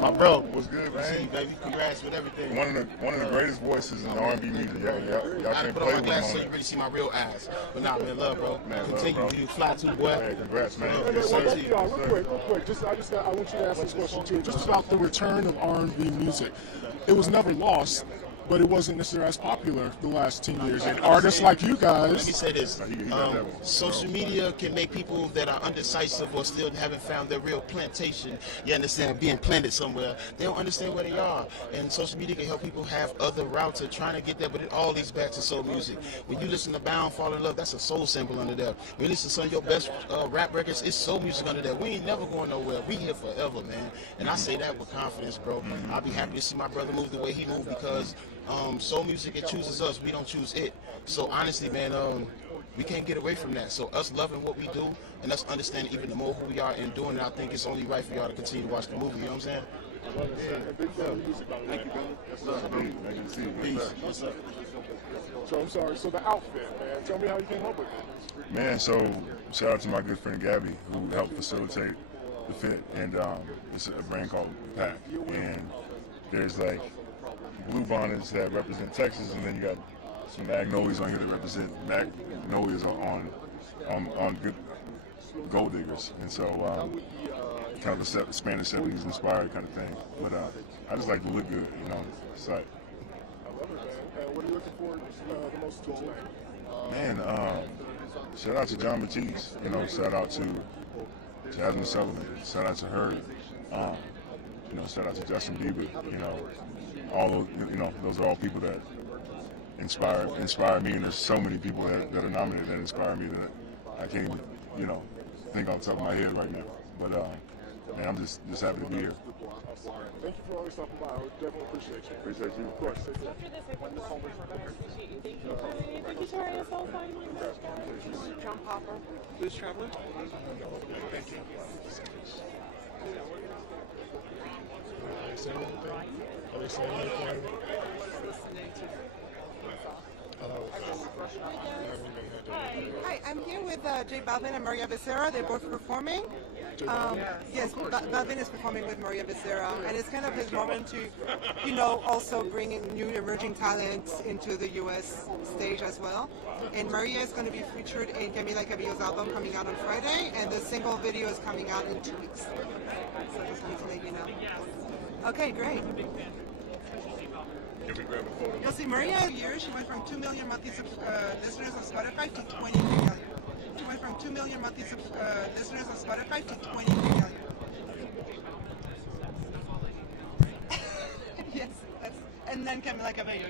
My bro. What's good, man? See you, baby. Congrats with everything. One of the greatest voices in R&B music. Y'all I can't put play on my with glasses him so on you really see my real eyes. But nah, man, love, bro. Man, continue. love, bro. You fly too, boy. Hey, congrats, man. Real quick. I want you to ask this question too. Just about the return of R&B music. It was never lost, but it wasn't necessarily as popular the last 10 years. And artists like you guys. Let me say this. Social media can make people that are undecisive or still haven't found their real plantation, you understand, being planted somewhere. They don't understand where they are. And social media can help people have other routes of trying to get there, but it all leads back to soul music. When you listen to Bound, Fall in Love, that's a soul sample under there. When you listen to some of your best rap records, it's soul music under there. We ain't never going nowhere. We here forever, man. And I say that with confidence, bro. I'll be happy to see my brother move the way he moved because soul music, it chooses us. We don't choose it. So honestly, man, we can't get away from that. So us loving what we do and us understanding even more who we are and doing it, I think it's only right for y'all to continue to watch the movie. You know what I'm saying? Thank you, brother. That's nice to see you. Peace. What's up? So I'm sorry. So the outfit, man. Tell me how you came up with it. Man, so shout out to my good friend Gabby who helped facilitate the fit, and it's a brand called Pack, and there's like blue bonnets that represent Texas, and then you got some magnolias on here that represent magnolias on good gold diggers, and so kind of a Spanish 70s inspired kind of thing. But I just like to look good, It's like, I love it, man. What are you looking forward the most to tonight? Man, shout out to John Batiste, shout out to Jasmine Sullivan, shout out to her, shout out to Justin Bieber, all those, those are all people that inspire me, and there's so many people that are nominated that inspire me that I can't even, think off the top of my head right now. But man, I'm just happy to be here. Thank you for always stopping by. I definitely appreciate you. Appreciate you. Of course. After this, I want to so much more. Thank you. Thank you, Tori. It's so fun. John Popper, Blues Traveler. Thank you. Are they saying anything? Hi, I'm here with J Balvin and Maria Becerra. They're both performing. Yes, Balvin is performing with Maria Becerra, and it's kind of his moment to, also bringing new emerging talents into the U.S. stage as well. And Maria is going to be featured in Camila Cabello's album coming out on Friday, and the single video is coming out in 2 weeks. So just wanted to let you know. Okay, great. You'll see Maria here. She went from 2 million monthly listeners on Spotify to 20 million. She went from 2 million monthly listeners on Spotify to 20 million. Yes, and then Camila Cabello,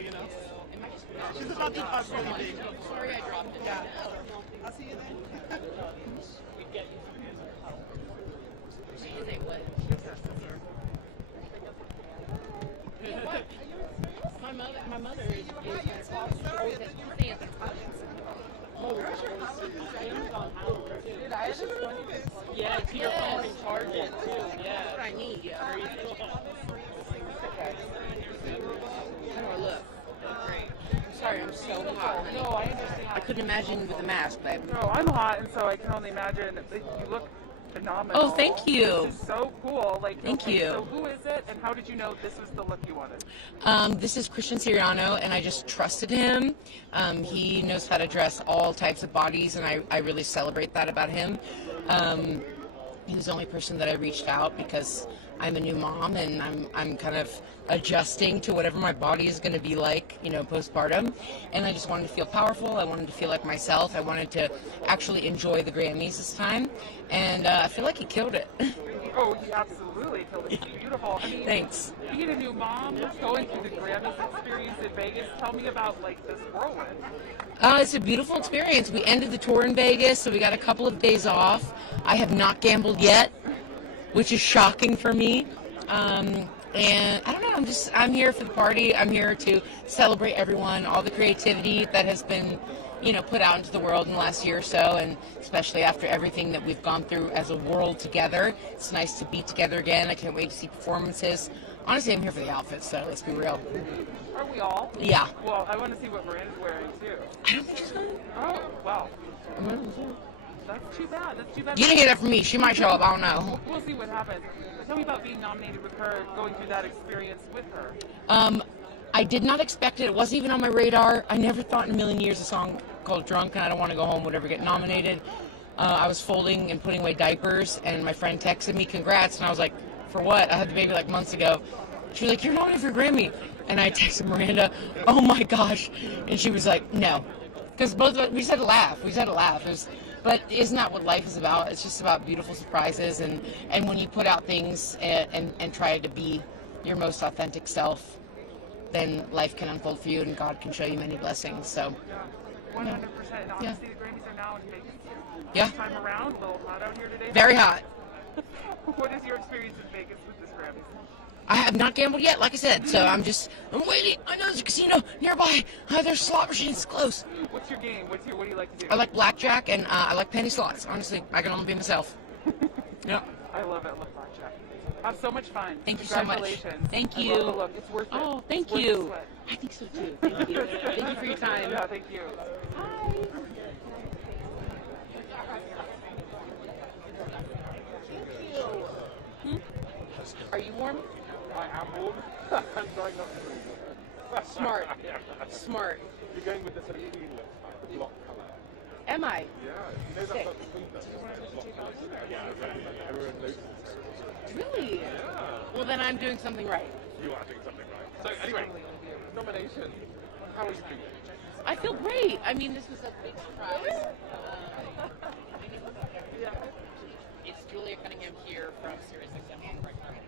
She's about to up really big. Sorry, I dropped it. Yeah. I'll see you then. My mother is yeah, to your phone and charge it too. Yeah, that's what I need. Yeah. Look. Sorry, I'm so hot. No, I understand. couldn't imagine with a mask, babe. No, I'm hot, and so I can only imagine that you look phenomenal. Oh, thank you. This is so cool. Like, Thank okay, you. So who is it, and how did you know this was the look you wanted? This is Christian Siriano, and I just trusted him. He knows how to dress all types of bodies, and I really celebrate that about him. He was the only person that I reached out because I'm a new mom, and I'm kind of adjusting to whatever my body is going to be like, postpartum. And I just wanted to feel powerful. I wanted to feel like myself. I wanted to actually enjoy the Grammys this time, and I feel like he killed it. Oh, he absolutely killed it. It's beautiful. I mean, Thanks. Being a new mom, going through the Grammys experience in Vegas, tell me about like this whirlwind. It's a beautiful experience. We ended the tour in Vegas, so we got a couple of days off. I have not gambled yet, which is shocking for me. And I don't know, I'm here for the party. I'm here to celebrate everyone, all the creativity that has been, put out into the world in the last year or so, and especially after everything that we've gone through as a world together. It's nice to be together again. I can't wait to see performances. Honestly, I'm here for the outfits, so let's be real. Are we all? Yeah. Well, I want to see what Miranda's wearing too. I don't think she's going. Oh, wow. That's too bad. That's too bad. You didn't get that from me. She might show up. I don't know. We'll see what happens. But tell me about being nominated with her, going through that experience with her. I did not expect it. It wasn't even on my radar. I never thought in a million years a song called Drunk and I Don't Want to Go Home would ever get nominated. I was folding and putting away diapers, and my friend texted me, congrats, and I was like, for what? I had the baby like months ago. She was like, you're nominated for a Grammy. And I texted Miranda, oh my gosh. And she was like, no. Because both of us, we just had to laugh. We just had to laugh. But isn't that what life is about? It's just about beautiful surprises, and when you put out things and try to be your most authentic self, then life can unfold for you and God can show you many blessings. So, 100%. And honestly, the Grammys are now in Vegas. Yeah. This time around, a little hot out here today. Very hot. What is your experience in Vegas with this Grammys? I have not gambled yet, like I said, so I'm waiting. I know there's a casino nearby. There's slot machines close. What's your game? What do you like to do? I like blackjack, and I like penny slots. Honestly, I can only be myself. Yeah. I love it. I love blackjack. Have so much fun. Thank you so much. Congratulations. Thank I you. love the look. It's worth it. Oh, thank It's worth you. the sweat. I think so too. Thank you. Thank you for your time. Yeah, thank you. Hi. Are you warm? I am warm. I'm trying not to. Smart. Smart. You're going with the sort of the block colour. Am I? Yeah. You know Sick. Really? Well, then I'm doing something right. You are doing something right. So anyway, nomination. How are you feeling? I feel great. I mean, this was a big surprise. It's Julia Cunningham here from SiriusXM on the Red Carpet.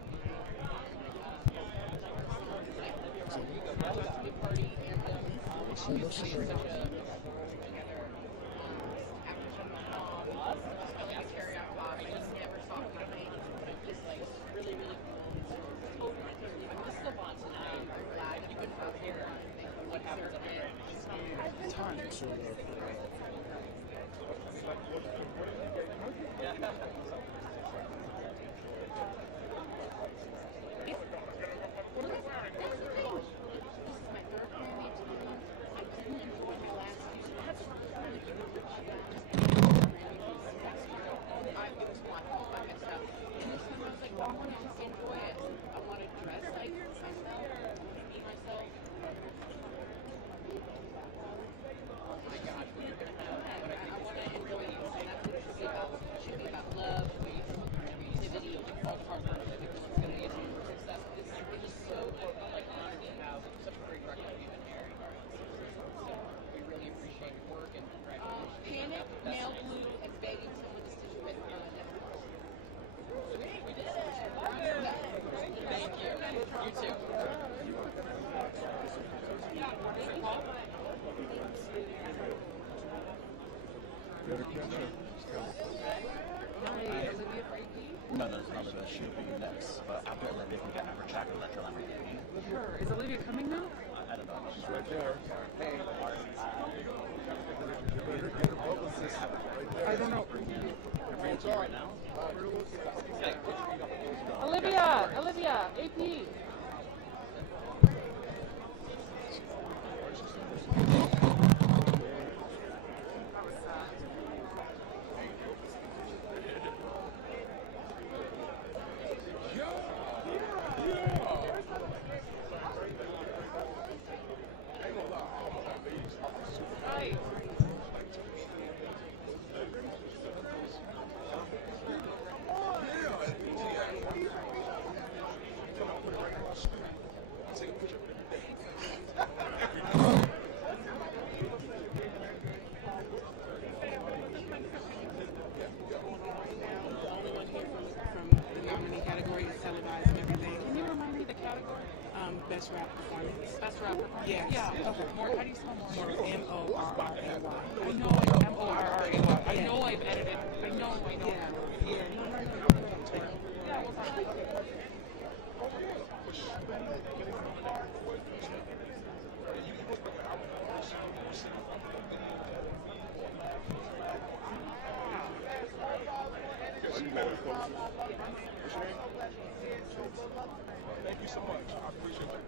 No, it's not Olivia. She'll be next. But after Olivia, we can have her track and let her Lamborghini. Sure. Is Olivia coming now? I don't know. She's right there. I don't know. Right now? Olivia, AP. Yes. Yeah. Okay. How do you spell more? M-O-R-R-A-Y. I know it's M-O-R-R-A-Y. I know I've edited. I know. Yeah, we'll talk. Thank you so much. I appreciate it.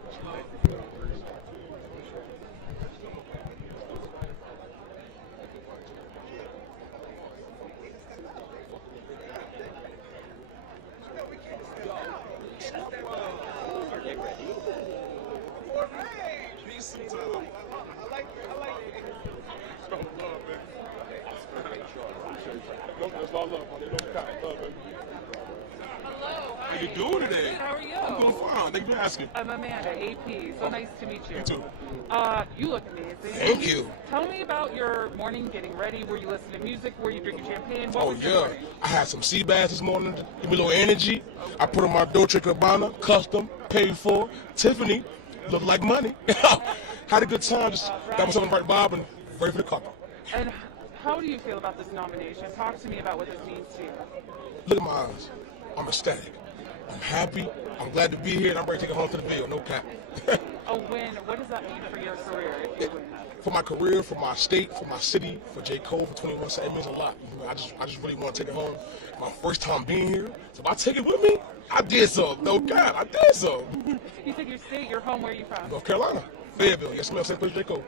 How you doing today? How are you? I'm doing fine. Thank you for asking. I'm Amanda, AP. So nice to meet you. You too. You look amazing. Thank you. Tell me about your morning getting ready. Were you listening to music? Were you drinking champagne? What Oh was your yeah, morning? I had some sea bass this morning. Give me a little energy. I put on my Dolce & Gabbana, custom, paid for, Tiffany, look like money. Had a good time. Just got myself in the right vibe and ready for the cup. And how do you feel about this nomination? Talk to me about what this means to you. Look at my eyes. I'm ecstatic. I'm happy. I'm glad to be here, and I'm ready to take it home to the video. No cap. A win. What does that mean for your career if you win? For my career, for my state, for my city, for J. Cole, for 21 Savage, it means a lot. I just really want to take it home. My first time being here, so if I take it with me, I did something. No cap, I did something. You said your state, your home. Where are you from? North Carolina, Fayetteville. Yes, ma'am. Same place J. Cole.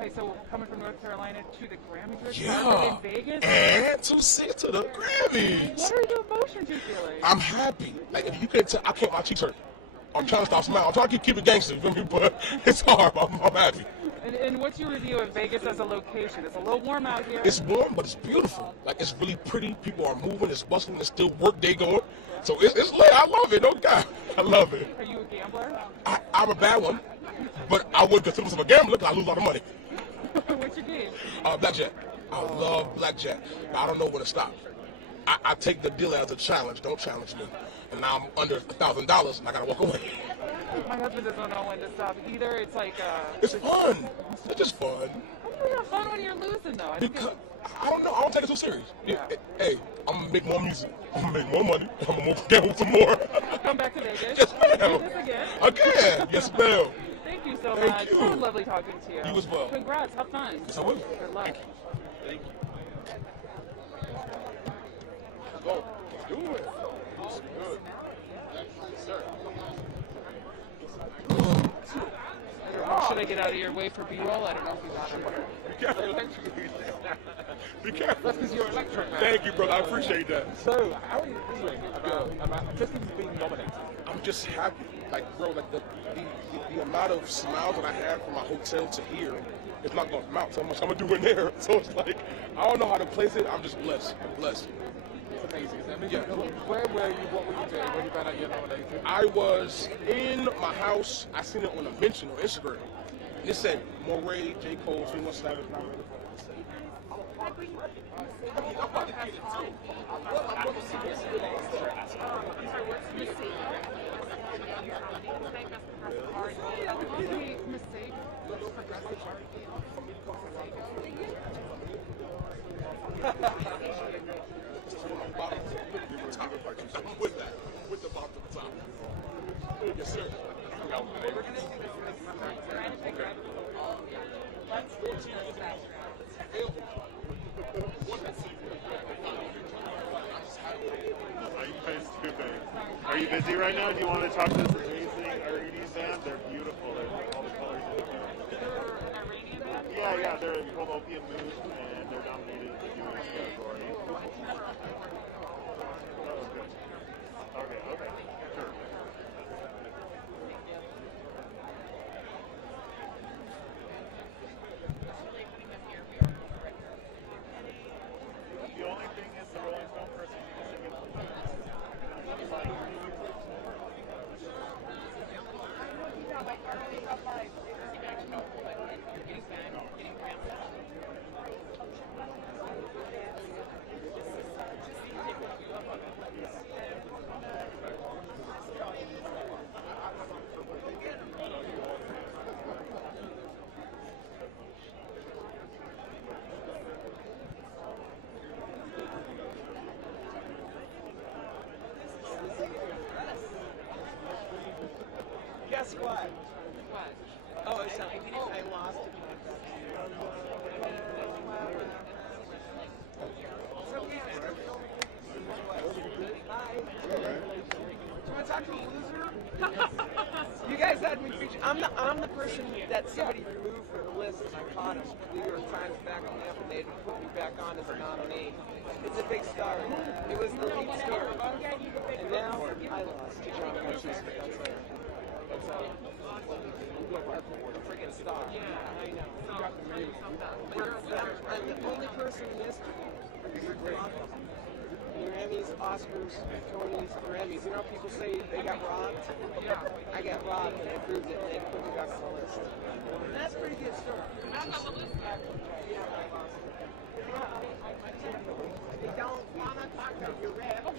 Okay, so coming from North Carolina to the Grammys, Yeah, in Vegas, and to sit to the Grammys. What are the emotions you're feeling? I'm happy. Like if you can't tell, I can't. My cheeks hurt. I'm trying to stop smiling. I'm trying to keep it gangster, you feel me? But it's hard. I'm happy. And what's your review of Vegas as a location? It's a little warm out here. It's warm, but it's beautiful. Like it's really pretty. People are moving. It's bustling. There's still work day going. So it's lit. I love it. No doubt. I love it. Are you a gambler? I'm a bad one, but I wouldn't consider myself a gambler because I lose a lot of money. What's your game? Blackjack. I love blackjack. But I don't know when to stop. I take the deal as a challenge. Don't challenge me. And now I'm under $1,000 and I gotta walk away. My husband doesn't know when to stop either. It's like It's fun. It's just fun. How do you have fun when you're losing though? Because I don't know. I don't take it too serious. Hey, I'm gonna make more music. I'm gonna make more money. I'm gonna gamble some more. Come back to Vegas. Yes, ma'am. Do this again. Again. Yes, ma'am. Thank you so Thank much. you. So lovely talking to you. You as well. Congrats. Have fun. Yes, I will. Good luck. Thank you. Let's go. Let's do it. It's good. Yes, sir. Should I get out of your way for B-roll? I don't know if you got it. Be careful. Be careful. That's because you're electric, man. Thank you, brother. I appreciate that. So, how are you feeling about just being nominated? I'm just happy. Like, bro, like the amount of smiles that I had from my hotel to here, it's not going to amount to how much I'm going to do in there. So it's like, I don't know how to place it. I'm just blessed. I'm blessed. It's amazing. I mean, Yeah. Where were you? What were you doing when you found out you're nominated? I was in my house. I seen it on a mention on Instagram. And it said, Moray, J. Cole, 21 Savage. With the bottom to the top. Yes, sir. Are you busy right now? Do you want to talk to this amazing Iranian band? They're beautiful. They have all the colors in them. Yeah, they're called Opium Mood, and they're nominated in the US category. Oh, good. Okay, sure. The only thing is the Rolling Stone person can sing it. You guys had me featured. I'm the person that somebody removed from the list, and I caught him. The New York Times back on the up, and they had put me back on as a nominee. It's a big star. It was the lead star, and now I lost to John Legend. That's a freaking star. Yeah, I know. I'm the only person in history. Grammys, Oscars, Tonys, Grammys. You know, people say they got robbed. I got robbed, and they proved it, and they put me back on the list. And that's a pretty good story. I'm on the list. They don't want to talk to you, Red. Oh,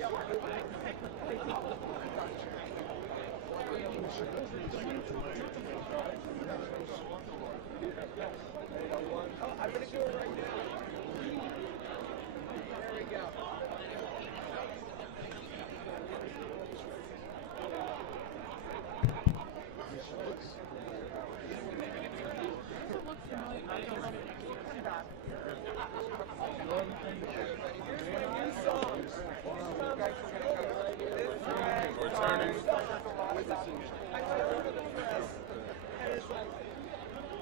I'm going to do it right now. There we go.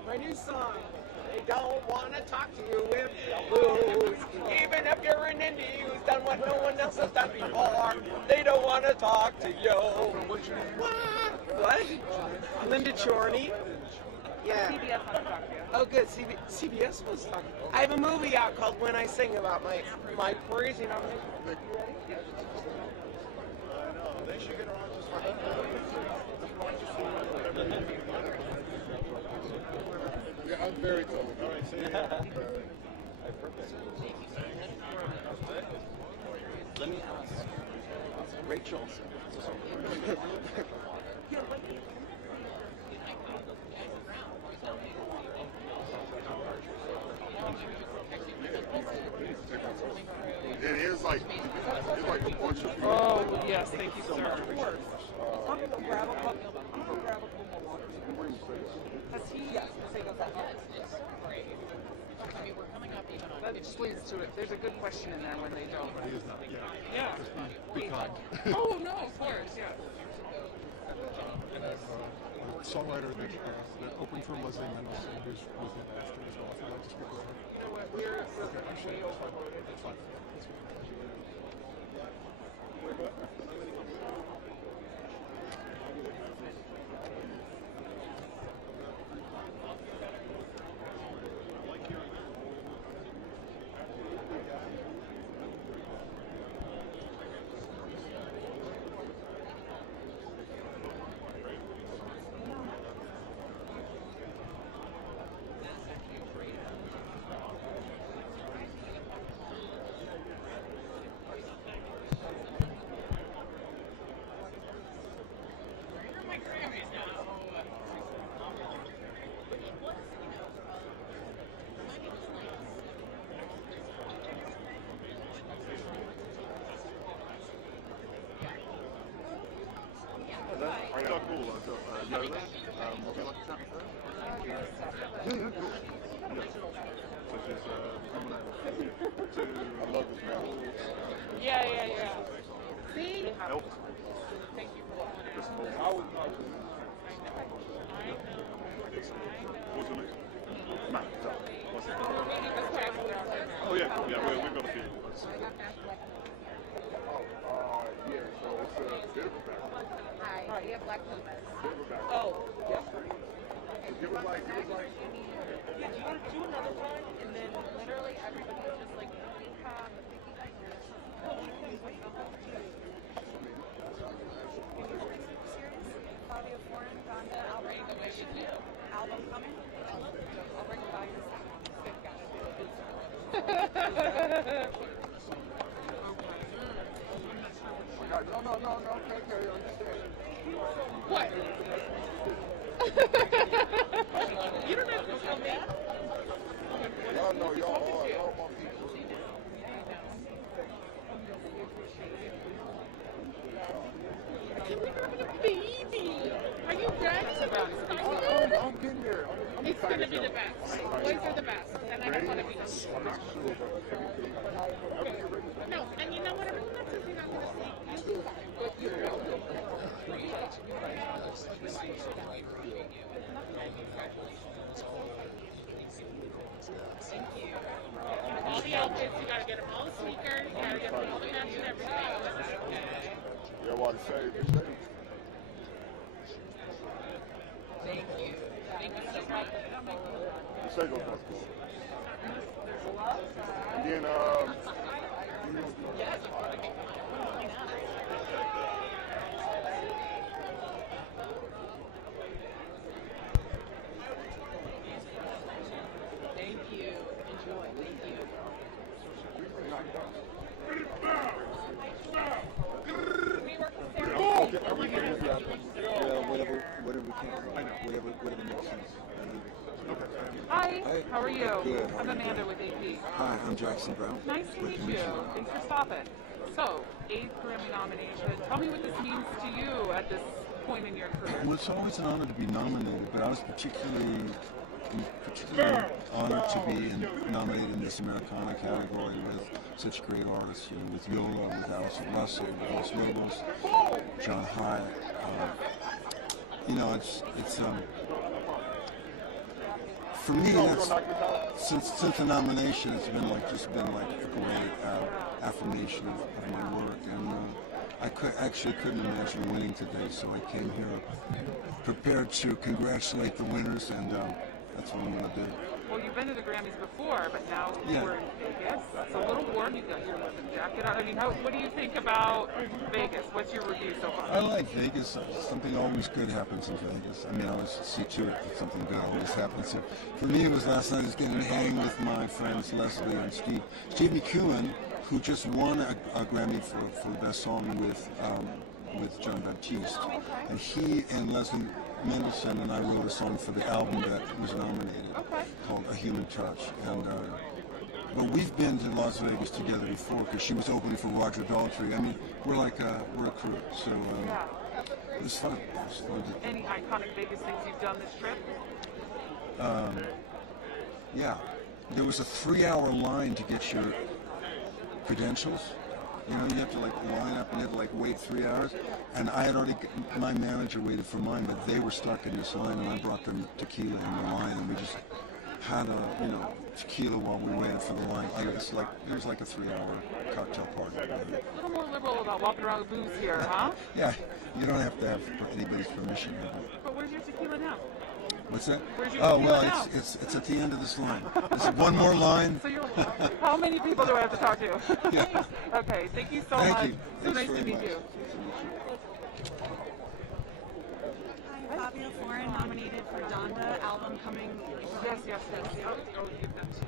My new song. They don't want to talk to you if you lose. Even if you're an indie who's done what no one else has done before, they don't want to talk to you. What? Linda Chorney? Yeah. CBS wants to talk to you. Oh, good. CBS was talking. I have a movie out called When I Sing about my crazy nomination. They should get around just fine. Yeah, I'm very cold. All right, see you. Let me ask Rachel. It is like a bunch of people. Oh, yes, thank you, sir. Of course. I'm going to grab a couple. Has he? Yes, he goes that way. I mean, we're coming up even on. That just leads to it. There's a good question in there when they don't. Yeah. Be kind. Oh, no, of course, yeah. And I have a songwriter that opened for Leslie Mendelson, who's was the master as well. If you'd like to speak with her. We're It's fine. Yeah. See? Nope. Thank you for watching. What's your name? Matt. What's it? Oh yeah, we've got a few. Yeah, so it's a bit of a back. Hi, we have black pumas. Oh, yeah. It was like. Yeah, you want to do another one, and then Literally everybody was just like, Fabio Foreign, Donda, album coming. I'll bring it back. No, okay, understand. What? You don't have to tell me. Y'all know y'all my people. Baby, are you ready? I'm getting there. I'm It's gonna be be the best. Boys are the best. And I just want to be the best. No, and you know what? Everyone that says you're not going to see, you do but you will. Thank you. All the outfits, you got to get them all the sneakers, you got to get them all the matching everything. Yeah, what to say? Thank you. Thank you so much. Say go back. And then, Thank you. Enjoy. Thank you. Whatever we can. Whatever makes sense. Hi, how are you? Good. I'm Amanda with AP. Hi, I'm Jackson Brown. Nice to meet you. Thanks for stopping. So, 8th Grammy nomination. Tell me what this means to you at this point in your career. Well, it's always an honor to be nominated, but I was particularly honored to be nominated in this Americana category with such great artists, you know, with Yola, with Allison Russell, with Los Lobos, John Hyatt. You know, it's for me, that's, since the nomination, it's been like a great affirmation of my work, and I couldn't imagine winning today, so I came here prepared to congratulate the winners, and that's what I'm going to do. Well, you've been to the Grammys before, but now Yeah. we're in Vegas. It's a little warm. You've got your leather jacket on. I mean, what do you think about Vegas? What's your review so far? I like Vegas. Something always good happens in Vegas. I mean, I always see to it that something good always happens here. For me, it was last night. I was getting to hang with my friends Leslie and Steve. Steve McEwen, who just won a Grammy for the best song with John Baptiste, and he and Leslie Mendelsohn and I wrote a song for the album that was nominated called A Human Touch. And but we've been to Las Vegas together before because she was opening for Roger Daltrey. I mean, we're a crew. So it was fun. It was fun. Any iconic Vegas things you've done this trip? Yeah, there was a 3-hour line to get your credentials. You know, you have to line up and you have to wait 3 hours. And I had my manager waited for mine, but they were stuck in this line, and I brought them tequila in the line, and we just had tequila while we waited for the line. It was like a 3-hour cocktail party. A little more liberal about walking around with booze here, huh? Yeah, you don't have to have anybody's permission. But where's your tequila now? What's that? Where's your Oh, tequila well, now? it's at the end of this line. There's one more line. So how many people do I have to talk to? Yeah. Okay, thank you so Thank much. you. So Thanks nice to very meet much. you. I'm Fabio Foreign, nominated for Donda, album coming. Yes. Oh, give that to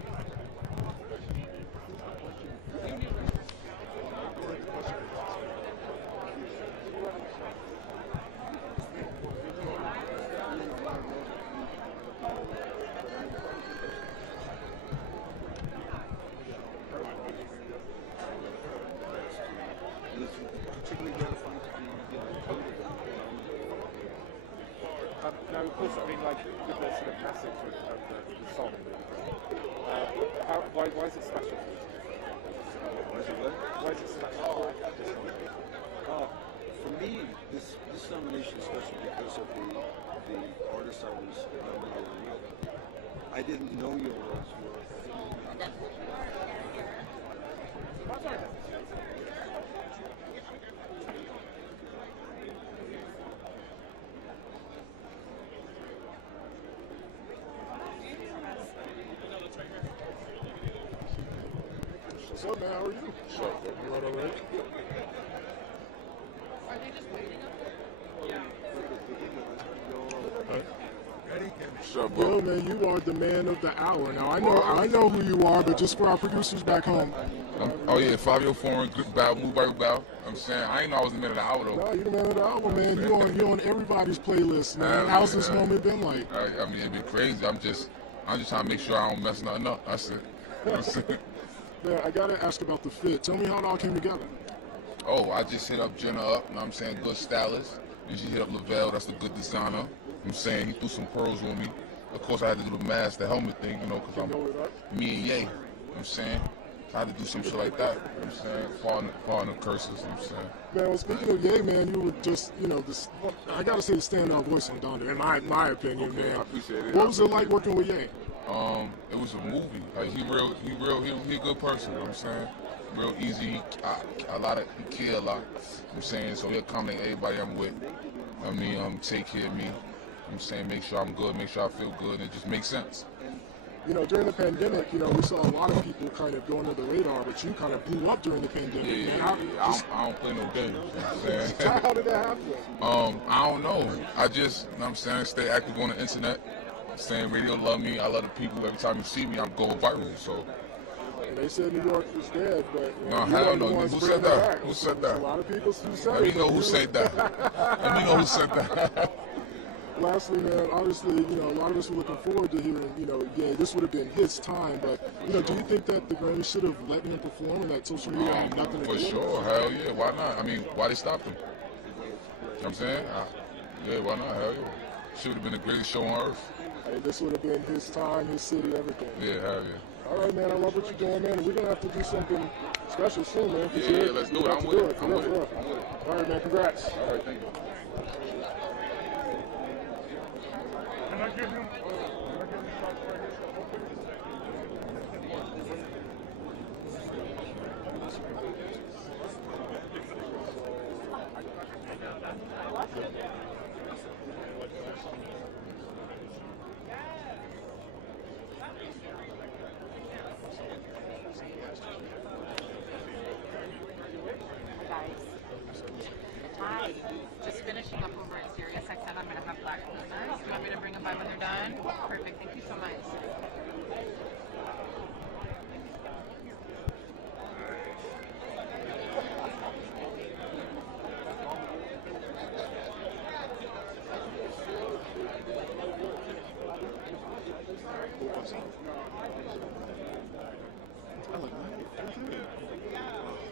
Now, of course, I mean, like, with the sort of passage of the song, why is it special for you? Why is it special? For me, this nomination is special because of the artist I was nominated with. I didn't know Yola was worth. What's up, man? How are you? What's up? You all right? Are they just waiting up there? Yeah. What's up, bro? Yo, man, you are the man of the hour. Now, I know who you are, but just for our producers back home. Oh yeah, Fabio Foreign, good bow, move right bow. I'm saying, I ain't know I was the man of the hour though. No, you're the man of the hour, man. You're on everybody's playlist, man. How's this moment been like? I mean, it's been crazy. I'm just trying to make sure I don't mess nothing up. That's it. That's it. Yeah, I gotta ask about the fit. Tell me how it all came together. Oh, I just hit up Jenna up, you know what I'm saying, good stylist. Then she hit up Lavelle, that's the good designer. I'm saying he threw some pearls on me. of course, I had to do the mask, the helmet thing, you know, because I'm me and Ye. You know what I'm saying? I had to do some shit like that. You know what I'm saying? Pardon the curses. You know what I'm saying? Man, well, speaking of Ye, man, you were just, you know, this. I gotta say, the standout voice on Donda, in my opinion, man. I appreciate it. What was it like working with Ye? It was a movie. Like he a good person. You know what I'm saying? Real easy. He care a lot. You know what I'm saying? So he'll accommodate everybody I'm with. I mean, take care of me. You know what I'm saying? Make sure I'm good. Make sure I feel good. And it just makes sense. You know, during the pandemic, you know, we saw a lot of people kind of go under the radar, but you kind of blew up during the pandemic. Yeah. I don't play no games. You know what I'm saying? How did that happen? I don't know. I just, you know what I'm saying, stay active on the internet. Saying radio love me. I love the people. Every time you see me, I'm going viral. So. They said New York was dead, but no, hell no. Who said that? Who said that? A lot of people who said Let me know who said that. Let me know who said that. Lastly, man, obviously, you know, a lot of us were looking forward to hearing, you know, yeah, this would have been his time, but, you know, do you think that the Grammys should have let him perform and that social media had nothing to do with it? For sure, hell yeah, why not? I mean, why they stopped him? You know what I'm saying? Yeah, why not? Hell yeah. Should have been the greatest show on earth. Hey, this would have been his time, his city, everything. Yeah, hell yeah. All right, man, I love what you're doing, man. We're going to have to do something special soon, man. Yeah, let's do it. I'm with it. I'm with it. All right, man, congrats. All right, thank you. Can I give him Hi. Just finishing up over at Sirius XM. I'm going to have black closers. You want me to bring them by when they're done? Perfect. Thank you so much.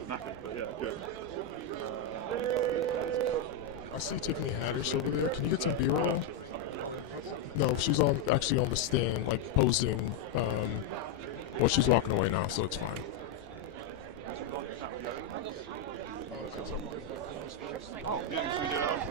nothing, but yeah, good. I see Tiffany Haddish over there. Can you get some B-roll? No, she's actually on the stand, like posing. Well, she's walking away now, so it's fine. Oh, yeah, we did ours.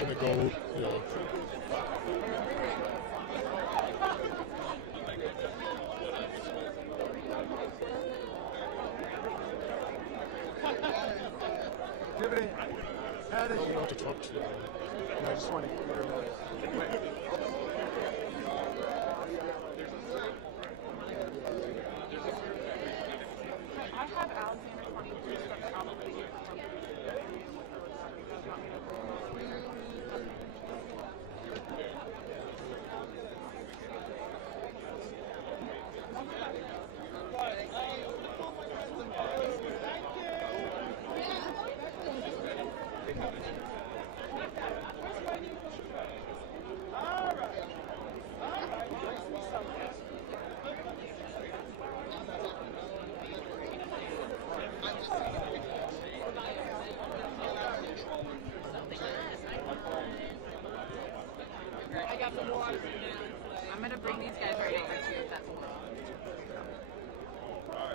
In the gold, yeah. Tiffany, I don't know what to talk to. I just want to hear I have Alexander 23, but probably you. I'm going to bring these guys right over to you if that's cool.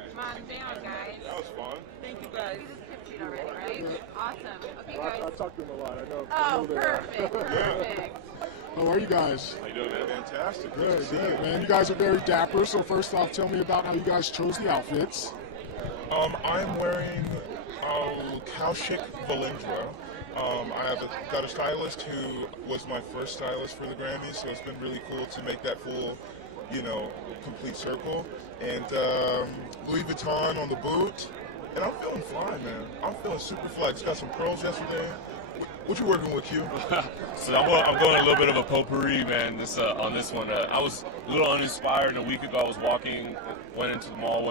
Come on down, guys. That was fun. Thank you, guys. You just pitched it already, right? Awesome. Okay, guys. I talked to them a lot. I know. Oh, perfect. Perfect. How are you guys? How you doing, man? Fantastic. Good, good, man. You guys are very dapper. So first off, tell me about how you guys chose the outfits. I'm wearing Kaushik Valindra. Got a stylist who was my first stylist for the Grammys, so it's been really cool to make that full, complete circle. And Louis Vuitton on the boot, and I'm feeling fine, man. I'm feeling super fly. Just got some pearls yesterday. What you working with, Q? So I'm going a little bit of a potpourri, man. On this one, I was a little uninspired. A week ago, I was walking, went into the mall,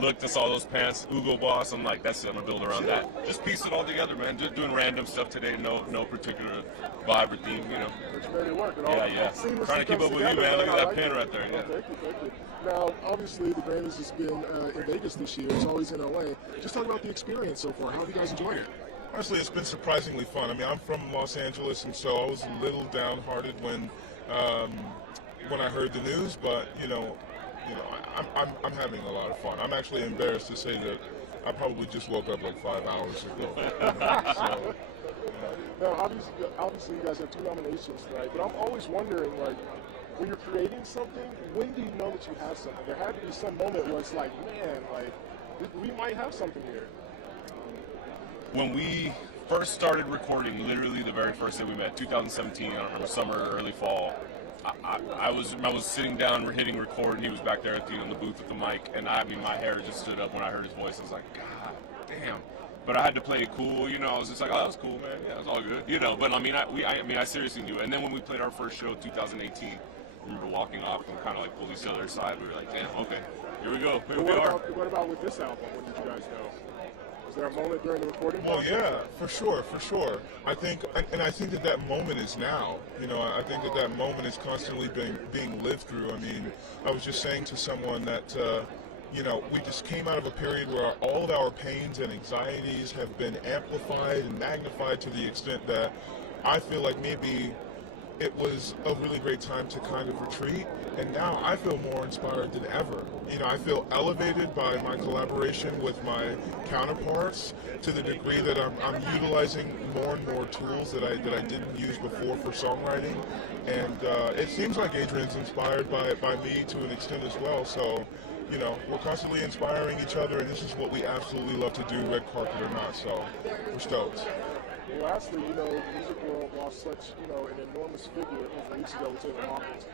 looked, I saw those pants, Hugo Boss. I'm like, that's it. I'm gonna build around that. Just piece it all together, man. Just doing random stuff today. No particular vibe or theme, you know. But you made it work. Yeah. Trying to keep up with you, man. Look at that pin right there. Yeah. Thank you. Now, obviously, the Grammys has been in Vegas this year. It's always in LA. Just talk about the experience so far. How have you guys enjoyed it? Honestly, it's been surprisingly fun. I mean, I'm from Los Angeles, and so I was a little downhearted when I heard the news. But I'm having a lot of fun. I'm actually embarrassed to say that I probably just woke up like 5 hours ago. Now, obviously, you guys have 2 nominations tonight. But I'm always wondering, like, when you're creating something, when do you know that you have something? There had to be some moment where it's like, man, like we might have something here. When we first started recording, literally the very first day we met, 2017, I don't remember, summer or early fall, I was sitting down, we're hitting record, and he was back there on the booth with the mic, and my hair just stood up when I heard his voice. I was like, God damn. But I had to play it cool, I was just like, oh, that was cool, man. Yeah, it was all good, But I seriously knew. And then when we played our first show, 2018, I remember walking off and kind of like pulled each other aside. We were like, damn, okay, here we go. Here we are. What about with this album? When did you guys know? Was there a moment during the recording Well, process? yeah, for sure. I think that moment is now. I think that moment is constantly being lived through. I mean, I was just saying to someone that, we just came out of a period where all of our pains and anxieties have been amplified and magnified to the extent that I feel like maybe it was a really great time to kind of retreat, and now I feel more inspired than ever. I feel elevated by my collaboration with my counterparts to the degree that I'm utilizing more and more tools that I didn't use before for songwriting, and it seems like Adrian's inspired by me to an extent as well. So, we're constantly inspiring each other, and this is what we absolutely love to do, red carpet or not. So, we're stoked. Well, lastly, the music world lost such, an enormous figure over weeks ago with Taylor Hawkins.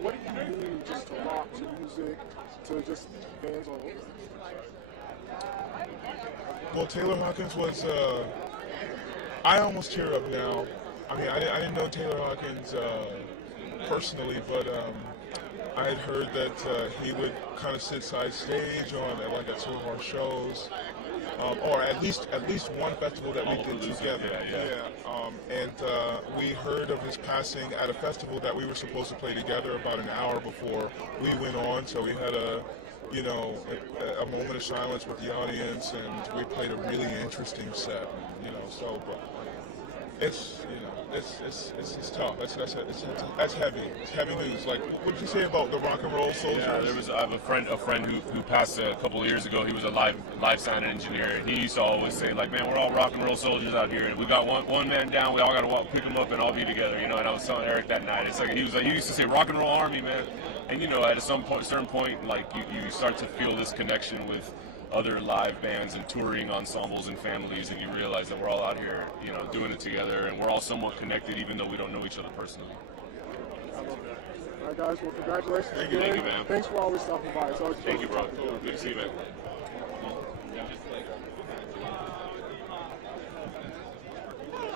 What do you mean just to rock, to music, to just fans all over? Well, Taylor Hawkins was, I almost tear up now. I mean, I didn't know Taylor Hawkins personally, but I had heard that he would kind of sit side stage at 2 of our shows. Or at least one festival that we did together. And we heard of his passing at a festival that we were supposed to play together about an hour before we went on. So we had a moment of silence with the audience, and we played a really interesting set. But it's tough. That's heavy. It's heavy news. Like, what did you say about the rock and roll soldiers? Yeah, I have a friend who passed a couple of years ago. He was a live sound engineer. He used to always say, like, man, we're all rock and roll soldiers out here. We got one man down. We all got to pick him up and all be together. And I was telling Eric that night. It's like he used to say rock and roll army, man. And at a certain point, like you start to feel this connection with other live bands and touring ensembles and families, and you realize that we're all out here, doing it together, and we're all somewhat connected, even though we don't know each other personally. I love that. All right, guys. Well, congratulations. Thank you, man. Thanks for always stopping by. It's always Thank you, bro. Good to see you, man.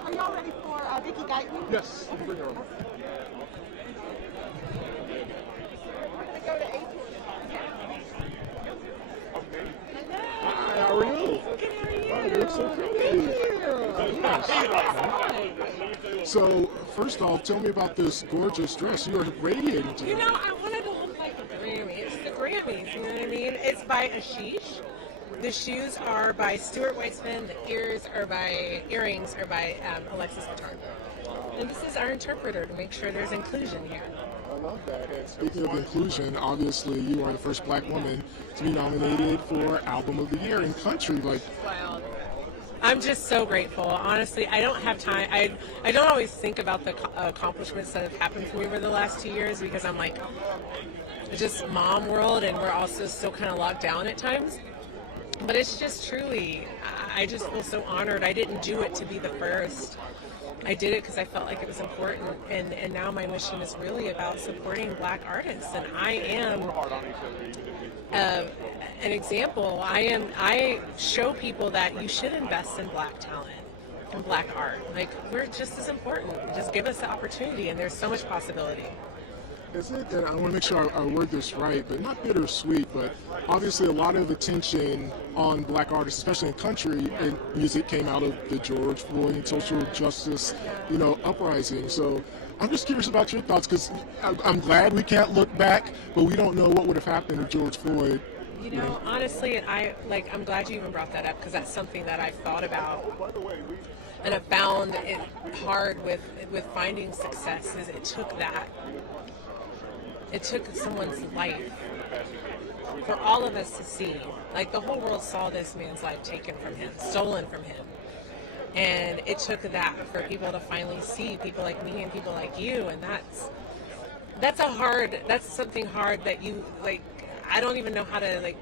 Are y'all ready for Vicky Guyton? Yes. Bring her over. We're going to go to Adrian. How are you? Good, how are you? Oh, you look so pretty. So, first off, tell me about this gorgeous dress. You are radiating today. I wanted to look like a Grammy. It's the Grammys, you know what I mean? It's by Ashish. The shoes are by Stuart Weitzman. The earrings are by Alexis Guitar. And this is our interpreter to make sure there's inclusion here. I love that. And speaking of inclusion, obviously you are the first black woman to be nominated for Album of the Year in Country. Wow. I'm just so grateful. Honestly, I don't have time. I don't always think about the accomplishments that have happened for me over the last 2 years because I'm like, just mom world, and we're also still kind of locked down at times. But it's just truly, I just feel so honored. I didn't do it to be the first. I did it because I felt like it was important, and now my mission is really about supporting black artists, and I am an example. I show people that you should invest in Black talent and Black art. Like, we're just as important. Just give us the opportunity, and there's so much possibility. Is it, and I want to make sure I word this right, but not bittersweet, but obviously a lot of attention on Black artists, especially in country and music, came out of the George Floyd and social justice, uprising. So I'm just curious about your thoughts, because I'm glad we can't look back, but we don't know what would have happened to George Floyd. Honestly, I'm glad you even brought that up, because that's something that I've thought about, and I've found it hard with finding success. Is it took that. It took someone's life for all of us to see. Like, the whole world saw this man's life taken from him, stolen from him. And it took that for people to finally see people like me and people like you. And that's something hard that you, like, I don't even know how to, like,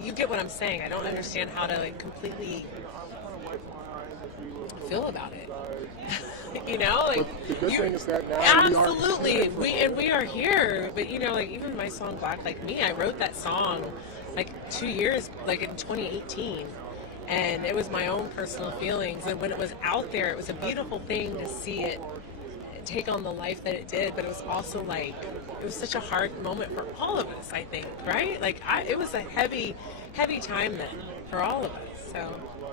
you get what I'm saying. I don't understand how to, like, completely feel about it. The good thing is that now absolutely we are here. But even my song Black Like Me, I wrote that song like 2 years, like in 2018, and it was my own personal feelings. And when it was out there, it was a beautiful thing to see it take on the life that it did. But it was also like, it was such a hard moment for all of us, I think, right? Like, it was a heavy time then for all of us. So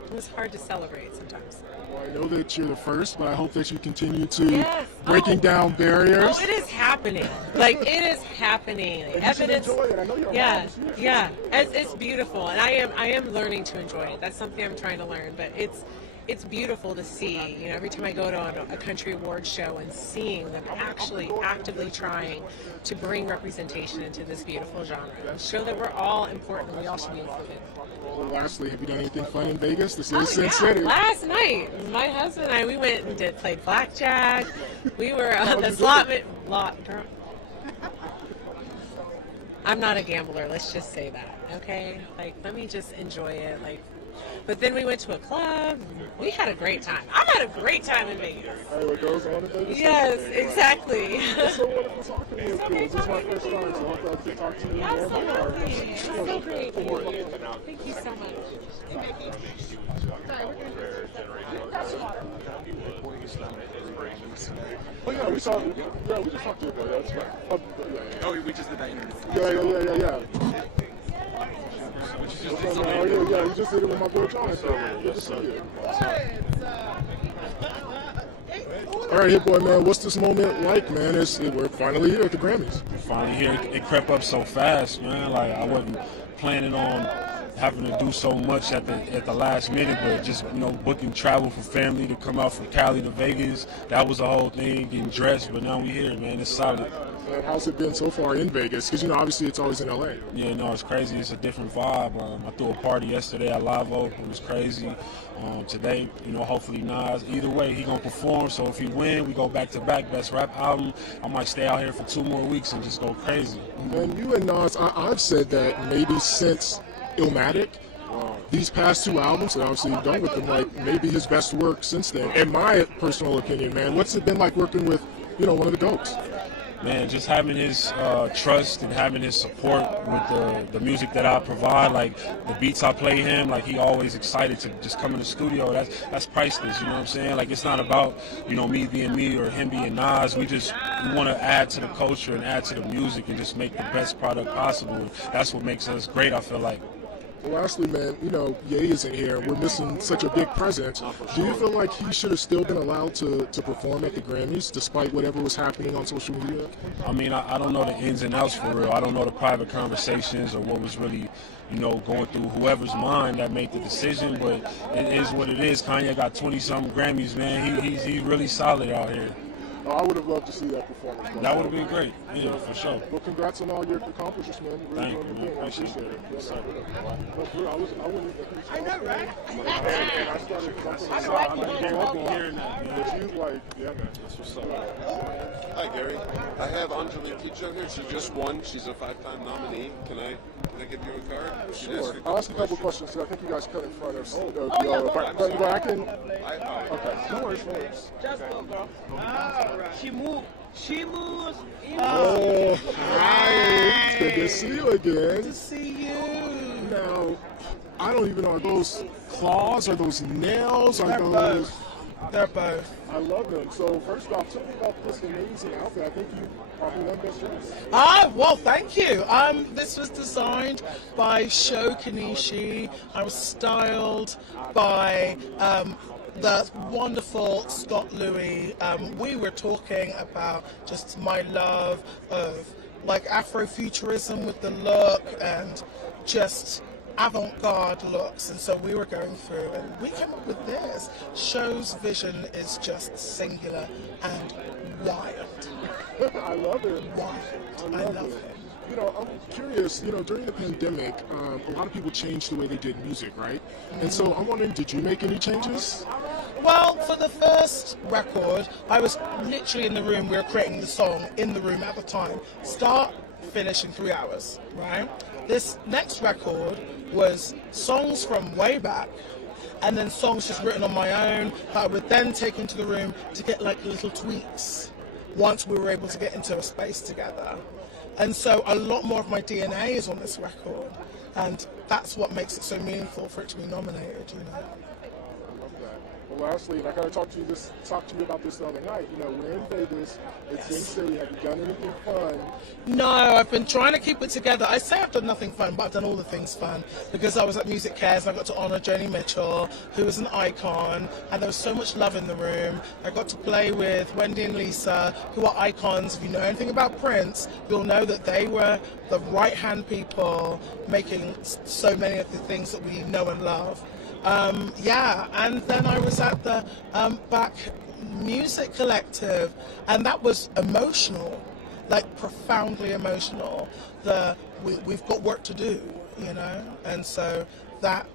it was hard to celebrate sometimes. Well, I know that you're the first, but I hope that you continue to breaking down barriers. Oh, it is happening. Like, it is happening. And Evidence. you should enjoy it. I know you're Yeah. It's beautiful, and I am learning to enjoy it. That's something I'm trying to learn, but it's beautiful to see. Every time I go to a country awards show and seeing them actually actively trying to bring representation into this beautiful genre, show that we're all important. We all should be included. Well, lastly, have you done anything fun in Vegas? This is Sin City. Last night, my husband and I, we went and played blackjack. We were the slot. I'm not a gambler. Let's just say that, okay? Like, let me just enjoy it. Like, but then we went to a club. We had a great time. I've had a great time in Vegas. Hey, what goes on in Vegas? Yes, exactly. It's so wonderful talking to you. This is my first time, so I hope I can talk to you. Absolutely. It's so great. Thank you so much. Oh yeah, we saw. Yeah, we just talked to you about that. That's right. Oh, we just did that interview. Yeah. Yeah, you just did it with my boy John, so good to see you. All right, Hit Boy, man, what's this moment like, man? We're finally here at the Grammys. Finally here. It crept up so fast, man. Like, I wasn't planning on having to do so much at the last minute, but just, booking travel for family to come out from Cali to Vegas. That was the whole thing, getting dressed, but now we're here, man. It's solid. And how's it been so far in Vegas? Because, obviously it's always in LA. Yeah, no, it's crazy. It's a different vibe. I threw a party yesterday at Live Oak. It was crazy. Today, hopefully Nas, either way, he going to perform. So if he win, we go back-to-back best rap album. I might stay out here for 2 more weeks and just go crazy. And you and Nas, I've said that maybe since Illmatic, these past 2 albums that obviously you've done with him, like maybe his best work since then. In my personal opinion, man, what's it been like working with, one of the GOATs? Man, just having his trust and having his support with the music that I provide, like the beats I play him, like he always excited to just come in the studio. That's priceless, you know what I'm saying? Like, it's not about, me being me or him being Nas. We want to add to the culture and add to the music and just make the best product possible. That's what makes us great, I feel like. Well, lastly, man, Ye isn't here. We're missing such a big presence. Do you feel like he should have still been allowed to perform at the Grammys despite whatever was happening on social media? I mean, I don't know the ins and outs for real. I don't know the private conversations or what was really, going through whoever's mind that made the decision, but it is what it is. Kanye got 20-something Grammys, man. He's really solid out here. I would have loved to see that performance. That would have been great. Yeah, for sure. Well, congrats on all your accomplishments, man. Really Thank you, man. Appreciate it. Yes, sir. I know, right? And I started hearing that. But you, yeah, man. That's what's up. Hi, Gary. I have Anjali Pichon here. She just won. She's a 5-time nominee. Can I give you a card? Sure. I'll ask a couple questions. I think you guys cut in front of but I can. Okay. No worries. Just go, bro. She moves. Oh, hi. It's good to see you again. Good to see you. Now, I don't even know, are those claws, are those nails, are They're those... both. They're both. I love them. So first off, tell me about this amazing outfit. I think you probably won Best Dress. Well, thank you. This was designed by Sho Kanishi. I was styled by the wonderful Scott Louis. We were talking about just my love of like Afrofuturism with the look and just avant-garde looks, and so we were going through and we came up with this. Sho's vision is just singular and wild. I love it. Wild. I love it. You know, I'm curious, you know, during the pandemic, a lot of people changed the way they did music, right? And so I'm wondering, did you make any changes? Well, for the first record, I was literally in the room, we were creating the song in the room at the time. Start, finish in 3 hours, right? This next record was songs from way back, and then songs just written on my own that I would then take into the room to get like little tweaks once we were able to get into a space together. And so a lot more of my DNA is on this record, and that's what makes it so meaningful for it to be nominated, you know. Well, lastly, I got to talk to you about this the other night. You know, we're in Vegas. It's in city. Have you done anything fun? No, I've been trying to keep it together. I say I've done nothing fun, but I've done all the things fun because I was at Music Cares and I got to honour Joni Mitchell, who was an icon, and there was so much love in the room. I got to play with Wendy and Lisa, who are icons. If you know anything about Prince, you'll know that they were the right-hand people making so many of the things that we know and love. And then I was at the Back Music Collective, and that was emotional, like profoundly emotional. We've got work to do, you know, and so that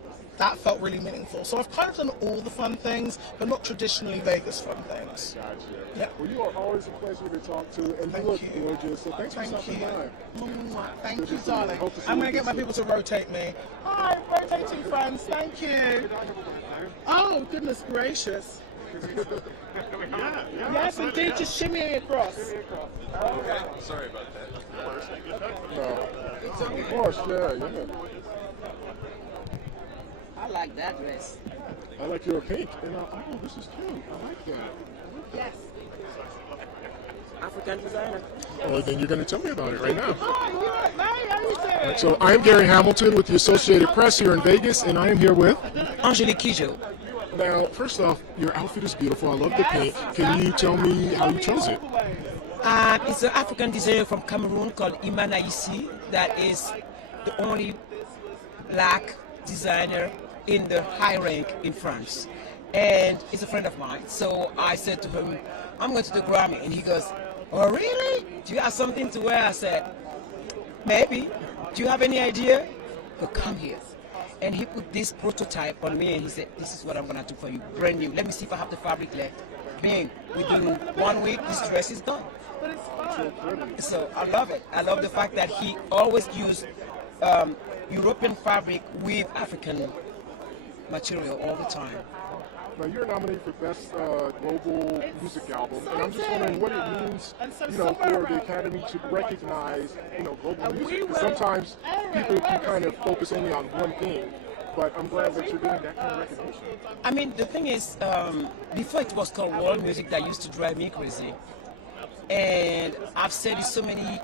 felt really meaningful. So I've kind of done all the fun things, but not traditionally Vegas fun things. Gotcha. Yeah. Well, you are always a pleasure to talk to, and you look gorgeous. So thanks for stopping by. Thank you, darling. I'm going to get my people to rotate me. Hi, rotating friends. Thank you. Oh, goodness gracious. Yes, indeed. Just shimmy across. Okay. Sorry about that. No. Of course, yeah. I like that dress. I like your pink. And oh, this is cute. I like that. Yes. African designer. Oh, then you're going to tell me about it right now. Hi, you like me? How you doing? So I'm Gary Hamilton with the Associated Press here in Vegas, and I am here with Angelique Kijo. Now, first off, your outfit is beautiful. I love the pink. Can you tell me how you chose it? It's an African designer from Cameroon called Imana Isi that is the only black designer in the high rank in France. And he's a friend of mine. So I said to him, I'm going to the Grammy. And he goes, oh, really? Do you have something to wear? I said, maybe. Do you have any idea? Well, come here. And he put this prototype on me and he said, this is what I'm going to do for you, brand new. Let me see if I have the fabric left. Bing, within 1 week, this dress is done. But it's fun. So I love it. I love the fact that he always used European fabric with African material all the time. Now, you're nominated for Best Global Music Album, and I'm just wondering what it means, you know, for the Academy to recognize, you know, global music. Because sometimes people can kind of focus only on one thing, but I'm glad that you're doing that kind of recognition. I mean, the thing is, before it was called world music, that used to drive me crazy. And I've said it so many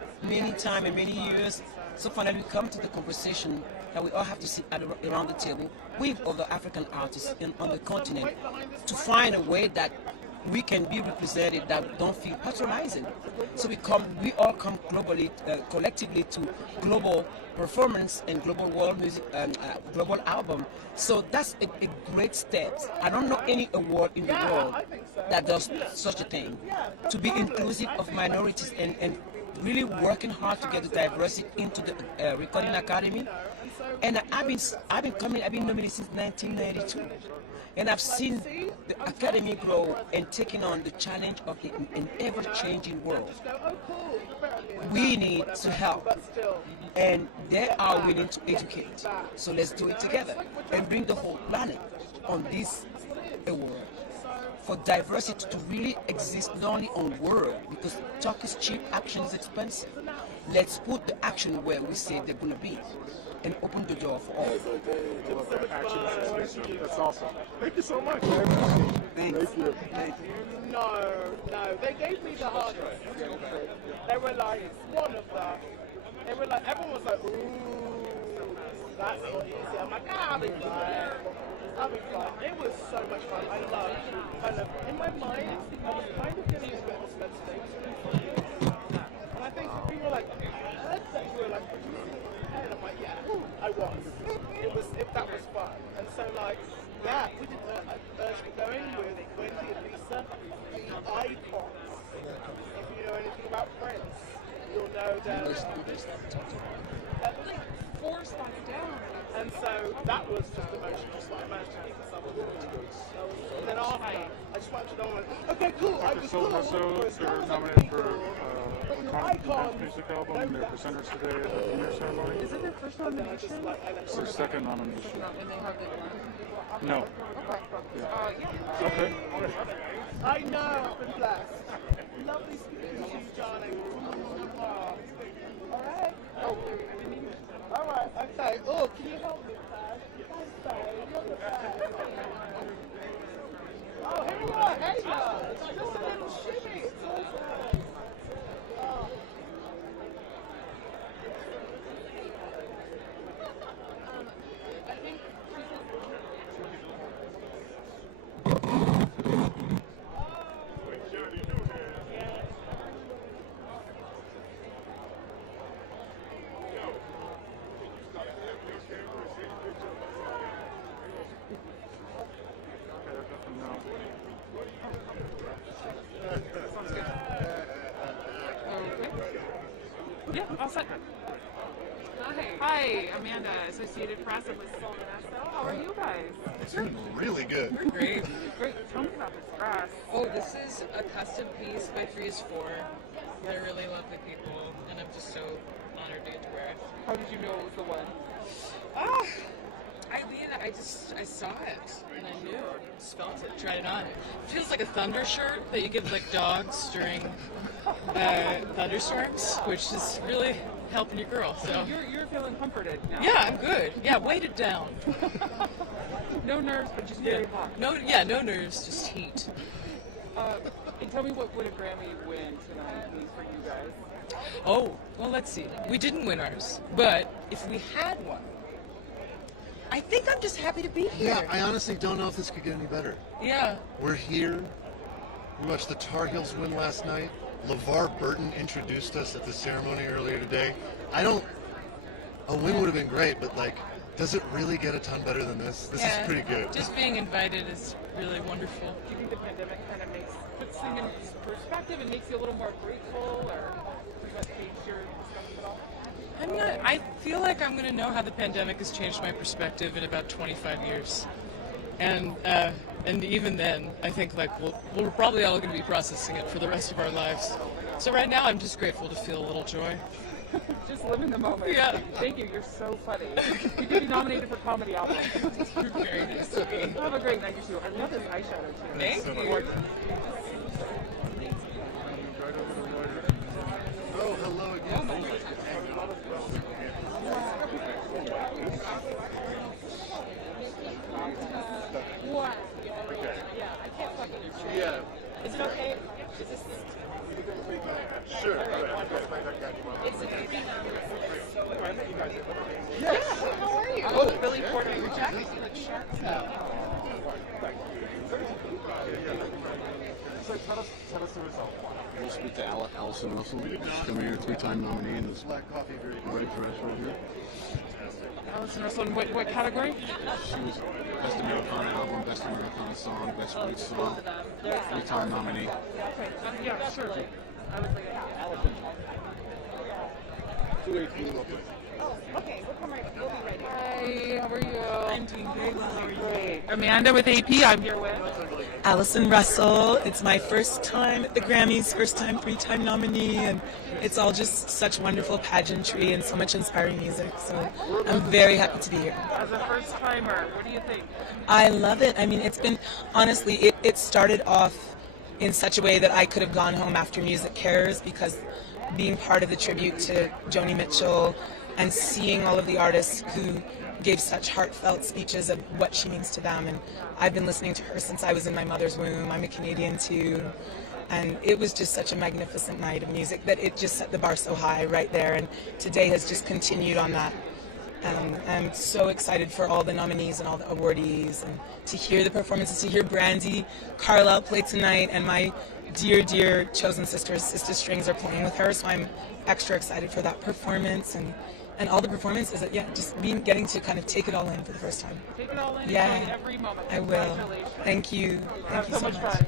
times and many years. So finally, we come to the conversation that we all have to sit around the table with other African artists on the continent to find a way that we can be represented that don't feel patronizing. So we all come globally, collectively to global performance and global world music and global album. So that's a great step. I don't know any award in the world that does such a thing. To be inclusive of minorities and really working hard to get the diversity into the Recording Academy. And I've been nominated since 1992. And I've seen the Academy grow and taking on the challenge of an ever-changing world. We need to help. And they are willing to educate. So let's do it together and bring the whole planet on this award. For diversity to really exist not only on word, because talk is cheap, action is expensive. Let's put the action where we say they're going to be. and opened the door for all. That's awesome. Thank you so much. Thanks. Thank you. No, they gave me the hardest. They were like, it's one of them. They were like, everyone was like, ooh, that's not easy. I'm like, I'll be fine. I'll be fine. It was so much fun. I love. In my mind, I was kind of getting a bit of a Spencer Davis. And I think people were like, I heard that you were like producing it. And I'm like, yeah, I was. That was fun. And so like, yeah, we did Urge Going with Wendy and Lisa, the icons. If you know anything about Prince, you'll know that Forced on it down. and so that was just emotional, so I managed to keep myself afloat. And then after, I just watched it on and went, okay, cool, I was cool. They're nominated for Best Music Album, and they're presenters today at the premiere ceremony. Is it their first nomination? It's their second nomination. And they have the No. Okay. Okay. I know, I've been blessed. Lovely speaking to you, Johnny. Alright. Alright, okay. Oh, can you help me, Flash? Oh, here we are. Hey, guys. Just a little shimmy. It's awesome. Oh. I think Yeah, all set. Hi, Amanda, Associated Press and Liz Sullivan. How are you guys? It's really good. Great. Great. Tell me about this dress. Oh, this is a custom piece by 3 is 4. They're really lovely people, and I'm just so honored to get to wear it. How did you know it was the one? I saw it, and I knew. Just felt it, tried it on. It feels like a thunder shirt that you give like dogs during thunderstorms, which is really helping your girl. So You're feeling comforted now. yeah, I'm good. Yeah, weighted down. No nerves, but just very hot. No nerves, just heat. And tell me, what would a Grammy win tonight mean for you guys? Oh, well, let's see. We didn't win ours, but if we had one, I think I'm just happy to be here. Yeah, I honestly don't know if this could get any better. Yeah. We're here. We watched the Tar Heels win last night. LeVar Burton introduced us at the ceremony earlier today. A win would have been great, but like, does it really get a ton better than this? This is pretty good. Just being invited is really wonderful. Do you think the pandemic kind of puts things in perspective and makes you a little more grateful, or does that change your discussion at all? I feel like I'm going to know how the pandemic has changed my perspective in about 25 years. And even then, I think like we're probably all going to be processing it for the rest of our lives. So right now, I'm just grateful to feel a little joy. Just live in the moment. Yeah. Thank you. You're so funny. You could be nominated for comedy album. Very nice to be. Have a great night, you too. I love this eyeshadow too. Thank you. Oh, hello again. What? Yeah, I can't fucking. Yeah. Is it okay? Is this? Sure. It's a Yes. How are you? Oh, Really important to your jacket. You look sharp. So tell us the result. We'll speak to Allison Russell. She's coming here, 3-time nominee in this Black Coffee Ready dress right here. Allison Russell, what category? She was Best Americana Album, Best Americana Song, Best Great Song, 3-time nominee. Okay, yeah, sure. I was like, Allison. Okay, we'll be ready. Hi, how are you? I'm doing great. How are you? Great. Amanda with AP, I'm here with Allison Russell. It's my first time at the Grammys, first time 3-time nominee, and it's all just such wonderful pageantry and so much inspiring music. So I'm very happy to be here. As a first timer, what do you think? I love it. I mean, it's been, honestly, it started off in such a way that I could have gone home after Music Cares, because being part of the tribute to Joni Mitchell and seeing all of the artists who gave such heartfelt speeches of what she means to them. And I've been listening to her since I was in my mother's womb. I'm a Canadian too. And it was just such a magnificent night of music that it just set the bar so high right there. And today has just continued on that. I'm so excited for all the nominees and all the awardees, and to hear the performances, to hear Brandy Carlisle play tonight, and my dear, dear chosen sisters, Sister Strings, are playing with her, so I'm extra excited for that performance, and all the performances, just getting to kind of take it all in for the first time. Take it all in, yeah, enjoy every moment. I will. Congratulations. Thank you. Thank you so much fun.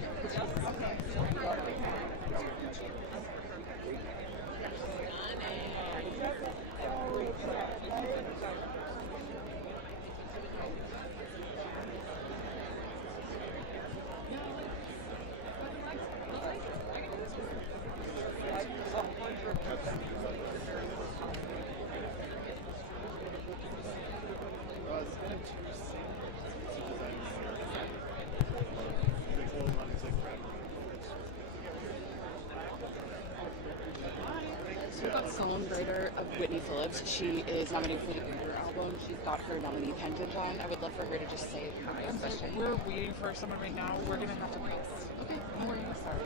We've got songwriter of Whitney Phillips. She is nominated for the Uber album. She's got her nominee pendant on. I would love for her to just say her question. We're waiting for someone right now. We're going to have to wait. Okay, no worries. Sorry.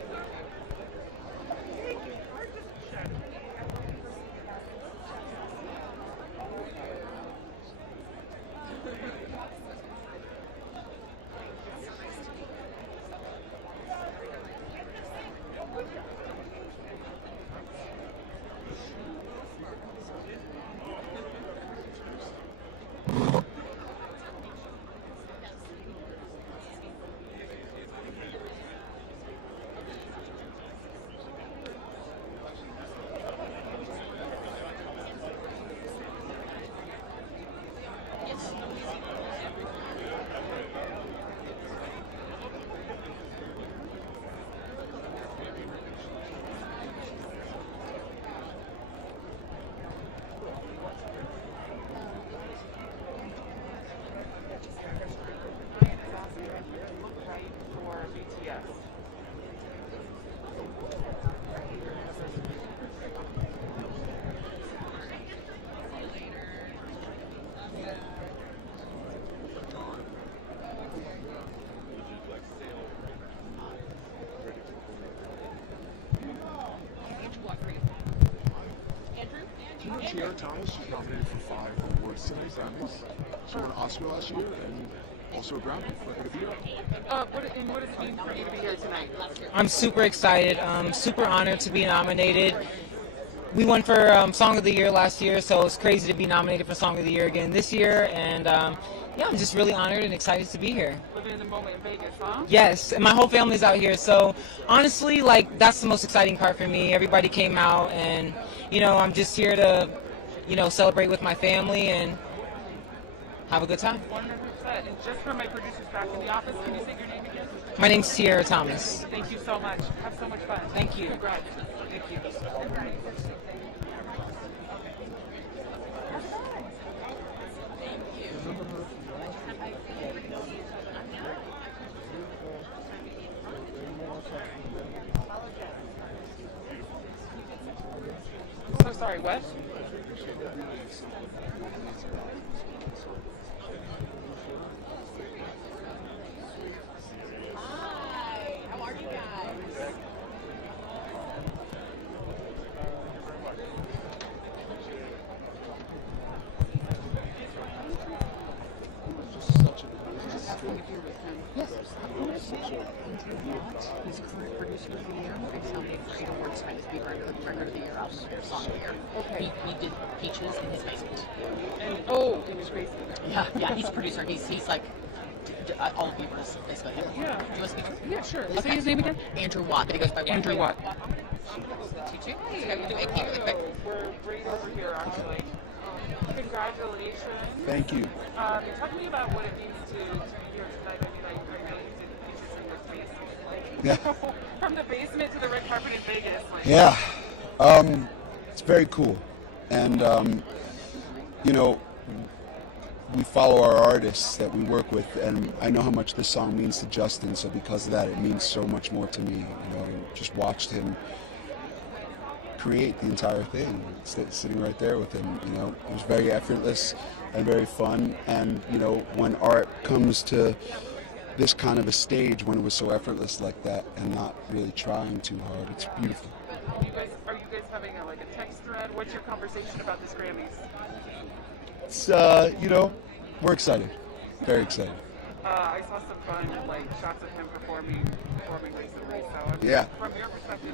Sierra Thomas was nominated for 5 awards tonight, Grammys. She won an Oscar last year and also a Grammy. Lucky to be here. What does it mean for you to be here tonight? I'm super excited. Super honored to be nominated. We won for Song of the Year last year, so it's crazy to be nominated for Song of the Year again this year. And yeah, I'm just really honored and excited to be here. Living in the moment in Vegas, huh? Yes, and my whole family's out here. So honestly, like, that's the most exciting part for me. Everybody came out, and I'm just here to, celebrate with my family and have a good time. 100%. And just for my producers back in the office, can you say your name again? My name's Sierra Thomas. Thank you so much. Have so much fun. Thank you. Congrats. Thank you. So sorry, what? Hi, how are you guys? Yes, he's a current producer of the year. He's nominated for 8 awards tonight as being record of the year, album of the year, song of the year. Okay. He did Peaches in his basement. In his basement. Yeah, he's a producer. He's like all of Bieber's basically him. Yeah. Do you want to speak? Yeah, sure. Okay. Say his name again? Andrew Watt, but he goes by Andrew Watt. You too? Okay, we'll do AQUÍ really quick. We're right over here, actually. Congratulations. Thank you. Talk to me about what it means to be here tonight. I know you did Peaches in your basement. Yeah. From the basement to the red carpet in Vegas. Yeah. It's very cool. And, we follow our artists that we work with, and I know how much this song means to Justin, so because of that, it means so much more to me. I just watched him create the entire thing, sitting right there with him. You know, it was very effortless and very fun. And you know, when art comes to this kind of a stage, when it was so effortless like that and not really trying too hard, it's beautiful. Are you guys having a text thread? What's your conversation about this Grammys? It's you know, we're excited, very excited. I saw some fun shots of him performing recently. So I mean, Yeah. from your perspective,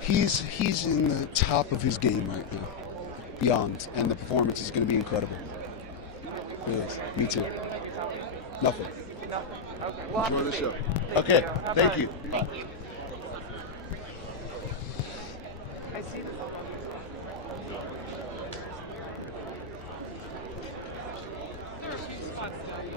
just He's in the top of his game right now, beyond, and the performance is going to be incredible. It is. Me too. Nothing. Okay. Well, Enjoy the show. Thank Okay. you. Bye-bye. Thank you. Bye. I see this. There are a few spots down here.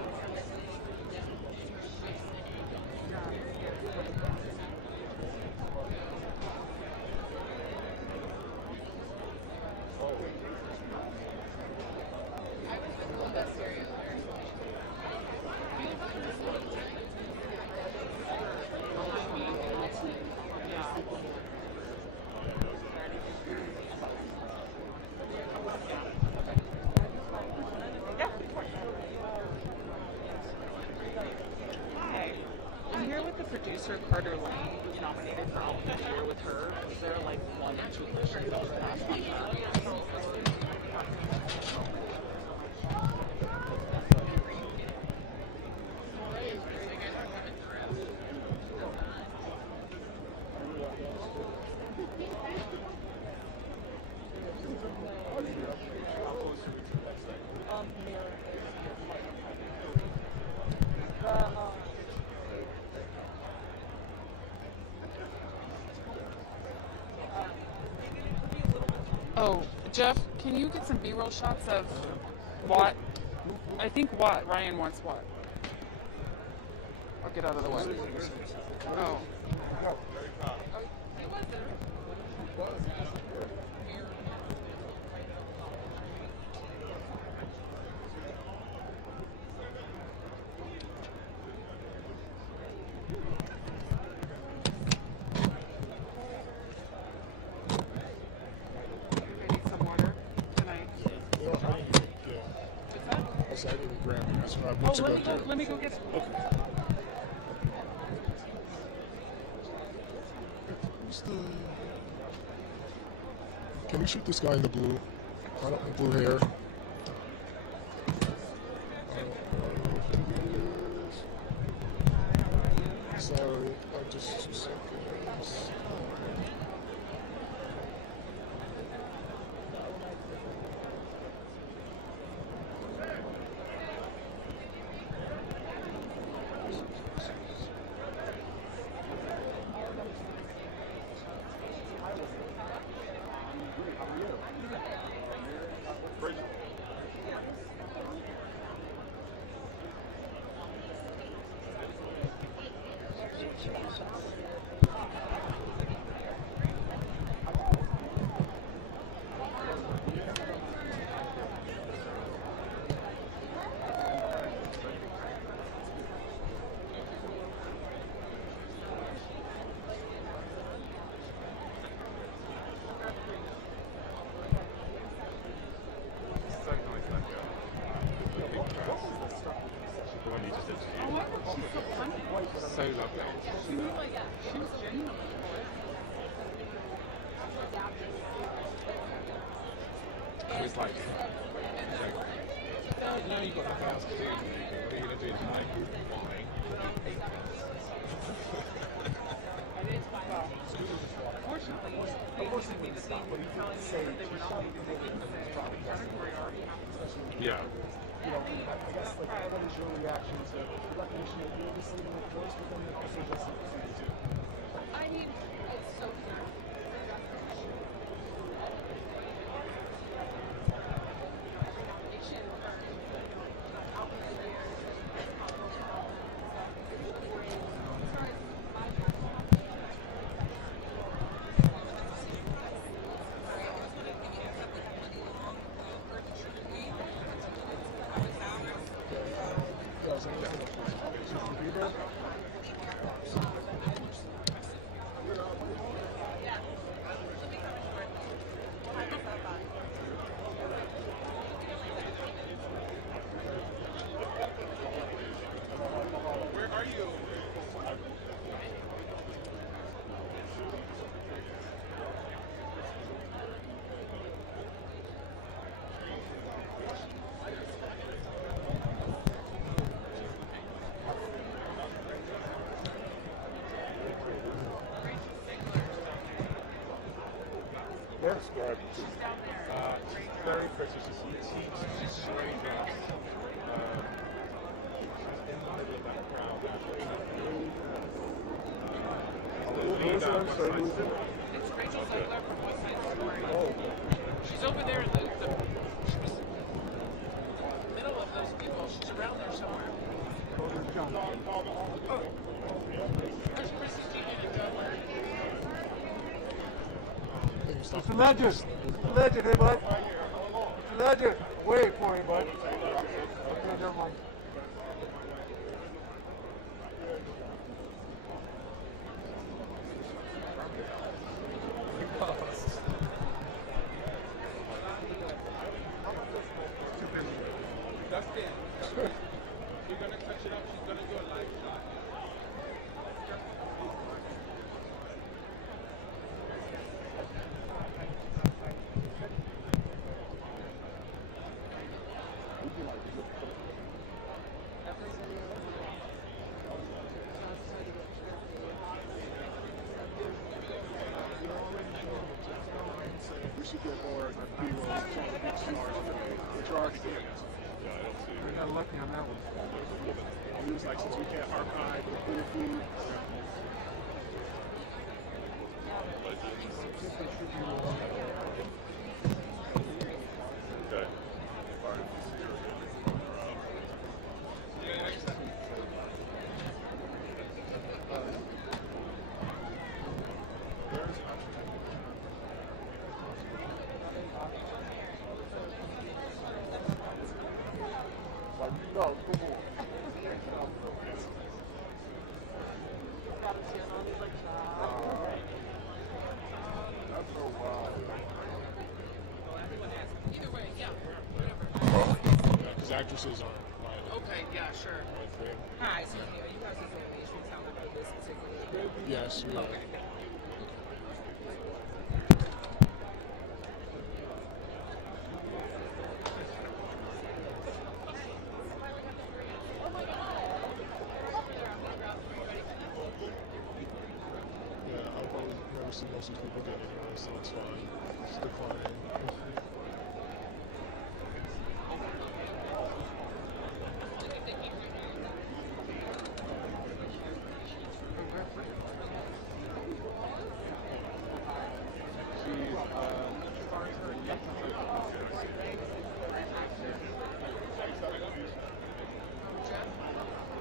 Producer Carter Lane was nominated for Album of the Year with her. Is there one or two questions that you could ask on her? Oh, Jeff, can you get some B-roll shots of Watt? I think Watt. Ryan wants Watt. I'll get out of the way. Oh. I didn't grab it. So I went to go do it. Let me go get it. Okay. Can we shoot this guy in the blue? I don't want blue hair. Sorry, I just 2 seconds. So lovely. She was genuinely I was like, now you've got nothing else to do. What are you going to do tonight? Fortunately, they should be the thing telling me that they were nominated. They couldn't say the category already happened. Yeah. You know, I guess, what is your reaction to the recognition of you obviously in the voice within the prestigious too? I mean, it's so fair. They're scared. Very precious. She's showing us. She's in the middle of that crowd. It's Rachel Zegler from West Side Story. She's over there in the she was middle of those people. She's around there somewhere. There's Chrissy Jean and Joe. It's a legend. It's a legend, hey, bud. It's a legend. Wait for it, bud. Okay, never mind. Dustin, you're gonna touch it up. She's gonna do a live shot. We should get more B-roll on the big stars today, which are already doing it. We got lucky on that one. He was like, since we can't archive the cool food. Because actresses aren't. Okay, yeah, sure. Hi, so you guys have information about this particular? Yes, we are. Okay. Yeah, I've probably never seen most of these people get it, so it's fine. It's declining.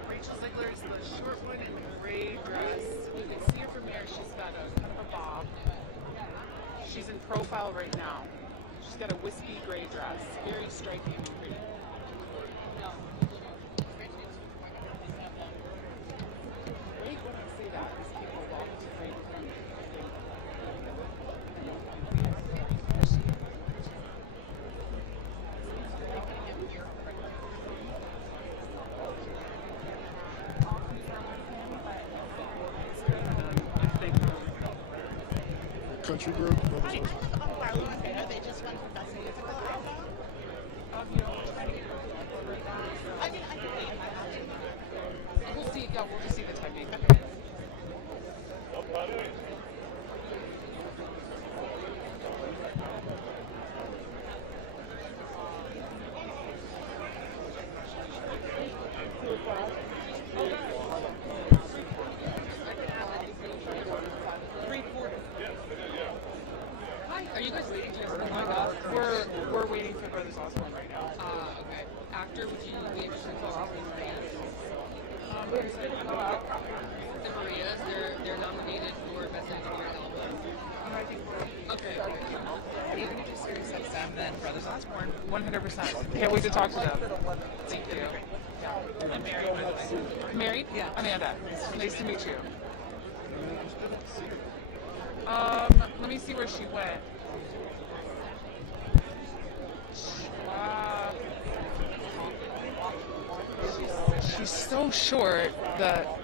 Rachel Zegler is the short one in the gray dress. You can see her from here. She's got a kind of a bob. She's in profile right now. She's got a wispy gray dress. Very striking and pretty. Wait when I say that, because people walk to right from me. Country group? Are they just won the best musical album? We'll see. Yeah, we'll just see the timing. Are you guys waiting to explain my God? We're waiting for Brothers Osborne right now. Okay. Actor, would you be interested in calling the Marias? They're nominated for Best Engineering Album. Okay. You're gonna do Sirius XM then Brothers Osborne. 100%. Can't wait to talk to them. Thank you. I'm married, by the way. Married? Yeah. Amanda. Nice to meet you. Let me see where she went. She's so short that.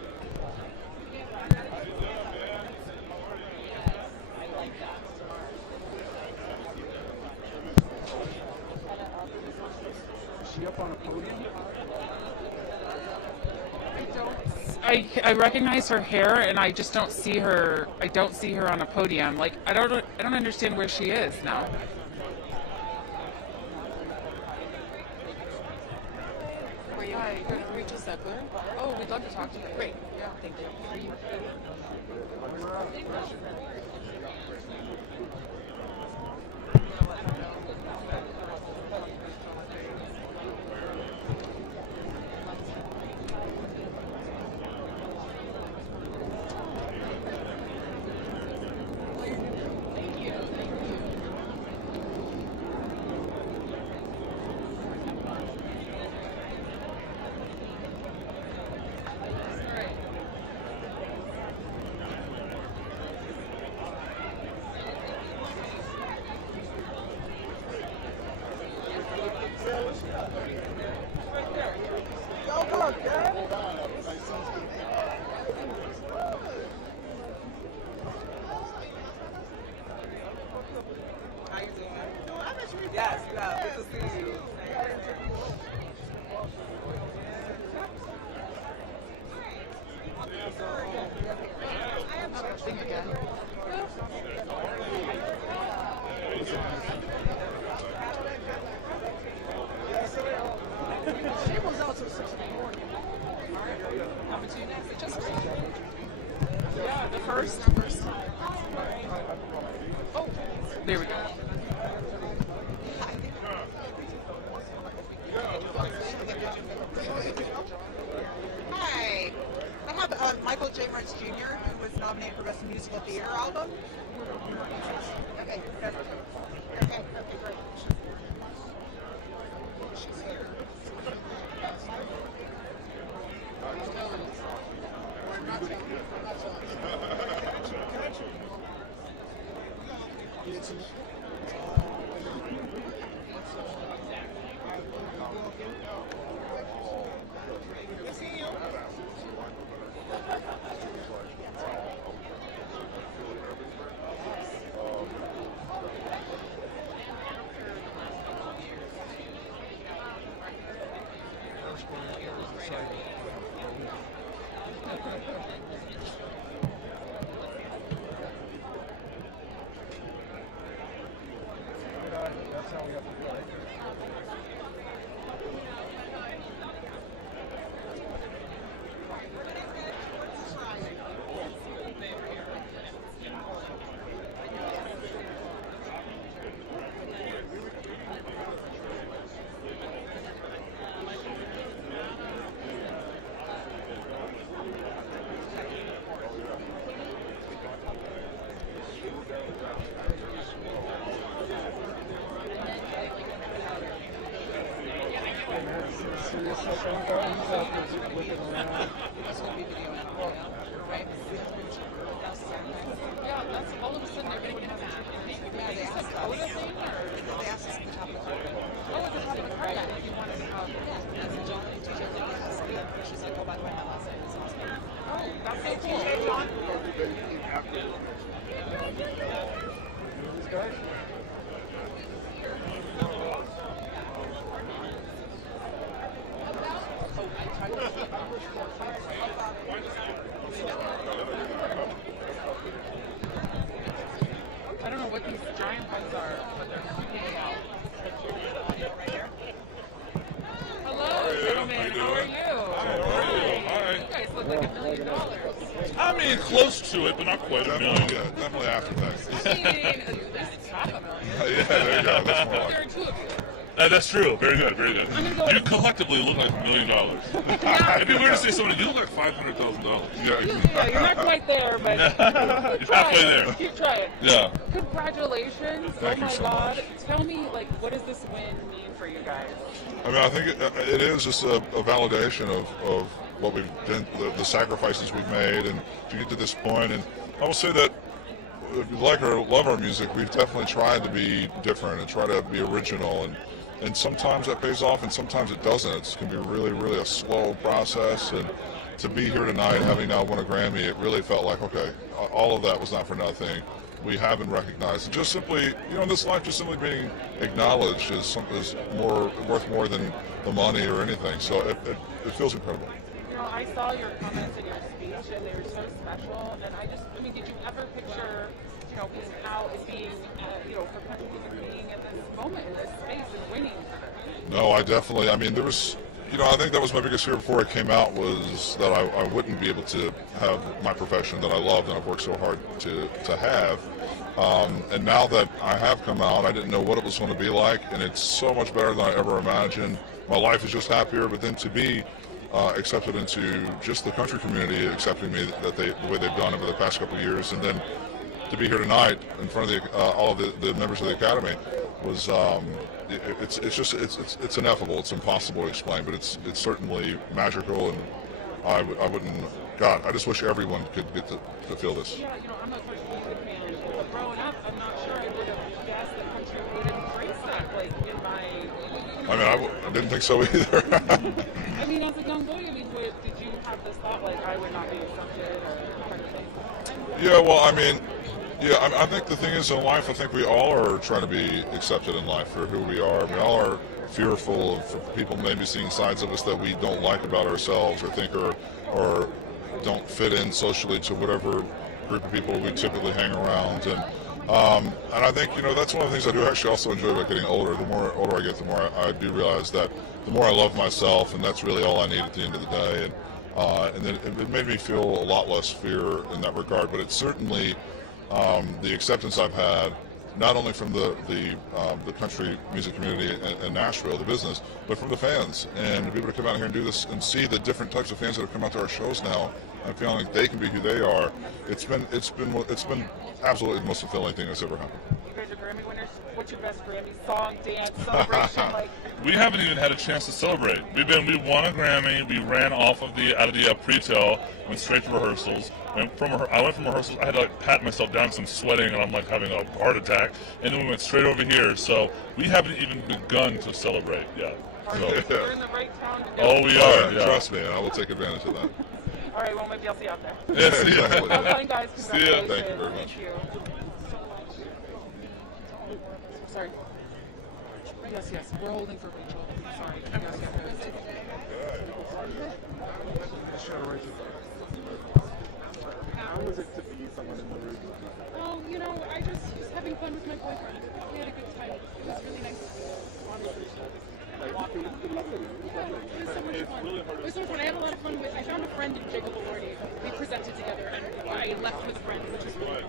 Is she up on a podium? I recognize her hair, and I just don't see her. I don't see her on a podium. Like I don't understand where she is now. Were you going to reach a settler? Oh, we'd love to talk to you. Great. Yeah, thank you. Yes, good to see you. Yeah, the first. Oh, there we go. Hi. I have Michael J. Marks Jr., who was nominated for Best Musical Theater Album. Okay, good. Okay, great. Yeah, that's all of a sudden everybody has a ticket. Yeah, they asked us. They asked us at the top of the card. Oh, at the top of the card. If you want to have. Yeah, and John and TJ did ask. She's like, oh, by the way, my last name is Oscar. Oh, that's so cool. TJ, John. I don't know what these giant bugs are, but they're creeping out. Hello, gentlemen. How are you? Hi. You guys look like $1 million. I mean, close to it, but not quite a million. Yeah, definitely after tax. I mean, at least half a million. Yeah, there you go. That's more like There are two of you. That's true. Very good, very good. I'm gonna go You collectively look like $1 million. It'd be weird to say somebody, you look like $500,000. Yeah, you're not quite there, but You're halfway there. Keep trying. Yeah. Congratulations. Thank oh you my so God. much. Tell me, like, what does this win mean for you guys? I mean, I think it is just a validation of what we've done, the sacrifices we've made, and to get to this point. And I will say that if you like or love our music, we've definitely tried to be different and try to be original. And sometimes that pays off, and sometimes it doesn't. It's going to be really, really a slow process. And to be here tonight, having now won a Grammy, it really felt like, okay, all of that was not for nothing. We have been recognized. And just simply, in this life, just simply being acknowledged is worth more than the money or anything. So it feels incredible. I saw your comments in your speech, and they were so special. And I mean, did you ever picture, how it being, for country music being at this moment, in this space, and winning? No, I mean, there was, I think that was my biggest fear before it came out, was that I wouldn't be able to have my profession that I loved and I've worked so hard to have. And now that I have come out, I didn't know what it was going to be like, and it's so much better than I ever imagined. My life is just happier, but then to be accepted into just the country community, accepting me the way they've done over the past couple of years, and then to be here tonight in front of all of the members of the Academy was it's ineffable. It's impossible to explain, but it's certainly magical, and I wouldn't. God, I just wish everyone could get to feel this. Yeah, I'm a country music fan. Growing up, I'm not sure I would have guessed that country would embrace that, like in my. I mean, I didn't think so either. I mean, as a young boy, did you have this thought like I would not be accepted or kind of thing? Yeah, well, I mean. Yeah, I think the thing is in life, I think we all are trying to be accepted in life for who we are. We all are fearful of people maybe seeing sides of us that we don't like about ourselves or think or don't fit in socially to whatever group of people we typically hang around. And I think, that's one of the things I do actually also enjoy about getting older. The more older I get, the more I do realize that the more I love myself, and that's really all I need at the end of the day. And then it made me feel a lot less fear in that regard, but it's certainly the acceptance I've had, not only from the country music community in Nashville, the business, but from the fans, and to be able to come out here and do this and see the different types of fans that have come out to our shows now and feeling like they can be who they are. It's been absolutely the most fulfilling thing that's ever happened. You guys are Grammy winners. What's your best Grammy song, dance, celebration? Like, we haven't even had a chance to celebrate. We won a Grammy. We ran out of the pre-tail, went straight to rehearsals. I went from rehearsals. I had to pat myself down, some sweating, and I'm like having a heart attack. And then we went straight over here. So we haven't even begun to celebrate yet. So. You're in the right town to go. Oh, we are. Yeah. Trust me, I will take advantage of that. All right, well, maybe I'll see you out there. Yeah, see you. Have fun, guys. See ya. Thank you very much. Thank you. Sorry. Yes. We're holding for Rachel. Sorry. Yes. How was it to be someone in the room? Oh, I just was having fun with my boyfriend. We had a good time. It was really nice. It was so much fun. It was so much fun. I had a lot of fun with. I found a friend in Jacob Elordi. We presented together, and I left with a friend, which was really fun.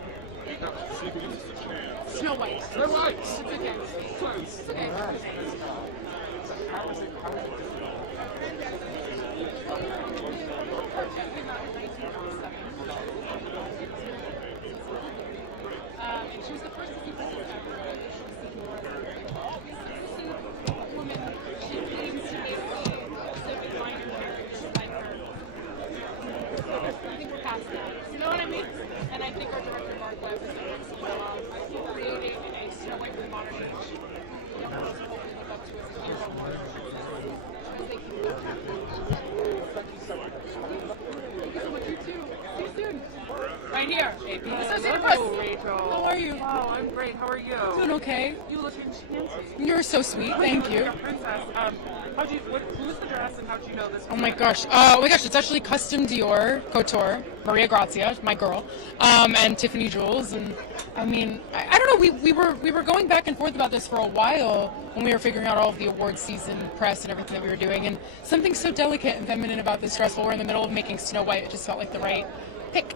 Snow White. Snow White. It's okay. It's okay. How was it? And she was the first people ever. Woman, she claims to be a Pacific minor character like her. I think we're past that. You know what I mean? And I think our director Marca was doing an excellent job creating a Snow White with modern age. Young girls are hoping to look up to us and hear about modern age. Thank you. Thank you so much. You too. See you soon. Right here. Rachel. How are you? Wow, I'm great. How are you? Doing okay. You look enchanted. You're so sweet. Thank you. Princess. Who's the dress and how'd you know this? Oh my gosh. It's actually custom Dior Couture, Maria Grazia, my girl, and Tiffany Jewels. And I mean, I don't know. We were going back and forth about this for a while when we were figuring out all of the awards season press and everything that we were doing. And something so delicate and feminine about this dress. While we're in the middle of making Snow White, it just felt like the right pick.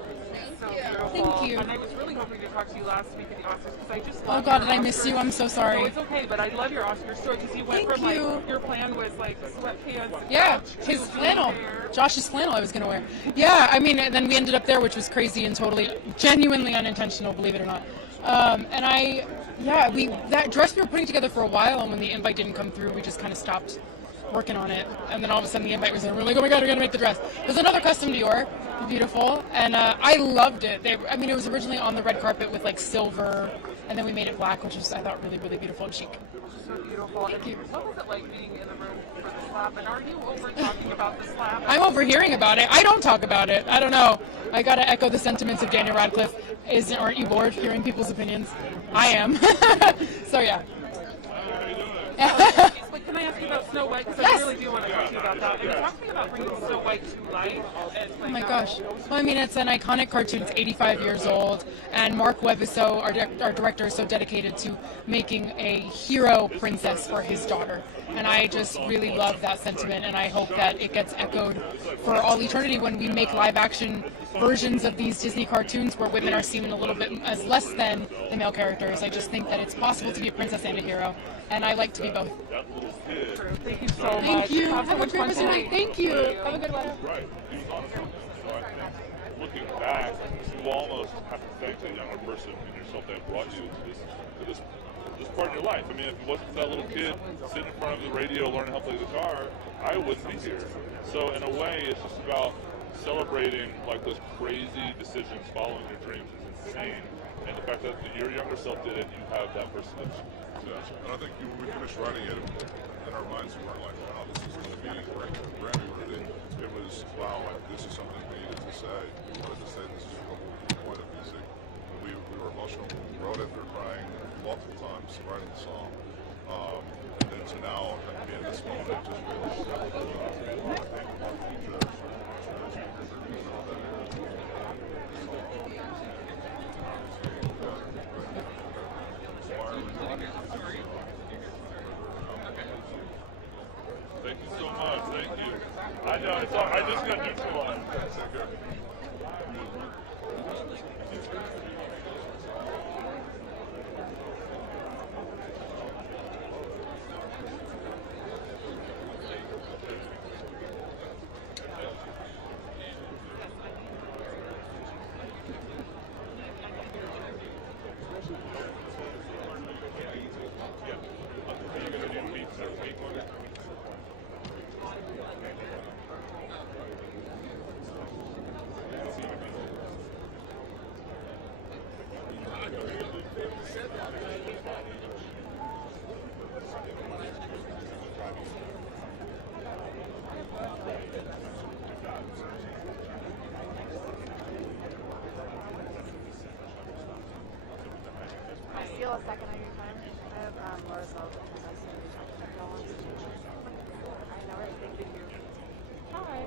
So beautiful. Thank you. And I was really hoping to talk to you last week at the Oscars because I just Oh love God, your did I miss Oscars. you? I'm so sorry. No, it's okay, but I love your Oscar story because you went Thank from you. like your plan was like sweatpants. Yeah, couch, his to flannel. hair. Josh's flannel I was going to wear. Yeah, I mean, and then we ended up there, which was crazy and totally, genuinely unintentional, believe it or not. That dress we were putting together for a while, and when the invite didn't come through, we just kind of stopped working on it. And then all of a sudden the invite was in, we're like, oh my God, we're going to make the dress. It was another custom Dior, beautiful, and I loved it. It was originally on the red carpet with like silver, and then we made it black, which was, I thought, really, really beautiful and chic. So beautiful. Thank you. What was it like being in the room for the slap? And are you over talking about the slap? I'm overhearing about it. I don't talk about it. I don't know. I gotta echo the sentiments of Daniel Radcliffe. Aren't you bored hearing people's opinions? I am. So yeah. But can I ask you about Snow White? Because I really do want to talk to you about that. You're talking about bringing Snow White to life. Oh my gosh. Well, I mean, it's an iconic cartoon. It's 85 years old. And Mark Webb is our director is so dedicated to making a hero princess for his daughter. And I just really love that sentiment. And I hope that it gets echoed for all eternity when we make live action versions of these Disney cartoons where women are seen a little bit as less than the male characters. I just think that it's possible to be a princess and a hero. And I like to be both. Thank you so much. Thank you. Have Have a great rest of the night. Thank you. Have a good one. Right. He was on something. So I think looking back, you almost have to thank the younger person in yourself that brought you to this part of your life. I mean, if it wasn't for that little kid sitting in front of the radio learning how to play the guitar, I wouldn't be here. So in a way, it's just about celebrating like those crazy decisions, following your dreams is insane. And the fact that your younger self did it, you have that person. Yeah. And I think when we finished writing it, in our minds we weren't like, wow, this is going to be Grammy worthy. It was, wow, like this is something we needed to say. We wanted to say this is the whole point of music. We were emotional when we wrote it. We were crying multiple times writing the song. And then to now be in this moment, it just really Thank you so much. Thank you. I know. It's all, I just got neutral on. Steal a second of your time. I have Laura's help. I know her. Thank you. Hi.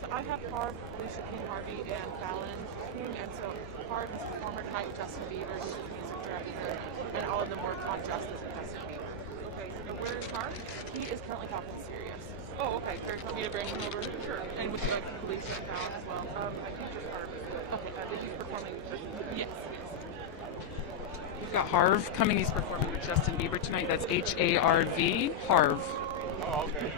So I have Harv, Alicia King, Harvey, and Fallon King, and so Harv is a performer tonight with Justin Bieber, he's the music director, and all of them work on Justice with Justin Bieber. Okay, so where is Harv? He is currently talking to Sirius. Oh, okay. Fair. Want me to bring him over? Sure. And would you like Alicia and Fallon as well? I think just Harv. Okay, did you performing with Yes. We've got Harv coming. He's performing with Justin Bieber tonight. That's H-A-R-V. Harv. Oh, okay.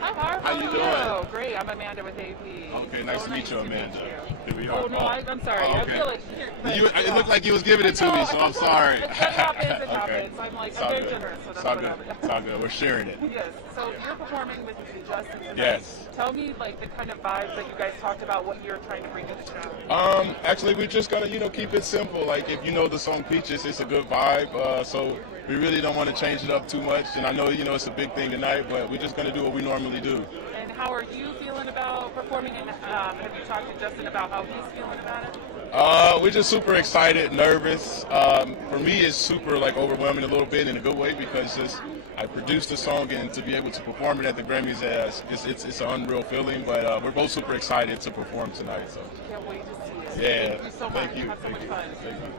Hi, Harv. How you doing? Oh, great. I'm Amanda with AP. Okay, nice to meet you, Amanda. Here we are. Oh, no, I'm sorry. Oh, okay. I feel like It looked like you was giving it to me, so I'm sorry. It happens. Okay. I'm like, It's I'm all very good. generous, so that's It's all what good. happened. It's all good. We're sharing it. Yes. So you're performing with Justin tonight. Yes. Tell me, like, the kind of vibes that you guys talked about, what you're trying to bring to the show. Actually, we're just gonna, keep it simple. Like, if you know the song Peaches, it's a good vibe. So we really don't want to change it up too much. And I know, it's a big thing tonight, but we're just gonna do what we normally do. And how are you feeling about performing? And have you talked to Justin about how he's feeling about it? We're just super excited, nervous. For me, it's super overwhelming a little bit in a good way because I produced the song and to be able to perform it at the Grammys, it's an unreal feeling. But we're both super excited to perform tonight. So can't wait to see it. yeah, Thank you so much. thank you, Have so thank much you, fun. thank you.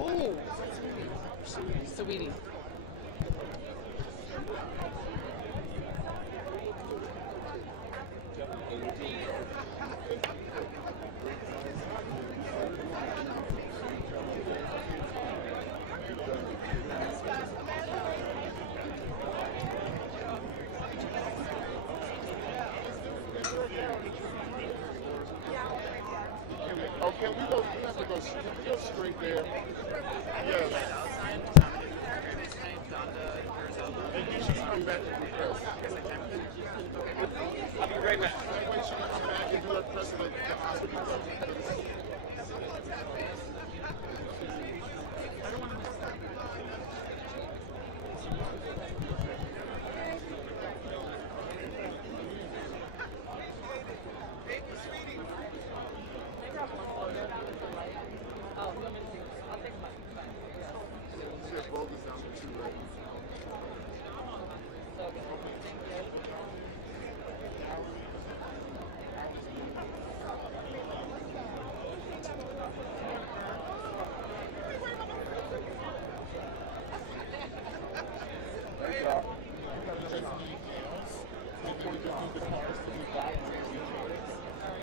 Oh, sweetie. Okay, we have to go straight there. Yes.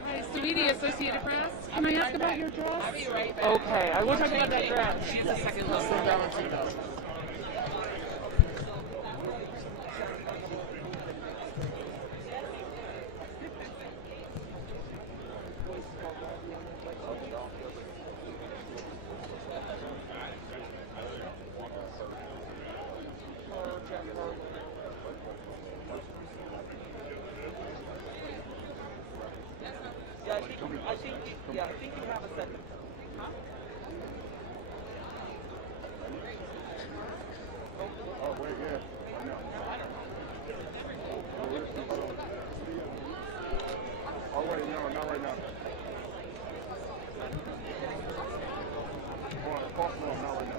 Hi, Sweetie, Associated Press. Can I ask about your dress? I'll be right back. Okay, I will talk about that dress. She's the second listener down to go. I think you have a second. Huh? Oh, wait, yeah. Oh, wait, no, not right now. No, not right now.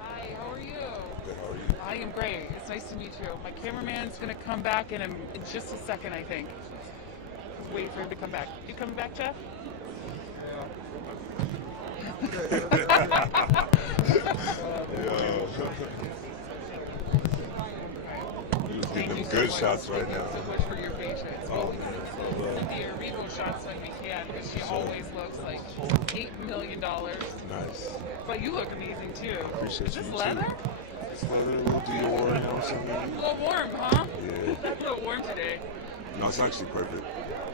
Hi, how are you? Good, how are you? I am great. It's nice to meet you. My cameraman's going to come back in just a second, I think. Just wait for him to come back. You coming back, Jeff? Getting them good shots right now. So much for your patience. Oh, We'll do your Regal shots when we can because she always looks like $8 million. Nice. But you look amazing too. Appreciate Is this you leather? too. It's leather, a little Dior, you know something. A little warm, huh? Yeah. It's a little warm today. No, it's actually perfect.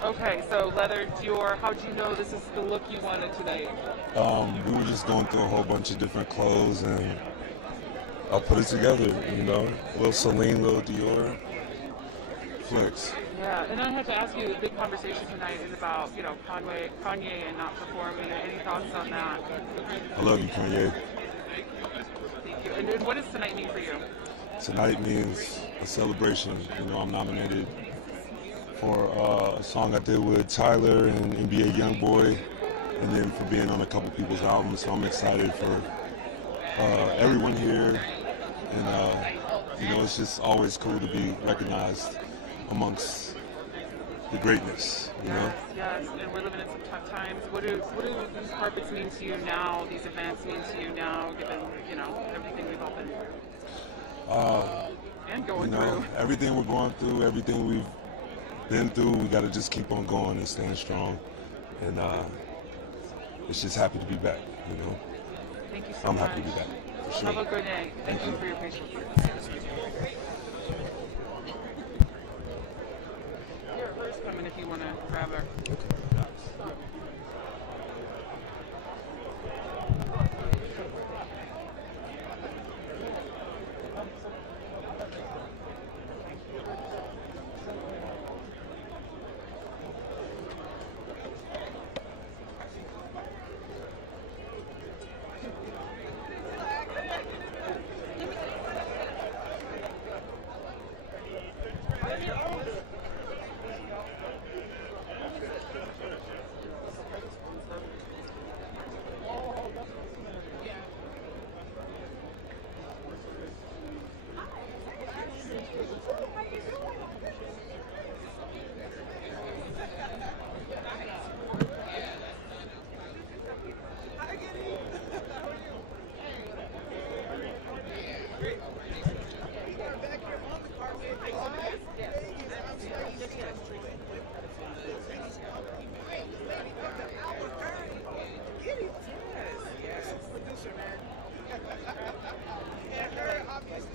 Okay, so leather, Dior. How'd you know this is the look you wanted today? We were just going through a whole bunch of different clothes and I put it together, you know. A little Celine, a little Dior. Flex. Yeah, and I have to ask you, the big conversation tonight is about, you know, Kanye and not performing. Any thoughts on that? I love you, Kanye. Thank you. And what does tonight mean for you? Tonight means a celebration. You know, I'm nominated for a song I did with Tyler and NBA YoungBoy, and then for being on a couple people's albums. So I'm excited for everyone here, and you know, it's just always cool to be recognized amongst the greatness. You know. Yes, and we're living in some tough times. What do these carpets mean to you now? These events mean to you now, given, you know, everything we've all been through? And going through. Everything we're going through, everything we've been through, we got to just keep on going and staying strong. And it's just happy to be back, you know. Thank you so I'm much. happy to be back, for sure. Have a good day. Thank you for your patience. Here, hers coming if you want to grab her.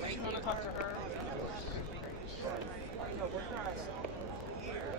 You want to talk to her? No, we're not here.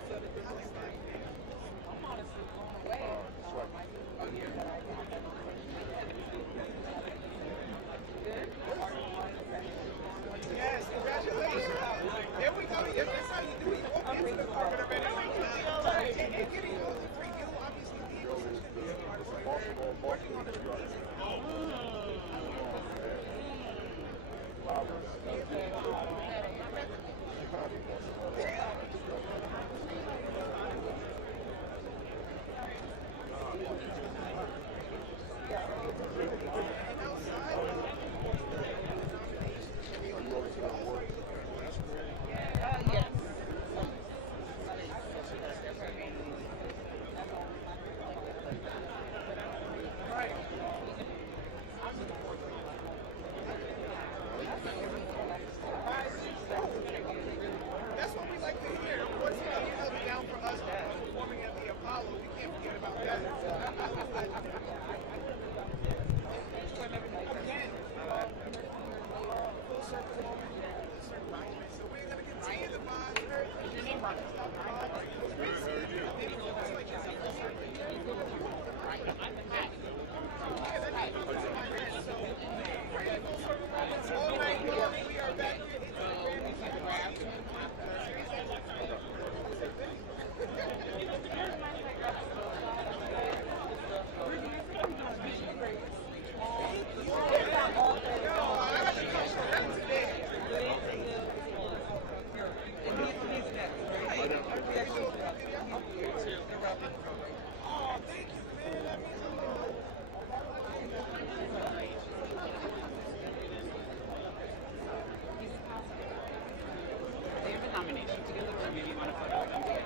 They have a nomination together, or maybe you want to put out them together.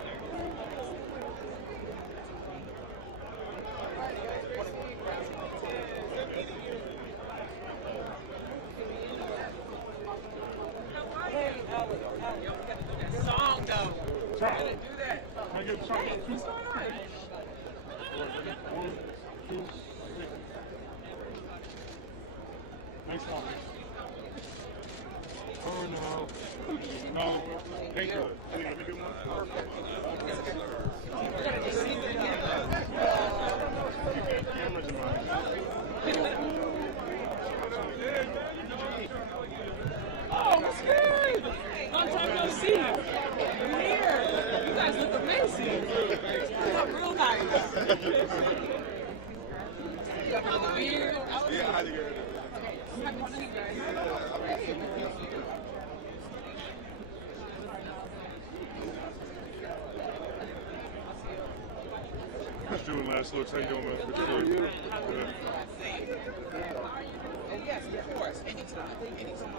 Song though. Can Do that. I get something? Hey, what's going on? Next one. Oh no. No. Thank you. Any other good Oh, what's good? Long time no see. You're here. You guys look amazing. You look real nice. You got the beard. Yeah, how do you get it? I'm happy to see you guys. Just doing last looks. How you doing, man? Good to see you. Yes, of course. Anytime. Anytime.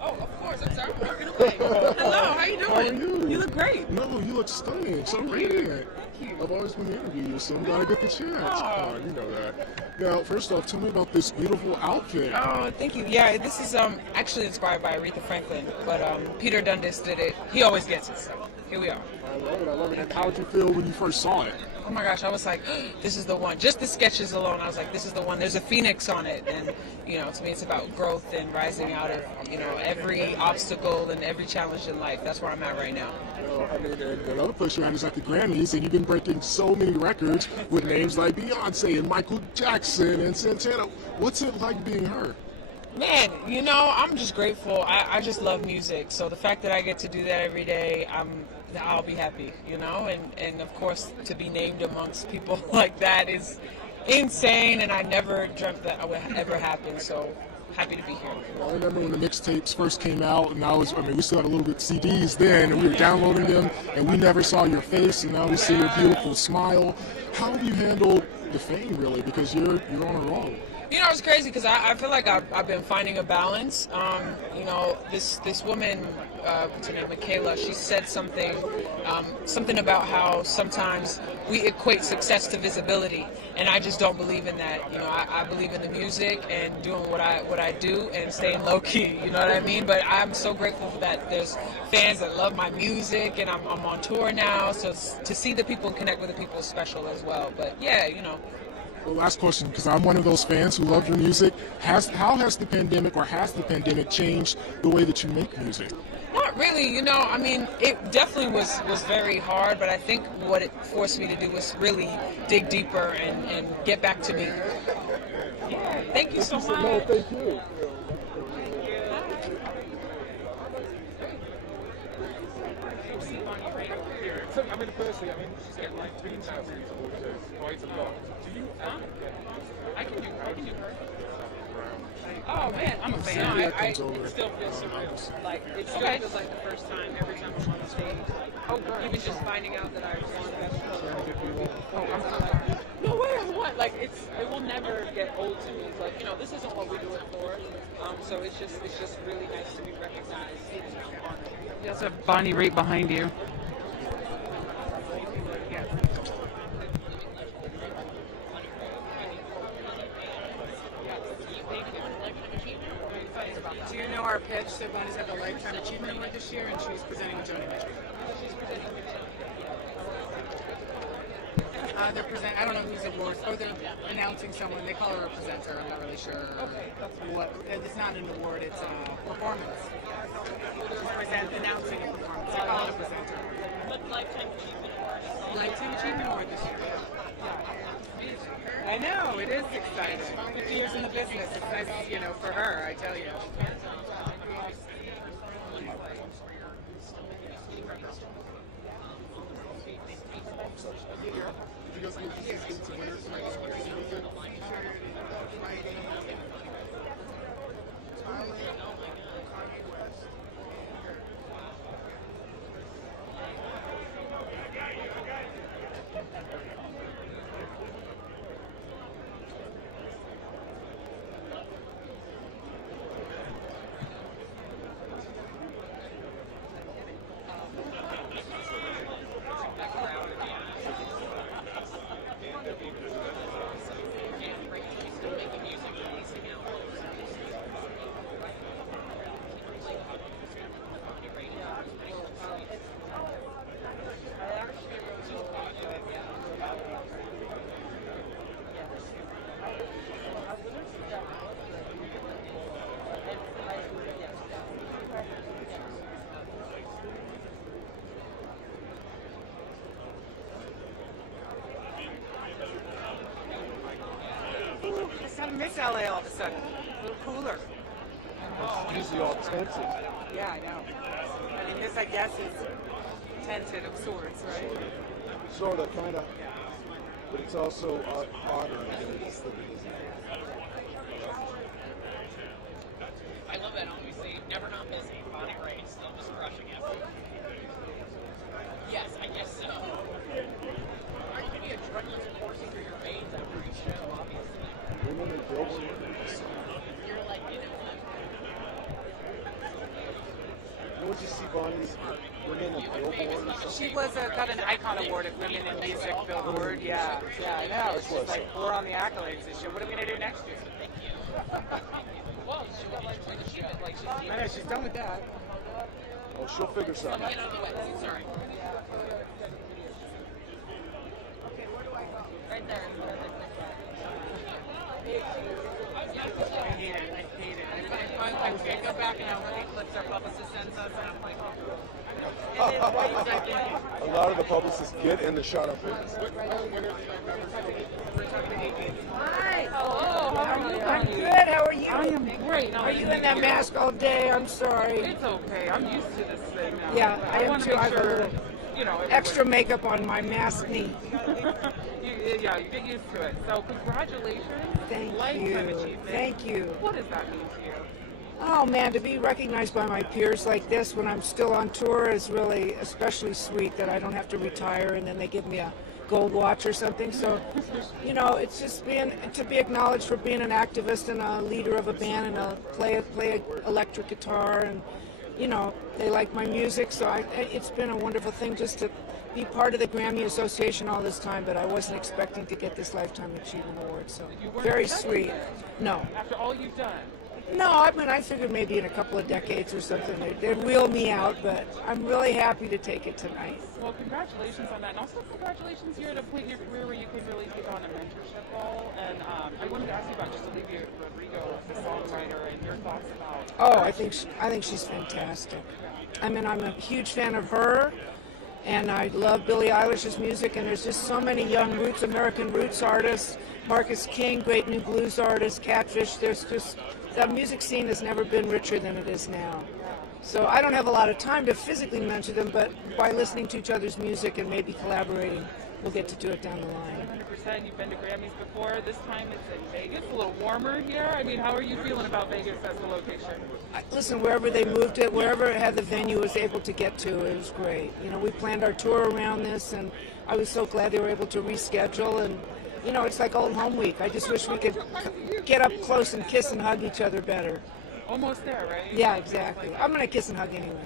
Oh, of course. I'm sorry. I'm walking away. Hello. How you doing? How are you? You look great. No, you look stunning. So radiant. I've always been to interview you, so I'm glad I get the chance. Oh. You know that. Now, first off, tell me about this beautiful outfit. Oh, thank you. Yeah, this is actually inspired by Aretha Franklin, but Peter Dundas did it. He always gets it, so here we are. I love it. I love it. And how did you feel when you first saw it? Oh my gosh, I was like, this is the one. Just the sketches alone, I was like, this is the one. There's a phoenix on it, and you know, to me, it's about growth and rising out of every obstacle and every challenge in life. That's where I'm at right now. Well, I mean, another place you're at is at the Grammys, and you've been breaking so many records with names like Beyonce and Michael Jackson and Santana. What's it like being her? Man, I'm just grateful. I just love music, so the fact that I get to do that every day, I'll be happy, and of course to be named amongst people like that is insane, and I never dreamt that would ever happen, so happy to be here. Well, I remember when the mixtapes first came out, and we still had a little bit CDs then, and we were downloading them, and we never saw your face, and now we see your beautiful smile. How have you handled the fame, really, because you're on a roll? It's crazy because I feel like I've been finding a balance. This woman, what's her name, Michaela, she said something about how sometimes we equate success to visibility, and I just don't believe in that. I believe in the music and doing what I do and staying low key. You know what I mean? But I'm so grateful for that. There's fans that love my music, and I'm on tour now, so to see the people and connect with the people is special as well. But yeah, Well, last question, because I'm one of those fans who love your music. How has the pandemic changed the way that you make music? Not really, it definitely was very hard, but I think what it forced me to do was really dig deeper and get back to me. Yeah, thank you so much. No, thank you. So, firstly, she's getting like 3,000 orders, quite a lot. Do you I can do her. Oh man, I'm a fan. It still feels surreal. Like it still feels like the first time every time I'm on stage. Oh, girl. Even just finding out that I won Best Show. Oh, I'm sorry. No way, I won. Like it will never get old to me. It's like this isn't what we do it for. So it's just really nice to be recognized. You also have Bonnie right behind you. Do you know our pitch? So Bonnie's got the Lifetime Achievement Award this year, and she's presenting with Joni Mitchell. They're presenting. I don't know whose awards. Oh, they're announcing someone. They call her a presenter. I'm not really sure what. It's not an award. It's a performance. She's announcing a performance. They call it a presenter. Lifetime Achievement Award. Lifetime Achievement Award this year. I know, it is exciting. 50 years in the business, it's nice, for her, I tell you. you guys get into winners tonight? I miss LA all of a sudden. A little cooler. It's usually all tinted. Yeah, I know. I mean, this, I guess, is tinted of sorts, right? Sort of, kind of. But it's also odder than it is than it is. I love that obviously. Never not busy. Bonnie Raitt still just crushing it. Yes, I guess so. There could be adrenaline coursing through your veins after each show, obviously. Women and girls. You're like, you know what? Would you see Bonnie's women in Billboard or something? She was got an icon award at Women in Music Billboard. Yeah, I know. It's just like we're on the accolades this year. What are we gonna do next year? Well, she would like to keep it like she's I know she's done with that. Oh, she'll figure something Get out of the way. Sorry. Right there. I hate it. I go back and how many clips our publicist sends us, and I'm like, A lot of the publicists get in the shot of business. Hi. Hello, how are you? I'm good. How are you? I am great. Are you in that mask all day? I'm sorry. It's okay. I'm used to this thing now. Yeah, I am wanna too. make I have a sure, little you know, extra makeup on my mask knee. Yeah, you get used to it. So congratulations. Thank Lifetime you. achievement. Thank you. What does that mean to you? Oh man, to be recognized by my peers like this when I'm still on tour is really especially sweet, that I don't have to retire and then they give me a gold watch or something. So, you know, it's just to be acknowledged for being an activist and a leader of a band and play electric guitar, and you know, they like my music. So it's been a wonderful thing just to be part of the Grammy Association all this time, but I wasn't expecting to get this Lifetime Achievement Award. So very sweet. No. After all you've done. No, I mean, I figured maybe in a couple of decades or something they'd wheel me out, but I'm really happy to take it tonight. Well, congratulations on that, and also congratulations, you're at a point in your career where you can really take on a mentorship role. And I wanted to ask you about just Olivia Rodrigo, the songwriter, and your thoughts about. Oh, I think she's fantastic. I mean, I'm a huge fan of her, and I love Billie Eilish's music. And there's just so many young American roots artists. Marcus King, great new blues artist. Catfish. There's just the music scene has never been richer than it is now. So I don't have a lot of time to physically mention them, but by listening to each other's music and maybe collaborating, we'll get to do it down the line. 100%. You've been to Grammys before. This time it's in Vegas, a little warmer here. I mean, how are you feeling about Vegas as a location? Listen, wherever they moved it, wherever it had the venue was able to get to, it was great. You know, we planned our tour around this, and I was so glad they were able to reschedule. And you know, it's like old home week. I just wish we could get up close and kiss and hug each other better. Almost there, right? Yeah, exactly. I'm going to kiss and hug anyway.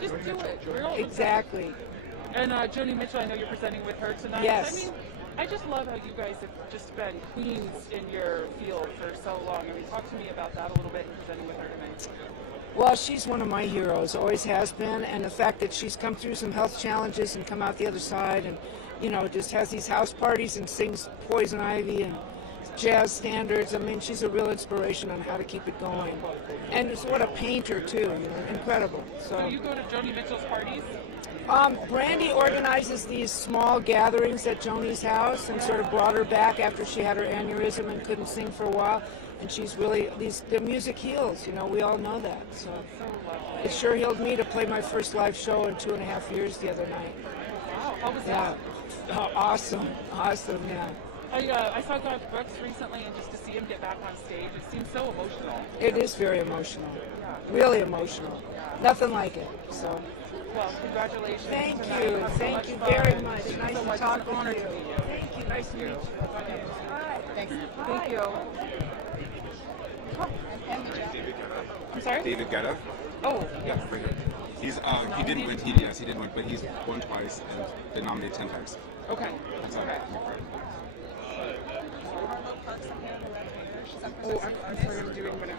Just do it. Exactly. And Joni Mitchell, I know you're presenting with her tonight. Yes. I mean, I just love how you guys have just been queens in your field for so long. I mean, talk to me about that a little bit and presenting with her tonight. Well, she's one of my heroes, always has been, and the fact that she's come through some health challenges and come out the other side, and you know, just has these house parties and sings Poison Ivy and jazz standards. I mean, she's a real inspiration on how to keep it going. And what a painter too, you know, incredible. So you go to Joni Mitchell's parties? Brandy organizes these small gatherings at Joni's house and sort of brought her back after she had her aneurysm and couldn't sing for a while. And she's really, the music heals, you know, we all know that. So it sure healed me to play my first live show in 2.5 years the other night. Wow, how was that? Oh, awesome, yeah. I saw Garth Brooks recently, and just to see him get back on stage, it seems so emotional. It is very emotional, really emotional. Nothing like it. So. Well, congratulations. Thank tonight. you. Have so Thank much you fun. very much. Thank Nice you so to much. talk It's an honor with to you. meet you. Thank you. Nice to meet you. Thanks. Thank you. I'm sorry? David Guetta. Oh, Yeah, right here. He's he didn't win. He didn't win, but he's won twice and been nominated 10 times. Okay. That's all right. Oh, I'm sorry, I'm doing whatever.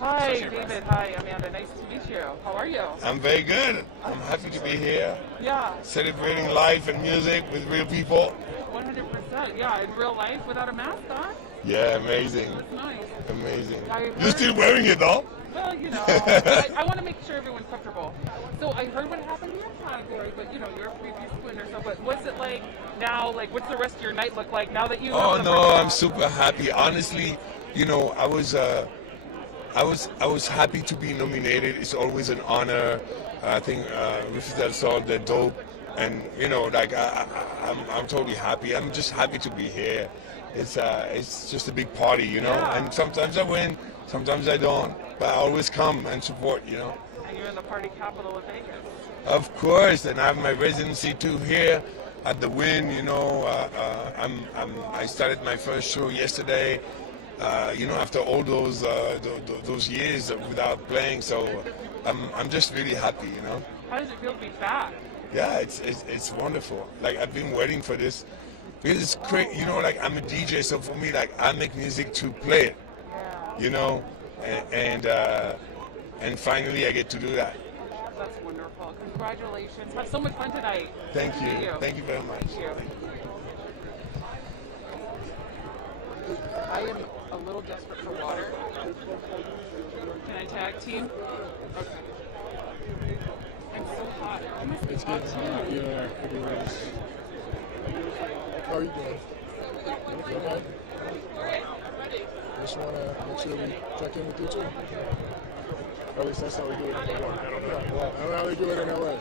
Hi, David. Hi, Amanda. Nice to meet you. How are you? I'm very good. I'm happy to be here. Yeah. Celebrating life and music with real people. 100%. Yeah, in real life without a mask on. Yeah, amazing. That's nice. Amazing. I You're still wearing it though? Well, you know, I want to make sure everyone's comfortable. So I heard what happened in your category, but you know, you're a previous winner. So, but what's it like now? Like, what's the rest of your night look like now that you? Oh have the no, Marca? I'm super happy. Honestly, you know, I was happy to be nominated. It's always an honor. I think Rufus Del Sol, they're dope, and you know, like I'm totally happy. I'm just happy to be here. It's just a big party, you know. Yeah. And sometimes I win, sometimes I don't, but I always come and support, you know. And you're in the party capital of Vegas. Of course, and I have my residency too here at the Wynn. You know, I started my first show yesterday. You know, after all those years without playing, so I'm just really happy. You know. How does it feel to be back? Yeah, it's wonderful. Like I've been waiting for this. Because it's great, you know, like I'm a DJ, so for me, like I make music to play it, you know, and finally I get to do that. That's wonderful. Congratulations. Have so much fun tonight. Thank Nice to meet you. Thank you very much. Thank you. I am a little desperate for water. Can I tag team? Okay. I'm so hot. I must be hot too. Yeah, it is. How are you doing? Okay. Just want to make sure we check in with you too. At least that's how we do it in LA. That's how we do it in LA.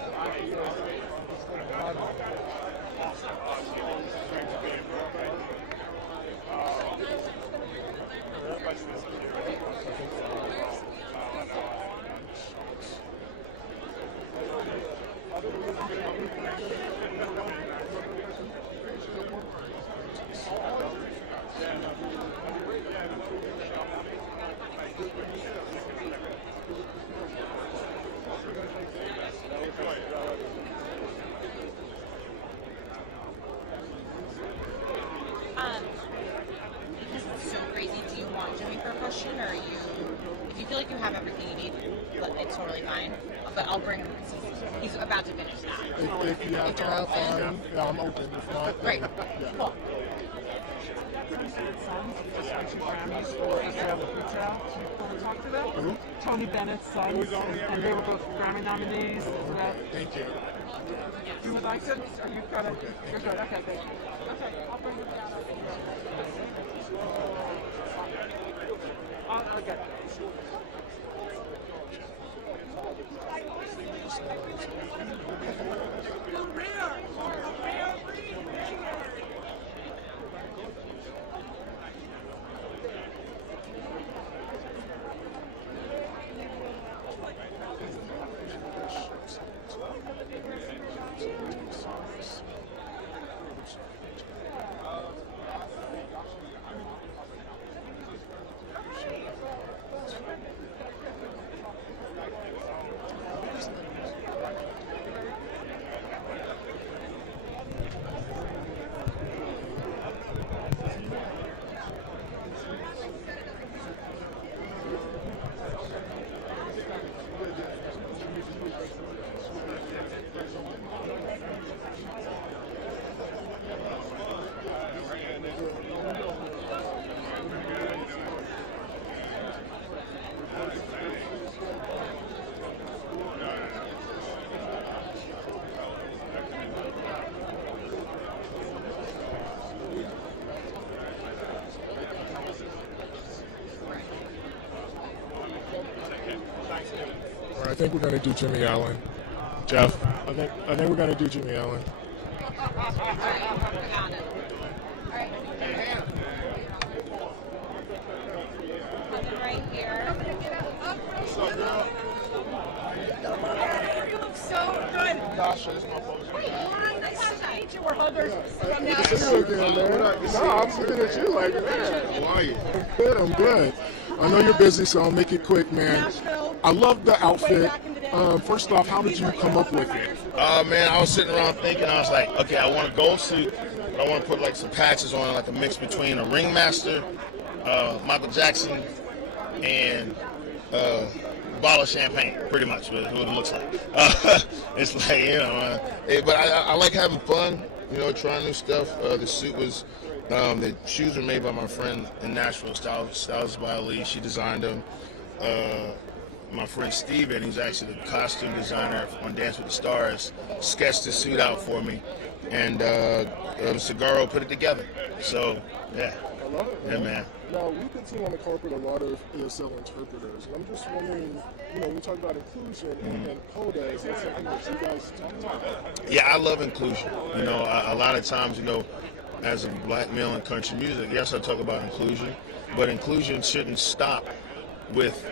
Because it's so crazy, do you want Jimmy for a question, or if you feel like you have everything you need, it's totally fine. But I'll bring him because he's about to finish that. If you have If you're time, open. fine. Yeah, I'm open. If not, Great. yeah. Cool. Grammys for Israel Futsal. Can we talk to them? Tony Bennett's sons, and they were both Grammy nominees. Thank you. You would like to? Are you kind of? You're good. Okay, thank you. Okay, I'll bring it down. Okay. All right, I think we're gonna do Jimmy Allen. Jeff, I think we're gonna do Jimmy Allen. Good to see you again, man. No, I'm looking at you like, man. How are you? Good, I'm good. I know you're busy, so I'll make it quick, man. I love the outfit. First off, how did you come up with it? Man, I was sitting around thinking, I was like, okay, I want a gold suit, but I want to put like some patches on, like a mix between a ringmaster, Michael Jackson, and a bottle of champagne, pretty much, what it looks like. It's like, you know, but I like having fun, you know, trying new stuff. The suit was, the shoes were made by my friend in Nashville, Styles by Ali. She designed them. My friend Steven, who's actually the costume designer on Dance with the Stars, sketched the suit out for me, and Cigaro put it together. So, yeah. I love it, Yeah, man. Now, we can see on the carpet a lot of ASL interpreters, and I'm just wondering, you know, we talk about inclusion and PODA, is that something that you guys talk about? Yeah, I love inclusion. You know, a lot of times, you know, as a black male in country music, yes, I talk about inclusion, but inclusion shouldn't stop with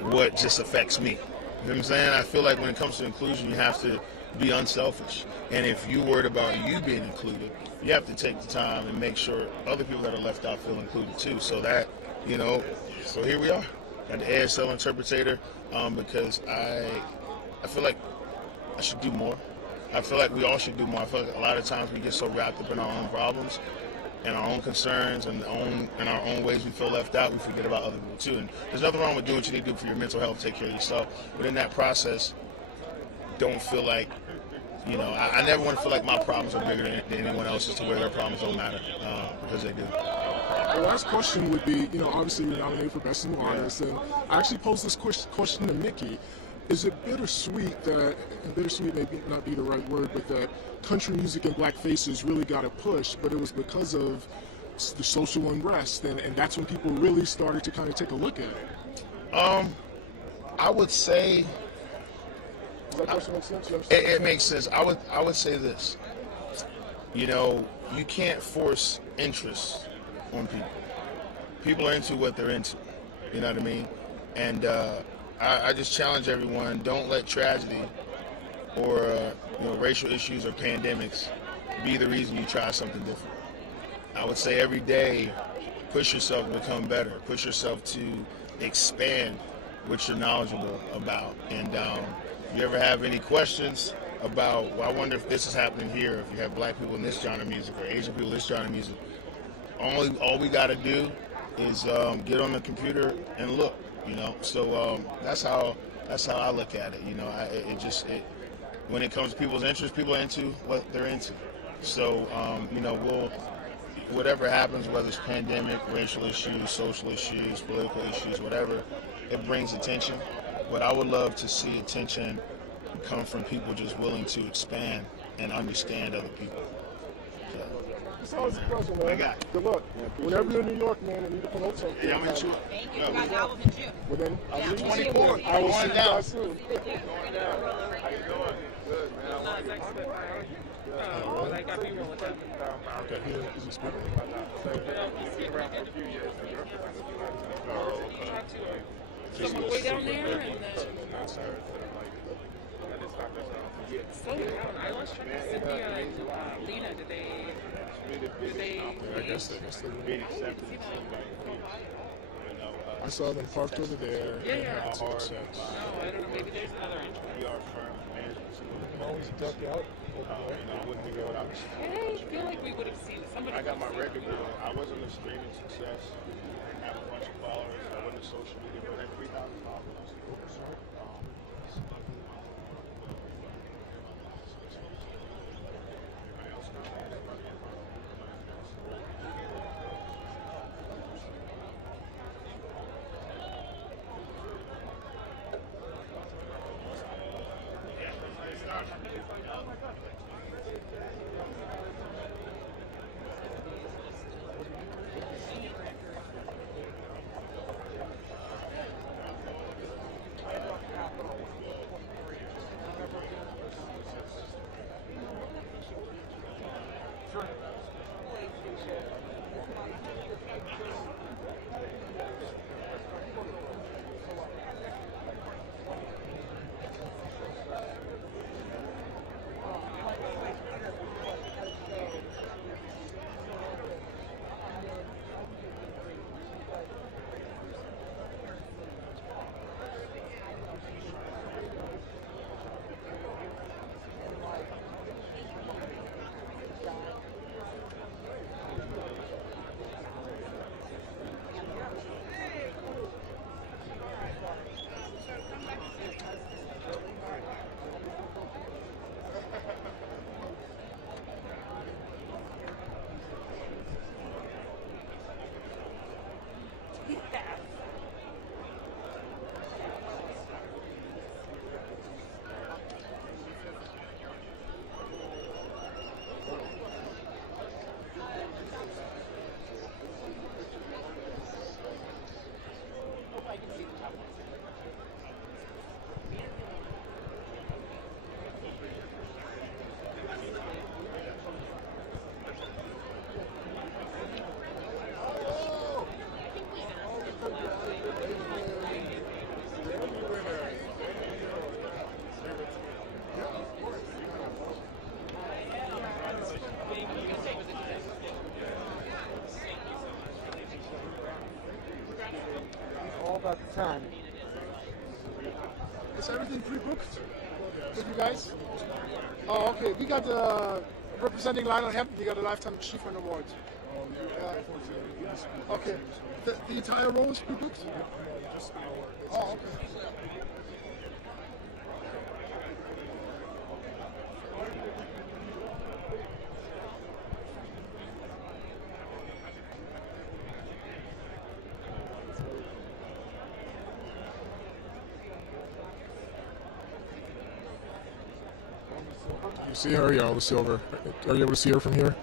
what just affects me. You know what I'm saying? I feel like when it comes to inclusion, you have to be unselfish. And if you're worried about you being included, you have to take the time and make sure other people that are left out feel included too. So that, you know, so here we are at the ASL interpreter, because I feel like I should do more. I feel like we all should do more. I feel like a lot of times we get so wrapped up in our own problems and our own concerns and our own ways we feel left out, we forget about other people too. And there's nothing wrong with doing what you need to do for your mental health, take care of yourself. But in that process, don't feel like, you know, I never want to feel like my problems are bigger than anyone else's, to where their problems don't matter, because they do. The last question would be, you know, obviously you're nominated for Best New Artist, and I actually posed this question to Mickey. Is it bittersweet that, and bittersweet may not be the right word, but that country music and black faces really got a push, but it was because of the social unrest, and that's when people really started to kind of take a look at it? I would say, does that question make sense? It makes sense. I would say this. You know, you can't force interest on people. People are into what they're into. You know what I mean? And I just challenge everyone: don't let tragedy or you know, racial issues or pandemics be the reason you try something different. I would say every day, push yourself to become better. Push yourself to expand what you're knowledgeable about. And if you ever have any questions about, well, I wonder if this is happening here, if you have black people in this genre of music or Asian people in this genre of music, all we got to do is get on the computer and look. You know, so that's how I look at it. You know, when it comes to people's interests, people are into what they're into. So you know, whatever happens, whether it's pandemic, racial issues, social issues, political issues, whatever, it brings attention. But I would love to see attention come from people just willing to expand and understand other people. It's always a pleasure, man. I got it. Good luck. Whenever you're in New York, man, and need to promote something. Yeah, I'm into it. Thank you. You guys' album in June. Well, then, I'll see you 24th. soon. I will see you Going guys soon. How you doing? Good, man. I like it. Okay. Is he speaking? Someone way down there, and I was trying to Cynthia and Lena. Did they? I guess they I saw them parked over there. Yeah. Makes sense. No, I don't know. Maybe there's another entry. We are firm management. Always duck out. I feel like we would have seen somebody. I got my record deal. I wasn't a streaming success. I have a bunch of followers. I wasn't social media, but I had 3,000 followers. time. Is everything pre-booked with you guys? Oh, okay. We got representing Lionel Hampton. We got a Lifetime Achievement Award. Okay. The entire role is pre-booked? Oh, okay. You see her? Yeah, let's see over. Are you able to see her from here?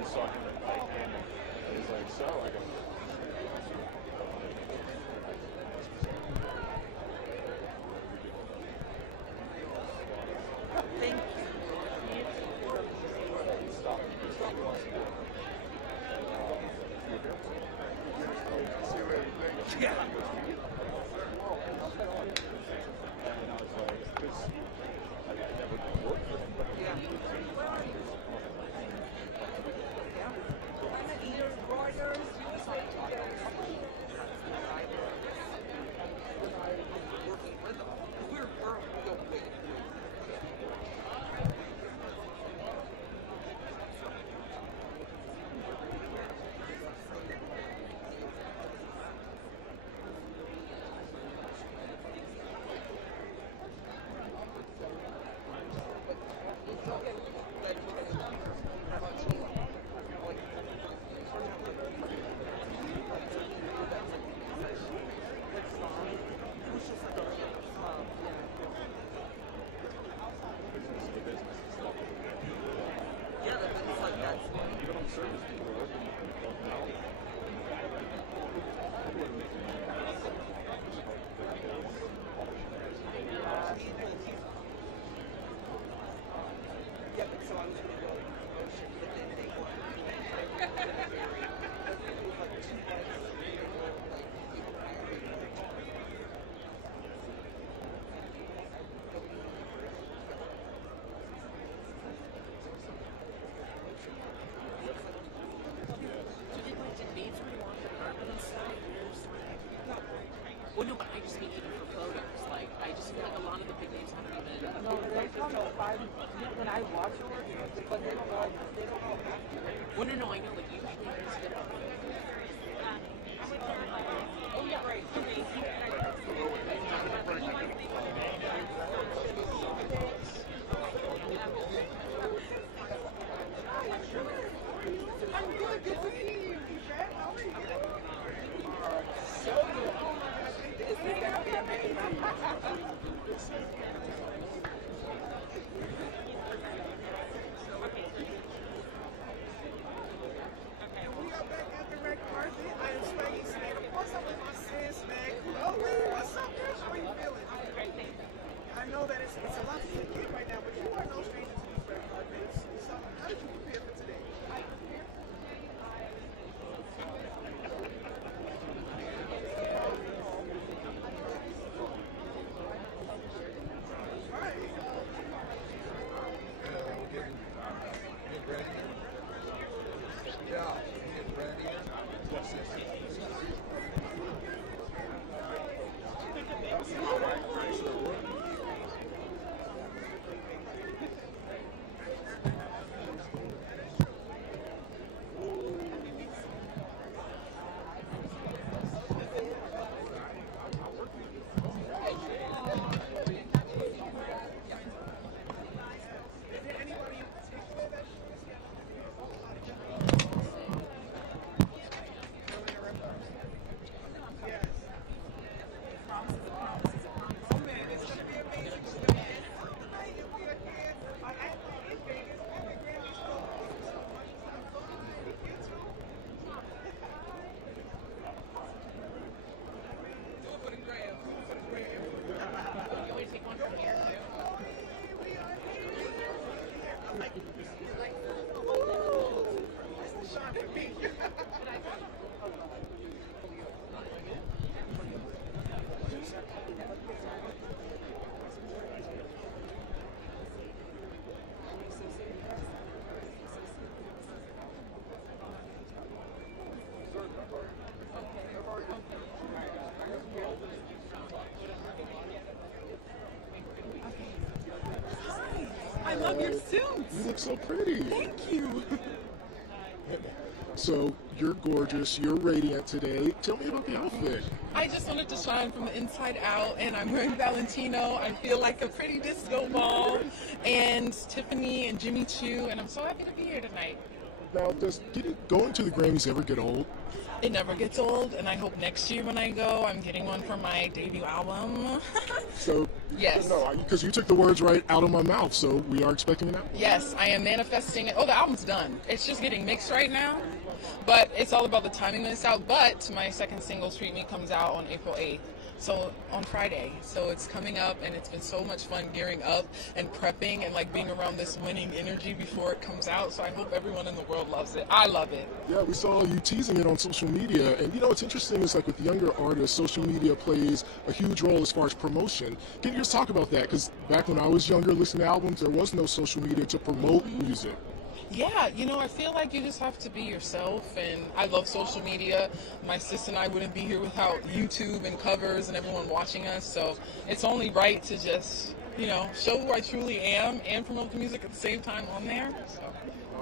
he's talking like him, and he's like, so I go. Thank you. Yeah. Well, no, but I just mean even for photos. Like, I just feel like a lot of the big names haven't even. No, they don't know if when I watch it, but they don't know. Well, no, I know, but usually there's different. Oh, yeah, right. I'm good. Good to see you. How are you? So good. Oh my gosh, this is gonna be amazing. We are back at the red carpet. I am Space, and of course I'm with my sis, man. Chloe, what's up, girl? How are you feeling? I know that it's a lot to take in right now, but you are no stranger to these red carpets. So how did you prepare for today? I love your suits. You look so pretty. Thank you. So you're gorgeous. You're radiant today. Tell me about the outfit. I just wanted to shine from the inside out, and I'm wearing Valentino. I feel like a pretty disco ball, and Tiffany and Jimmy Choo, and I'm so happy to be here tonight. Now, does going to the Grammys ever get old? It never gets old, and I hope next year when I go, I'm getting one for my debut album. So, Yes. no, because you took the words right out of my mouth, so we are expecting it now? Yes, I am manifesting it. Oh, the album's done. It's just getting mixed right now, but it's all about the timing when it's out. But my second single, Treat Me, comes out on April 8th. So on Friday. So it's coming up, and it's been so much fun gearing up and prepping and like being around this winning energy before it comes out. So I hope everyone in the world loves it. I love it. Yeah, we saw you teasing it on social media, and you know what's interesting is like with younger artists, social media plays a huge role as far as promotion. Can you just talk about that? Because back when I was younger, listening to albums, there was no social media to promote music. Yeah, you know, I feel like you just have to be yourself, and I love social media. My sister and I wouldn't be here without YouTube and covers and everyone watching us, so it's only right to just, you know, show who I truly am and promote the music at the same time on there. So.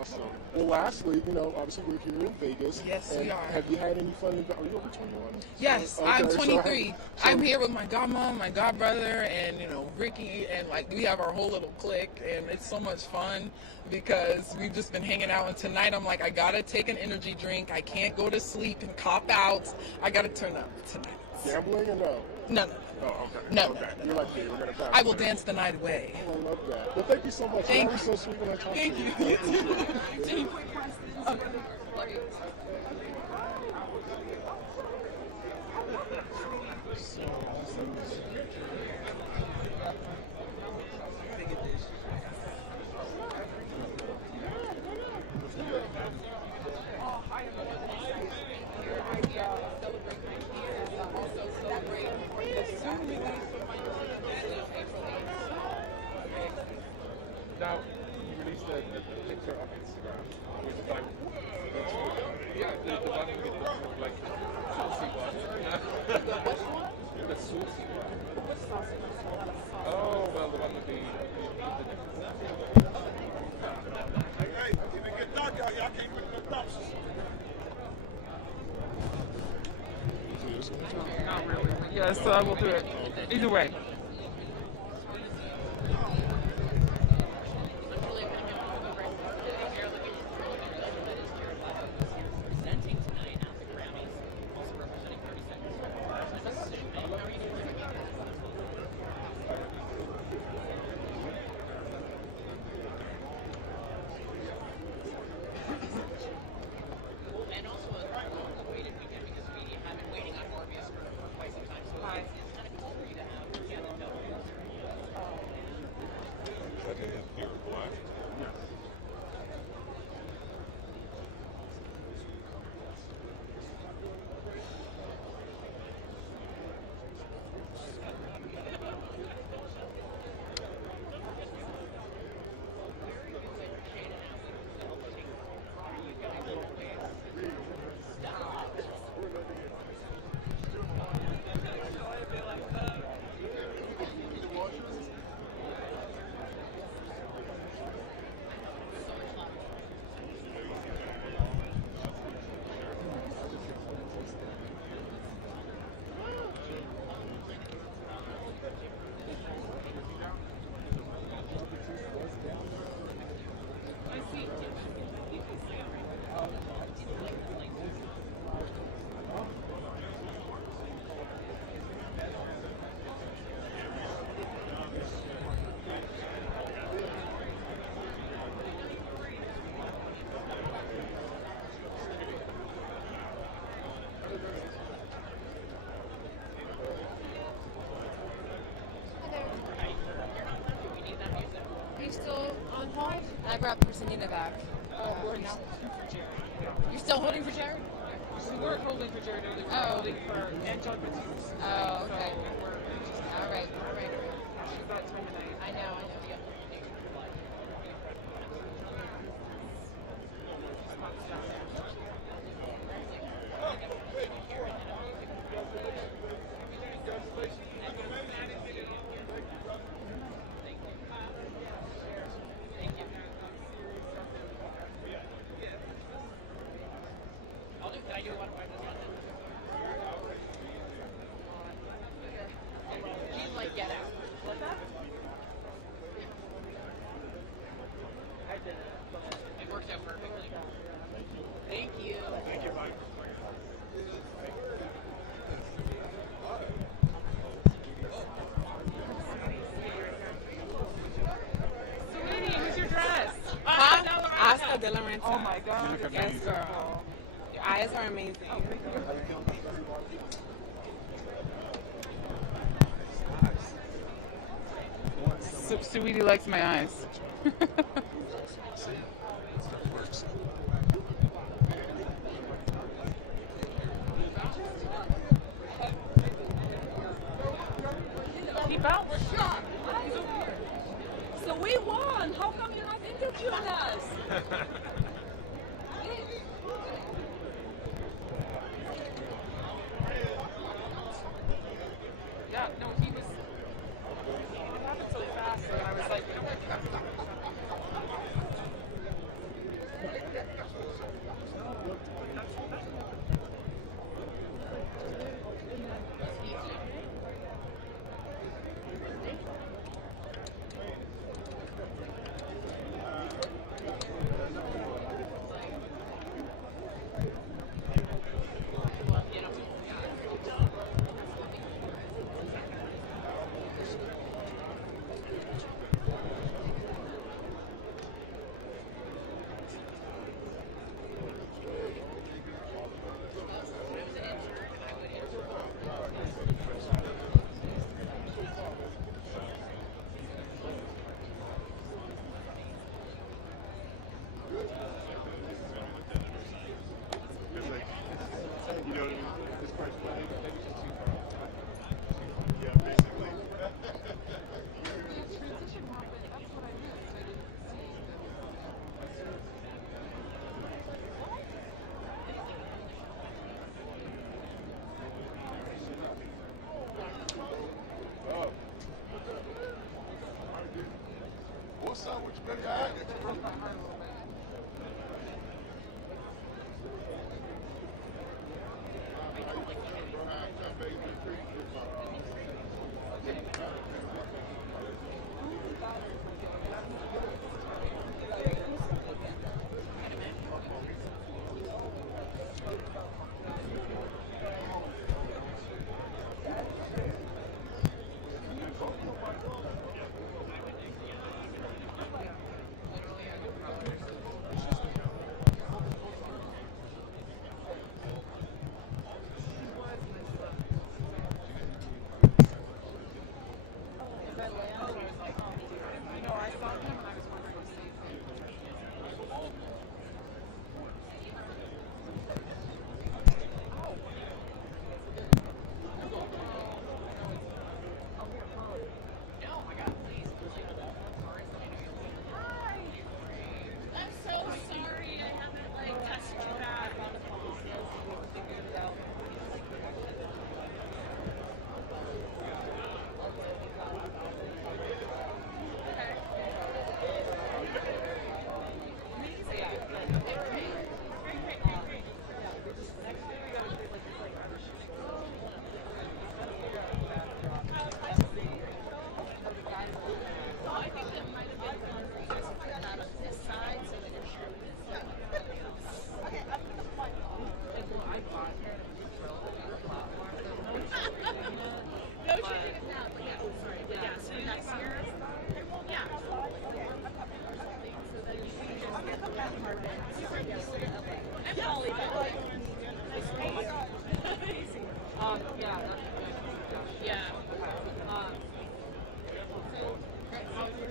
Awesome. Well, lastly, you know, obviously we're here in Vegas. Yes, we are. Have you had any fun? Are you over 21? Yes, Okay, I'm so 23. I'm here with my godmom, my godbrother, and, you know, Ricky, and, like, we have our whole little clique, and it's so much fun because we've just been hanging out, and tonight I'm like, I gotta take an energy drink. I can't go to sleep and cop out. I gotta turn up tonight. Gambling or no? No, no. Oh, okay. No, okay. no, You're like, hey, we're gonna pass I will it. dance the night away. Oh, I love that. Well, thank you so much. Thank That was so sweet when I talked Thank to you. you. Any quick questions? Okay. Now, you released a picture on Instagram with like, yeah, the one with the like saucy one. The saucy one. Oh, well, the one with the Not really. Yes, I will do it. Either way. I brought Personina back. You're still holding for Jared? We weren't holding for Jared earlier. We were holding for Angelic Martinez. Oh, okay. All right. She's got time tonight. I know. Yeah. She's like, get out. What's that? It worked out perfectly. Oh my God. Yes, girl. Your eyes are amazing. Sweetie likes my eyes. Keep out. So we won. How come you're not interviewing us? Yeah, no, he was. It happened so fast, and I was like, What's up with you, big guy?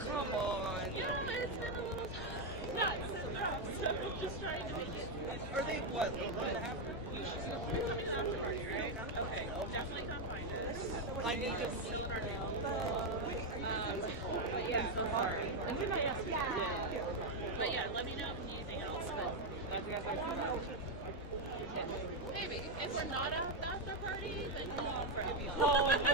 Come on. Yeah, it's been a little nuts and rough, so we're just trying to make it. Are they what? Coming after party, right? Okay, I'll definitely come find us. I need to see our but yeah, so hard. And we might have to. But yeah, let me know if you need anything else. Maybe. If we're not at the after party, then come on for happy hour. Oh no.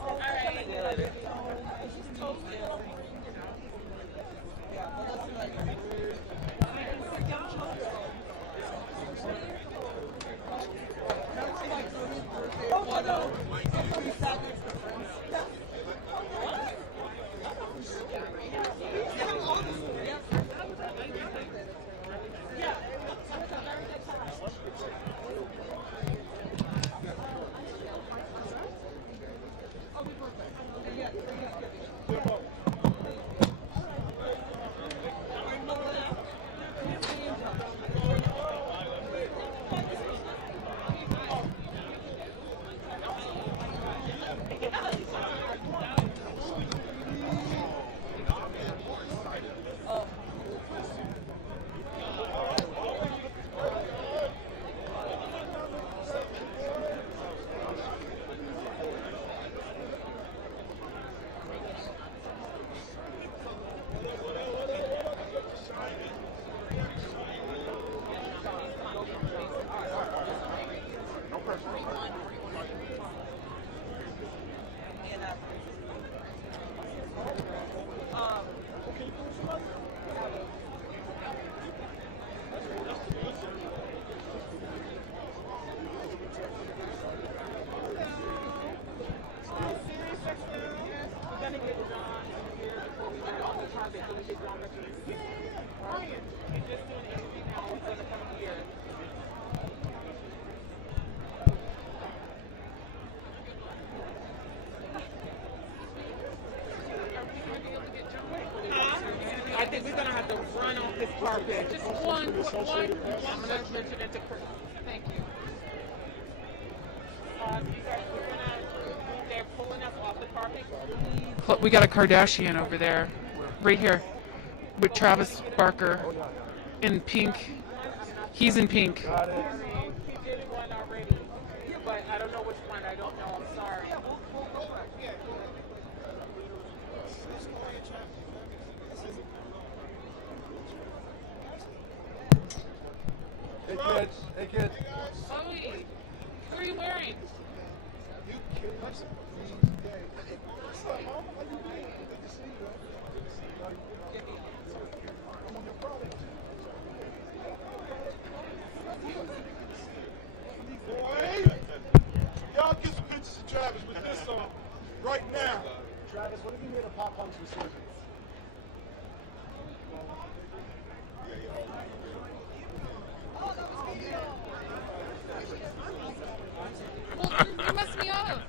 All right. I think we're gonna have to run off this carpet. Just one. I'm gonna mention it to Chris. Thank you. They're pulling us off the carpet. We got a Kardashian over there, right here, with Travis Barker in pink. He's in pink. He did one already, but I don't know which one. I don't know. I'm sorry. Hey kids, hey kids. Chloe, what are you wearing? Y'all get some pictures of Travis with this on right now. Travis, what have you made of Pop Punk's resurgence? Well, you messed me up.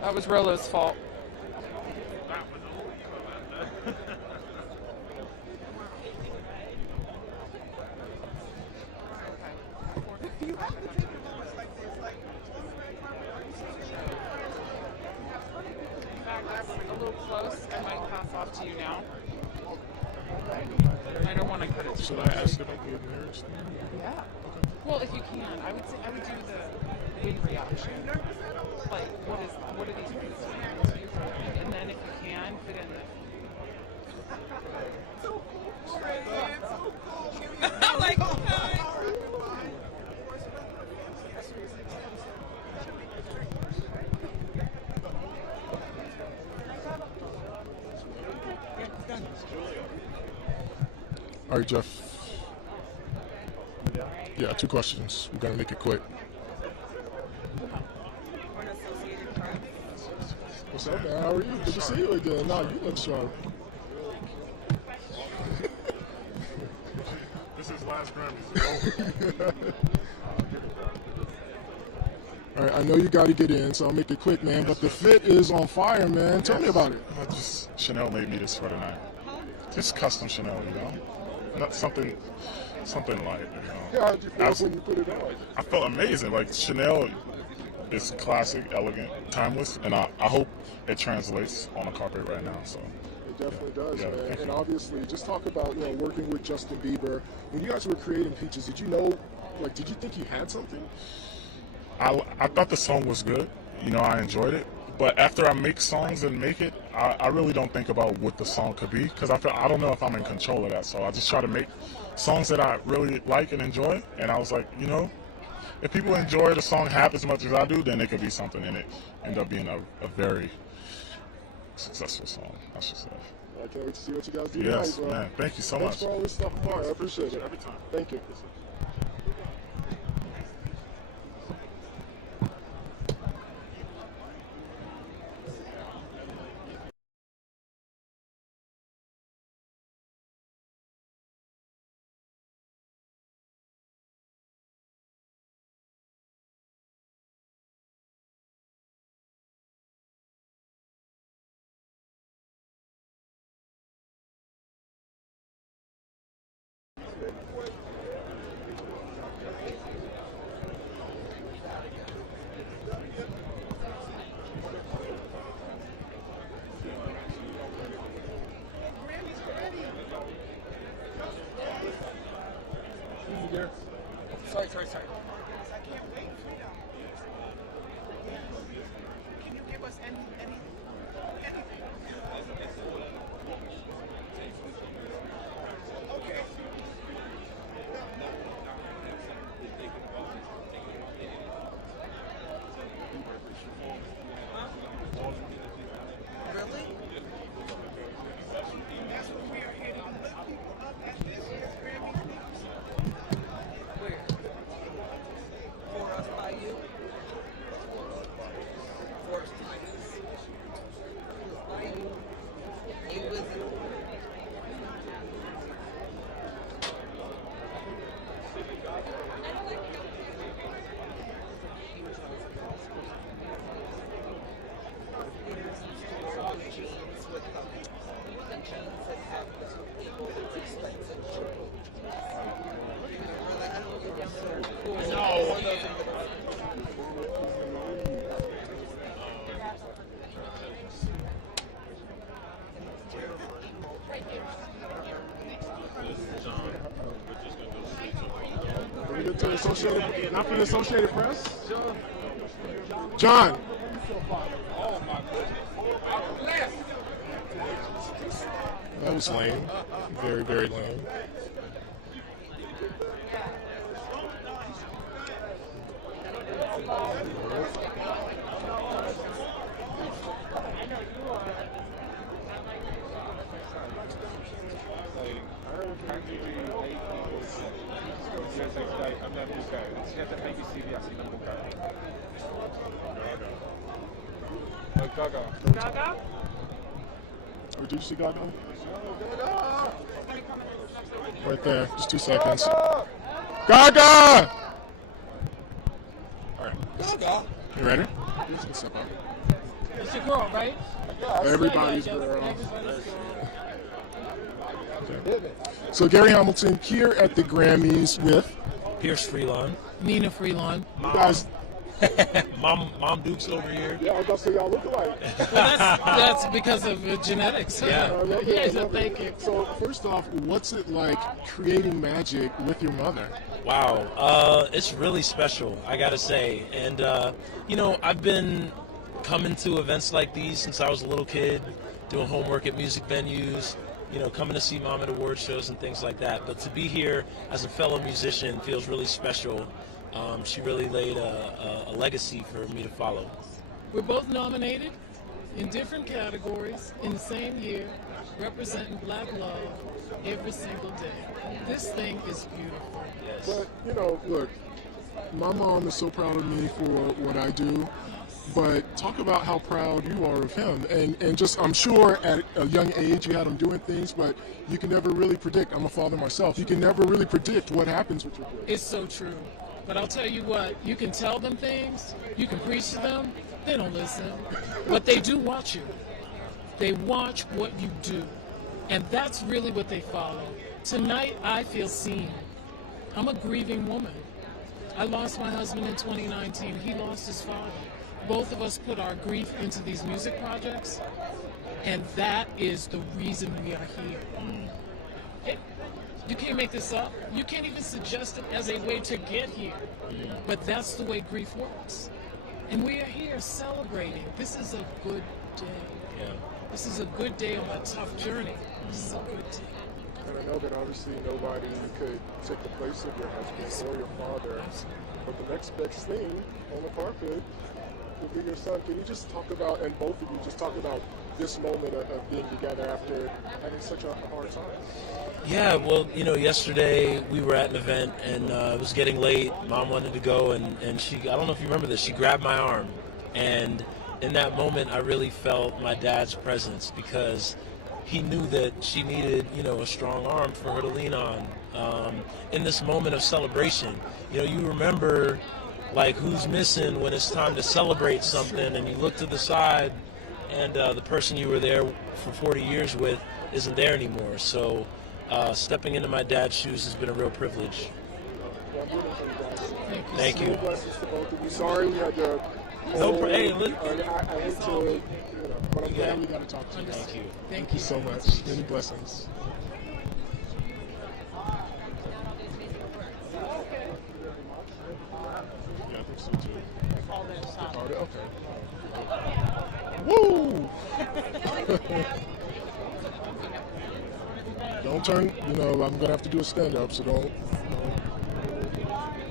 That was Rolo's fault. A little close. I might pass off to you now. I don't want to cut it. Should I ask about the marriage thing? Yeah. Well, if you can, I would say I would do the big reaction. Like, what are these things? And then if you can, put in the. I'm like, All right, Jeff. Yeah, 2 questions. We're gonna make it quick. What's up, man? How are you? Good to see you again. Nah, you look sharp. This is last Grammys. All right, I know you got to get in, so I'll make it quick, man. But the fit is on fire, man. Tell me about it. Chanel made me this for tonight. Just custom Chanel, you know? Not something light, you know? Yeah, how'd you feel when you put it on? I felt amazing. Like, Chanel is classic, elegant, timeless, and I hope it translates on the carpet right now, so. It definitely does, Yeah, man. thank And you. obviously, just talk about, working with Justin Bieber. When you guys were creating Peaches, did you know, did you think you had something? I thought the song was good. You know, I enjoyed it. But after I make songs and make it, I really don't think about what the song could be, because I don't know if I'm in control of that. So I just try to make songs that I really like and enjoy. And I was like, you know, if people enjoy the song half as much as I do, then it could be something, and it end up being a very successful song, I should say. I can't wait to see what you guys do Yes, tonight, bro. man. Thank you so Thanks much. for all this stuff, Mark. I appreciate it. Every time. Thank you. Sorry. Can you give us any? Okay. Really? That's what we are here to lift people up at this year's Grammy. Where? Not for the Associated Press? John. That was lame. Very, very lame. Gaga. Or did you see Gaga? Right there, just 2 seconds. Gaga! All right. Gaga. You ready? It's your girl, right? Everybody's girl. Okay. So Gary Hamilton here at the Grammys with Pierce Freelon. Nina Freelon. You guys. Mom Duke's over here. Yeah, I was about to say y'all look alike. Well, that's because of genetics. Yeah. I love it, Yeah, I so love it. thank you. So first off, what's it like creating magic with your mother? Wow, it's really special, I gotta say. And you know, I've been coming to events like these since I was a little kid, doing homework at music venues, you know, coming to see Mom at award shows and things like that. But to be here as a fellow musician feels really special. She really laid a legacy for me to follow. We're both nominated in different categories in the same year, representing Black love every single day. This thing is beautiful. But, you know, look, my mom is so proud of me for what I do, but talk about how proud you are of him. And just, I'm sure at a young age you had him doing things, but you can never really predict. I'm a father myself. You can never really predict what happens with your kids. It's so true. But I'll tell you what, you can tell them things, you can preach to them, they don't listen. But they do watch you. They watch what you do. And that's really what they follow. Tonight, I feel seen. I'm a grieving woman. I lost my husband in 2019. He lost his father. Both of us put our grief into these music projects, and that is the reason we are here. You can't make this up. You can't even suggest it as a way to get here. But that's the way grief works. And we are here celebrating. This is a good day. Yeah. This is a good day on a tough journey. This is a good day. And I know that obviously nobody could take the place of your husband or your father, but the next best thing on the carpet will be your son. Can you just talk about, and both of you just talk about this moment of being together after having such a hard time? Yeah, well, you know, yesterday we were at an event and it was getting late. Mom wanted to go and she, I don't know if you remember this, she grabbed my arm. And in that moment, I really felt my dad's presence because he knew that she needed, you know, a strong arm for her to lean on. In this moment of celebration, you know, you remember like who's missing when it's time to celebrate something and you look to the side and the person you were there for 40 years with isn't there anymore. So stepping into my dad's shoes has been a real privilege. Thank you. Sorry we had to... Hey, I hate to, you know, but I'm glad we got to talk to you. Thank you. Thank you so much. Many blessings. Yeah, I think so too. Okay. Woo! Don't turn, you know, I'm going to have to do a stand-up, so don't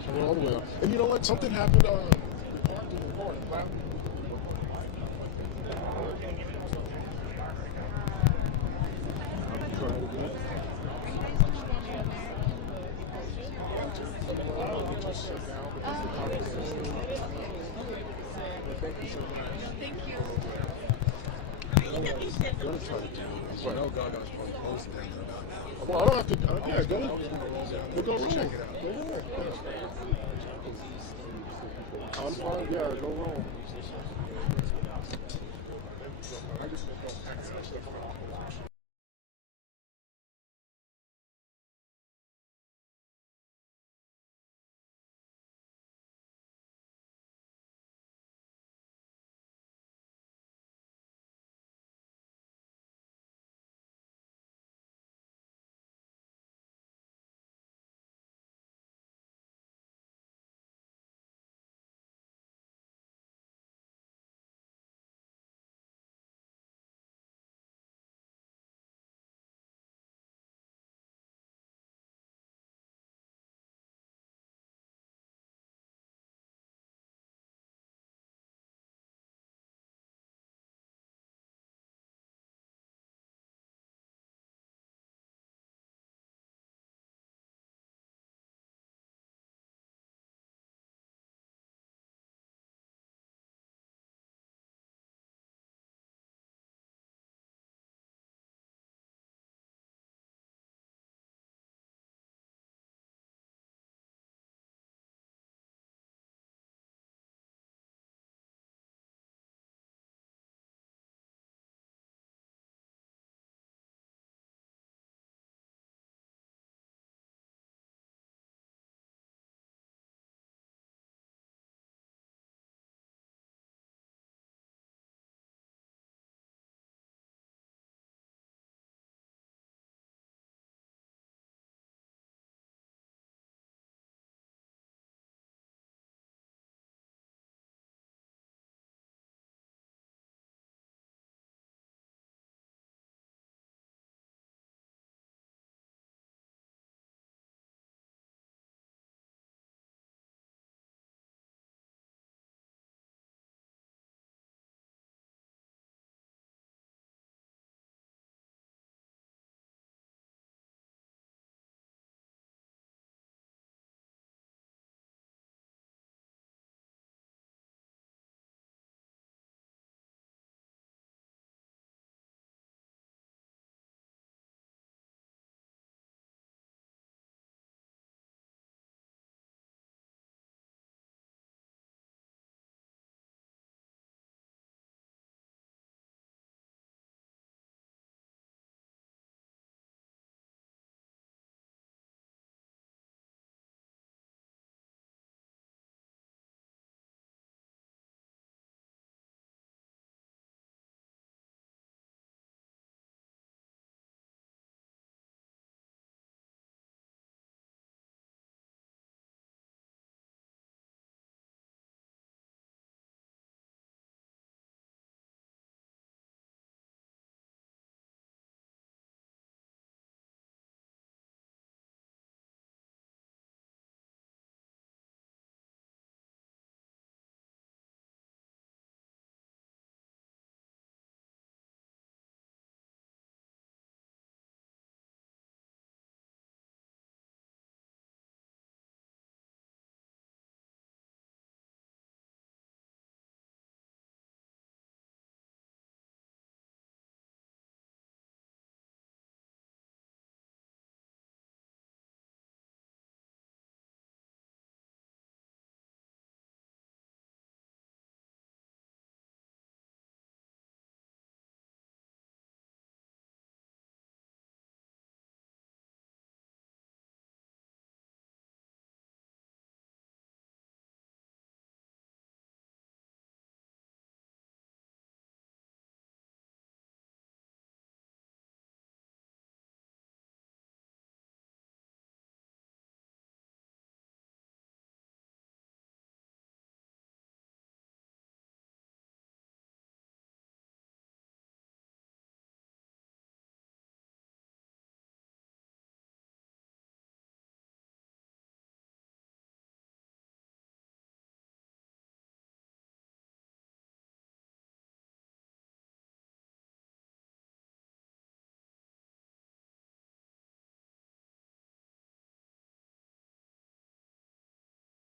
turn all the way up. And you know what? Something happened, Thank you. Well, I don't have to. Yeah, go. We'll go check it out. Go ahead. I'm fine. Yeah, go wrong.